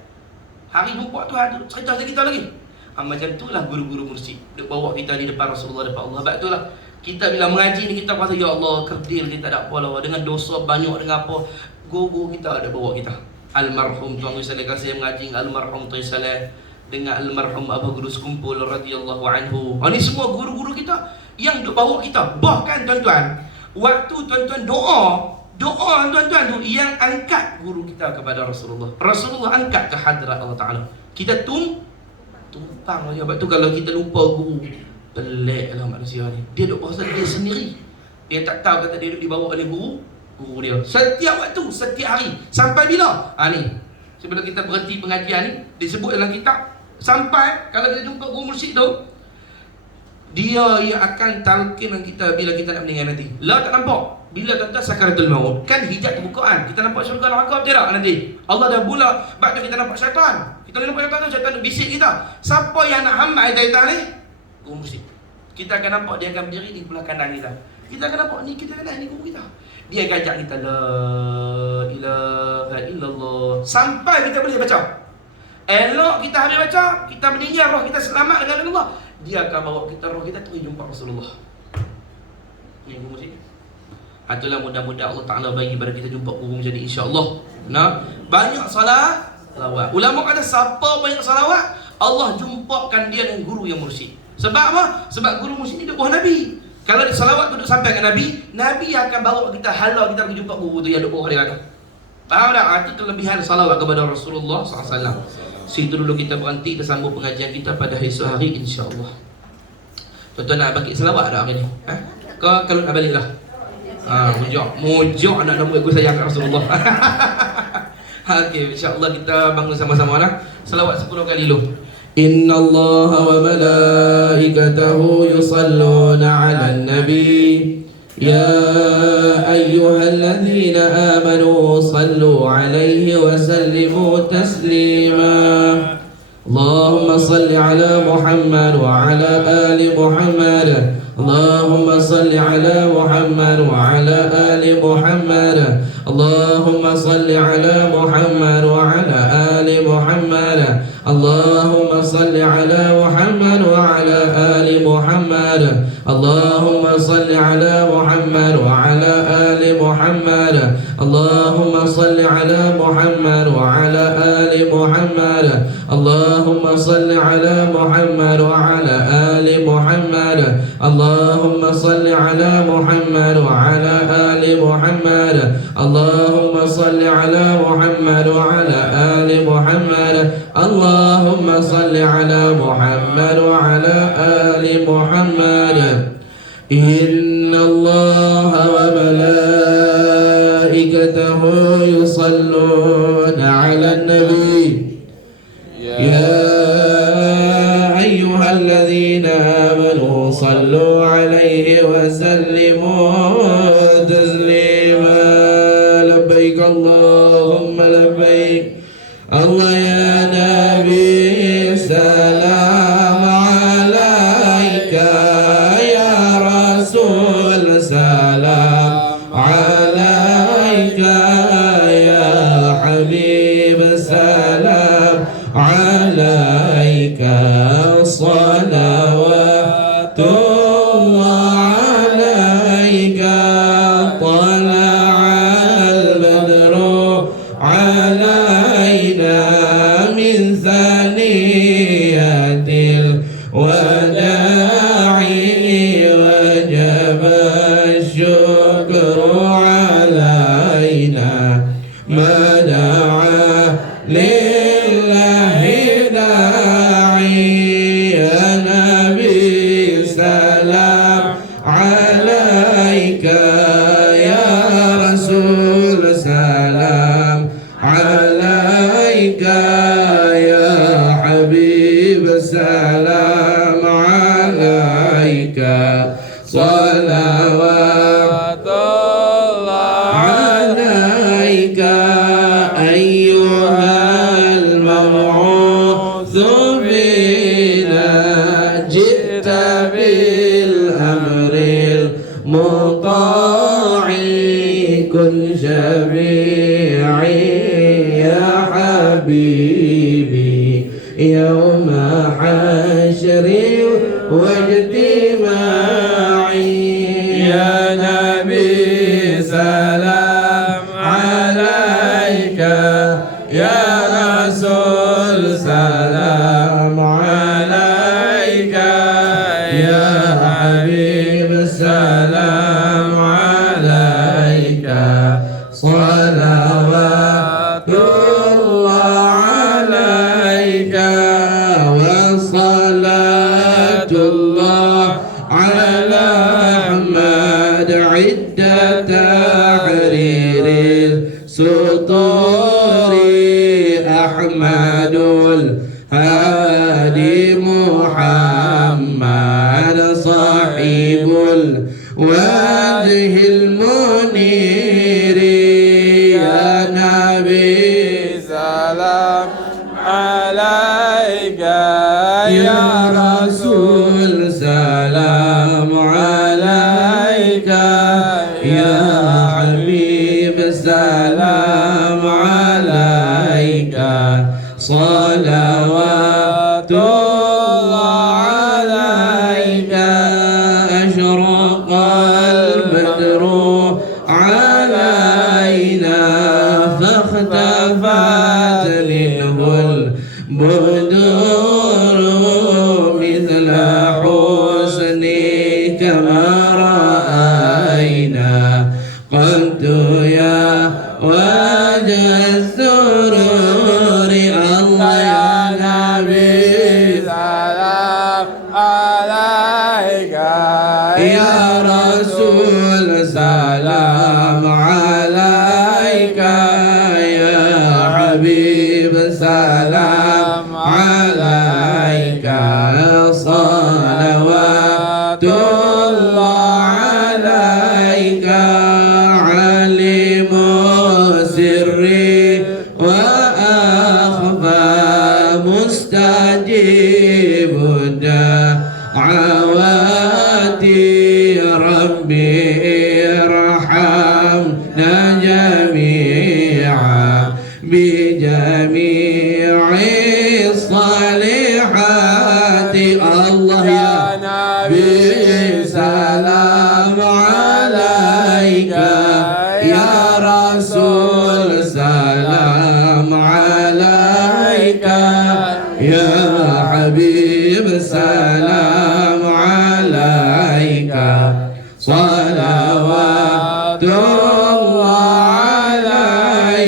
Hari jumpa Tuhan tu cerita kita lagi. Macam itulah guru-guru mursyid duk bawa kita di depan Rasulullah, depan Allah. Sebab itulah kita bila mengaji ni, kita rasa ya Allah, kerdil kita tak apalah, dengan dosa banyak, dengan apa, guru kita ada bawa kita. Almarhum Tuan Guru Saleh Kasih mengaji dengan almarhum Tuan Saleh, dengan almarhum Abu Guru Sekumpul radhiyallahu anhu. Ini semua guru-guru kita yang duk bawa kita. Bahkan tuan-tuan, waktu tuan-tuan doa tuan-tuan tu yang angkat guru kita kepada Rasulullah. Rasulullah angkat ke hadrat Allah Ta'ala. Kita tumpang aja. Sebab tu kalau kita lupa guru, peliklah manusia ni. Dia duk rasa dia sendiri. Dia tak tahu kata dia duk dibawa oleh guru dia. Setiap waktu, setiap hari. Sampai bila? Ni. Sebelum kita berhenti pengajian ni, disebut dalam kitab. Sampai kalau kita jumpa guru mursyid tu, dia yang akan talqin kita bila kita nak meninggal nanti. Lah tak nampak. Bila tuan-tuan sakaratul maut, kan hijab terbukaan. Kita nampak syurga neraka tidak nanti. Allah dah bulat. Sebab tu kita nampak syaitan. Kita nampak syaitan tu, syaitan bisik kita. Siapa yang nak hambat syaitan ni? Guru mursyid. Kita akan nampak dia akan berdiri di belah kanan kita. Kita akan nampak ni kita kanan, ni guru kita. Dia akan ajak kita la ilaha illallah sampai kita boleh baca. Elok kita habis baca, kita meninggal, roh kita selamat dengan Allah. Dia akan bawa kita, roh kita pergi jumpa Rasulullah. Ni guru mursyid. Itulah mudah-mudahan Allah Ta'ala bagi pada kita jumpa guru macam ni, insya-Allah. Nah, banyak salawat. Ulama kata siapa banyak salawat, Allah jumpakan dia dengan guru yang mursyid. Sebab apa? Sebab guru mursyid ni duk bawah Nabi. Kalau salawat tu duk sampai ke Nabi, Nabi akan bawa kita halau kita pergi jumpa guru tu yang duk bawah dia kata. Faham tak? Itu kelebihan salawat kepada Rasulullah SAW. Situ dulu kita berhenti, kita sambung pengajian kita pada esok hari, insya-Allah. Tuan-tuan nak bagi salawat tak hari ni? Kalau nak balik lah. Mujak nak nombor aku sayang kat Rasulullah. Okey, insya-Allah kita bangun sama-sama lah. Selawat 10 kali dulu. Innallaha wa malaikatahu yusalluna 'alan nabi. Ya ayyuhalladzina amanu sallu 'alaihi wa sallimu taslima. Allahumma salli 'ala Muhammad wa 'ala ali Muhammad. اللهم صل على محمد وعلى آل محمد. اللهم صل على محمد وعلى آل محمد. اللهم صل على محمد وعلى آل محمد. اللهم صل على محمد وعلى آل محمد اللهم صل على محمد وعلى آل محمد اللهم صل على محمد وعلى آل محمد اللهم صل على محمد وعلى آل محمد اللهم صل على محمد وعلى آل محمد اللهم صل على محمد وعلى آل محمد إن الله وملائكته يصلون على النبي يا أيها الذين آمنوا صلوا عليه وسلموا تسليما لبيك اللهم لبيك الله يا نبي سلام عليك يا رسول سلام عليك يا حبيب سلام عليك صلوات الله عليك طلع البدر علينا من ثنيات الوداع وجب الشكر علينا ما دعا لله داعي يا نبي سلام عليك يا رسول سلام عليك يا حبيب سلام عليك صلوات الله عليك أيها المبعوث بنا جئت بالأمر المطاع كن شفيعي يا حبيبي يوم حشر واجتماعي يا نبي سلام عليك يا رسول سلام عليك يا حبيب سلام عليك صلوات الله عليك وصلاة الله على أحمد عدة تحرير السطور أحمد الهادي محمد صاحب الوجه المنير يا نبي سلام عليك يا رسول سلام عليك يا حبيب سلام عليك صلوات الله عليك أشرق البدر علينا فاختفت منه البدور مثل حسنك ما رأينا قلت يا وجه السرور الله يا نبي سلام عليك يا رسول سلام عليك يا حبيب سلام عليك صلوات الله عليك علم سري وأخفى مستجيب دعواتي ربي ارحمنا جميعا بجميع الصالحات الله يا نبي سلام عليك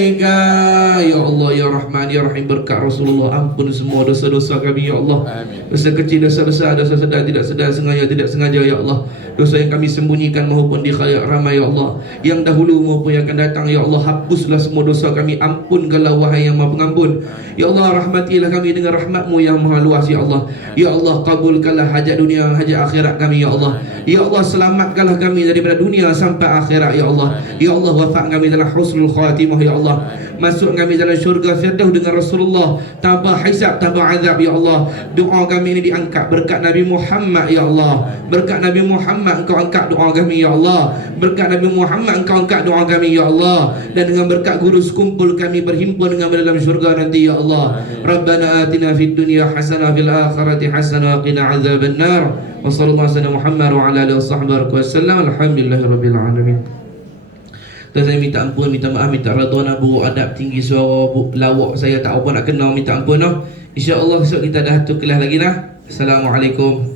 alaika. Ya Allah, Ya Rahman, Ya Rahim, berkat Rasulullah, ampun semua dosa-dosa kami ya Allah. Dosa kecil, dosa besar, dosa sedar, tidak sedar, sengaja, tidak sengaja ya Allah. Dosa yang kami sembunyikan maupun di khalayak ramai ya Allah, yang dahulu maupun yang akan datang ya Allah. Hapuslah semua dosa kami, ampunkanlah wahai yang Maha Pengampun. Ya Allah, rahmatilah kami dengan rahmat-Mu yang maha luas ya Allah. Ya Allah, kabulkanlah hajat dunia, hajat akhirat kami ya Allah. Ya Allah, selamatkanlah kami daripada dunia sampai akhirat ya Allah. Ya Allah, wafat kami dalam husnul khatimah ya Allah. Masuk kami dalam syurga Firdaus dengan Rasulullah, tanpa hisab, tanpa azab ya Allah. Doa kami ini diangkat berkat Nabi Muhammad ya Allah. Berkat Nabi Muhammad Engkau angkat doa kami ya Allah. Berkat Nabi Muhammad Engkau angkat doa kami ya Allah. Dan dengan berkat guru sekumpul kami berhimpun dengan dalam syurga nanti ya Allah. Rabbana atina fid dunya hasanah, fil akhirati hasanah, qina azabannar. Wa sallallahu alaihi Muhammad wa ala alihi wasallam. Alhamdulillahirabbil alamin. Dan saya minta ampun, minta maaf, minta radwan abu adab tinggi suara lawak saya tak apa nak kenal, minta ampun. InsyaAllah besok kita dah tu kelas lagi dah. Assalamualaikum.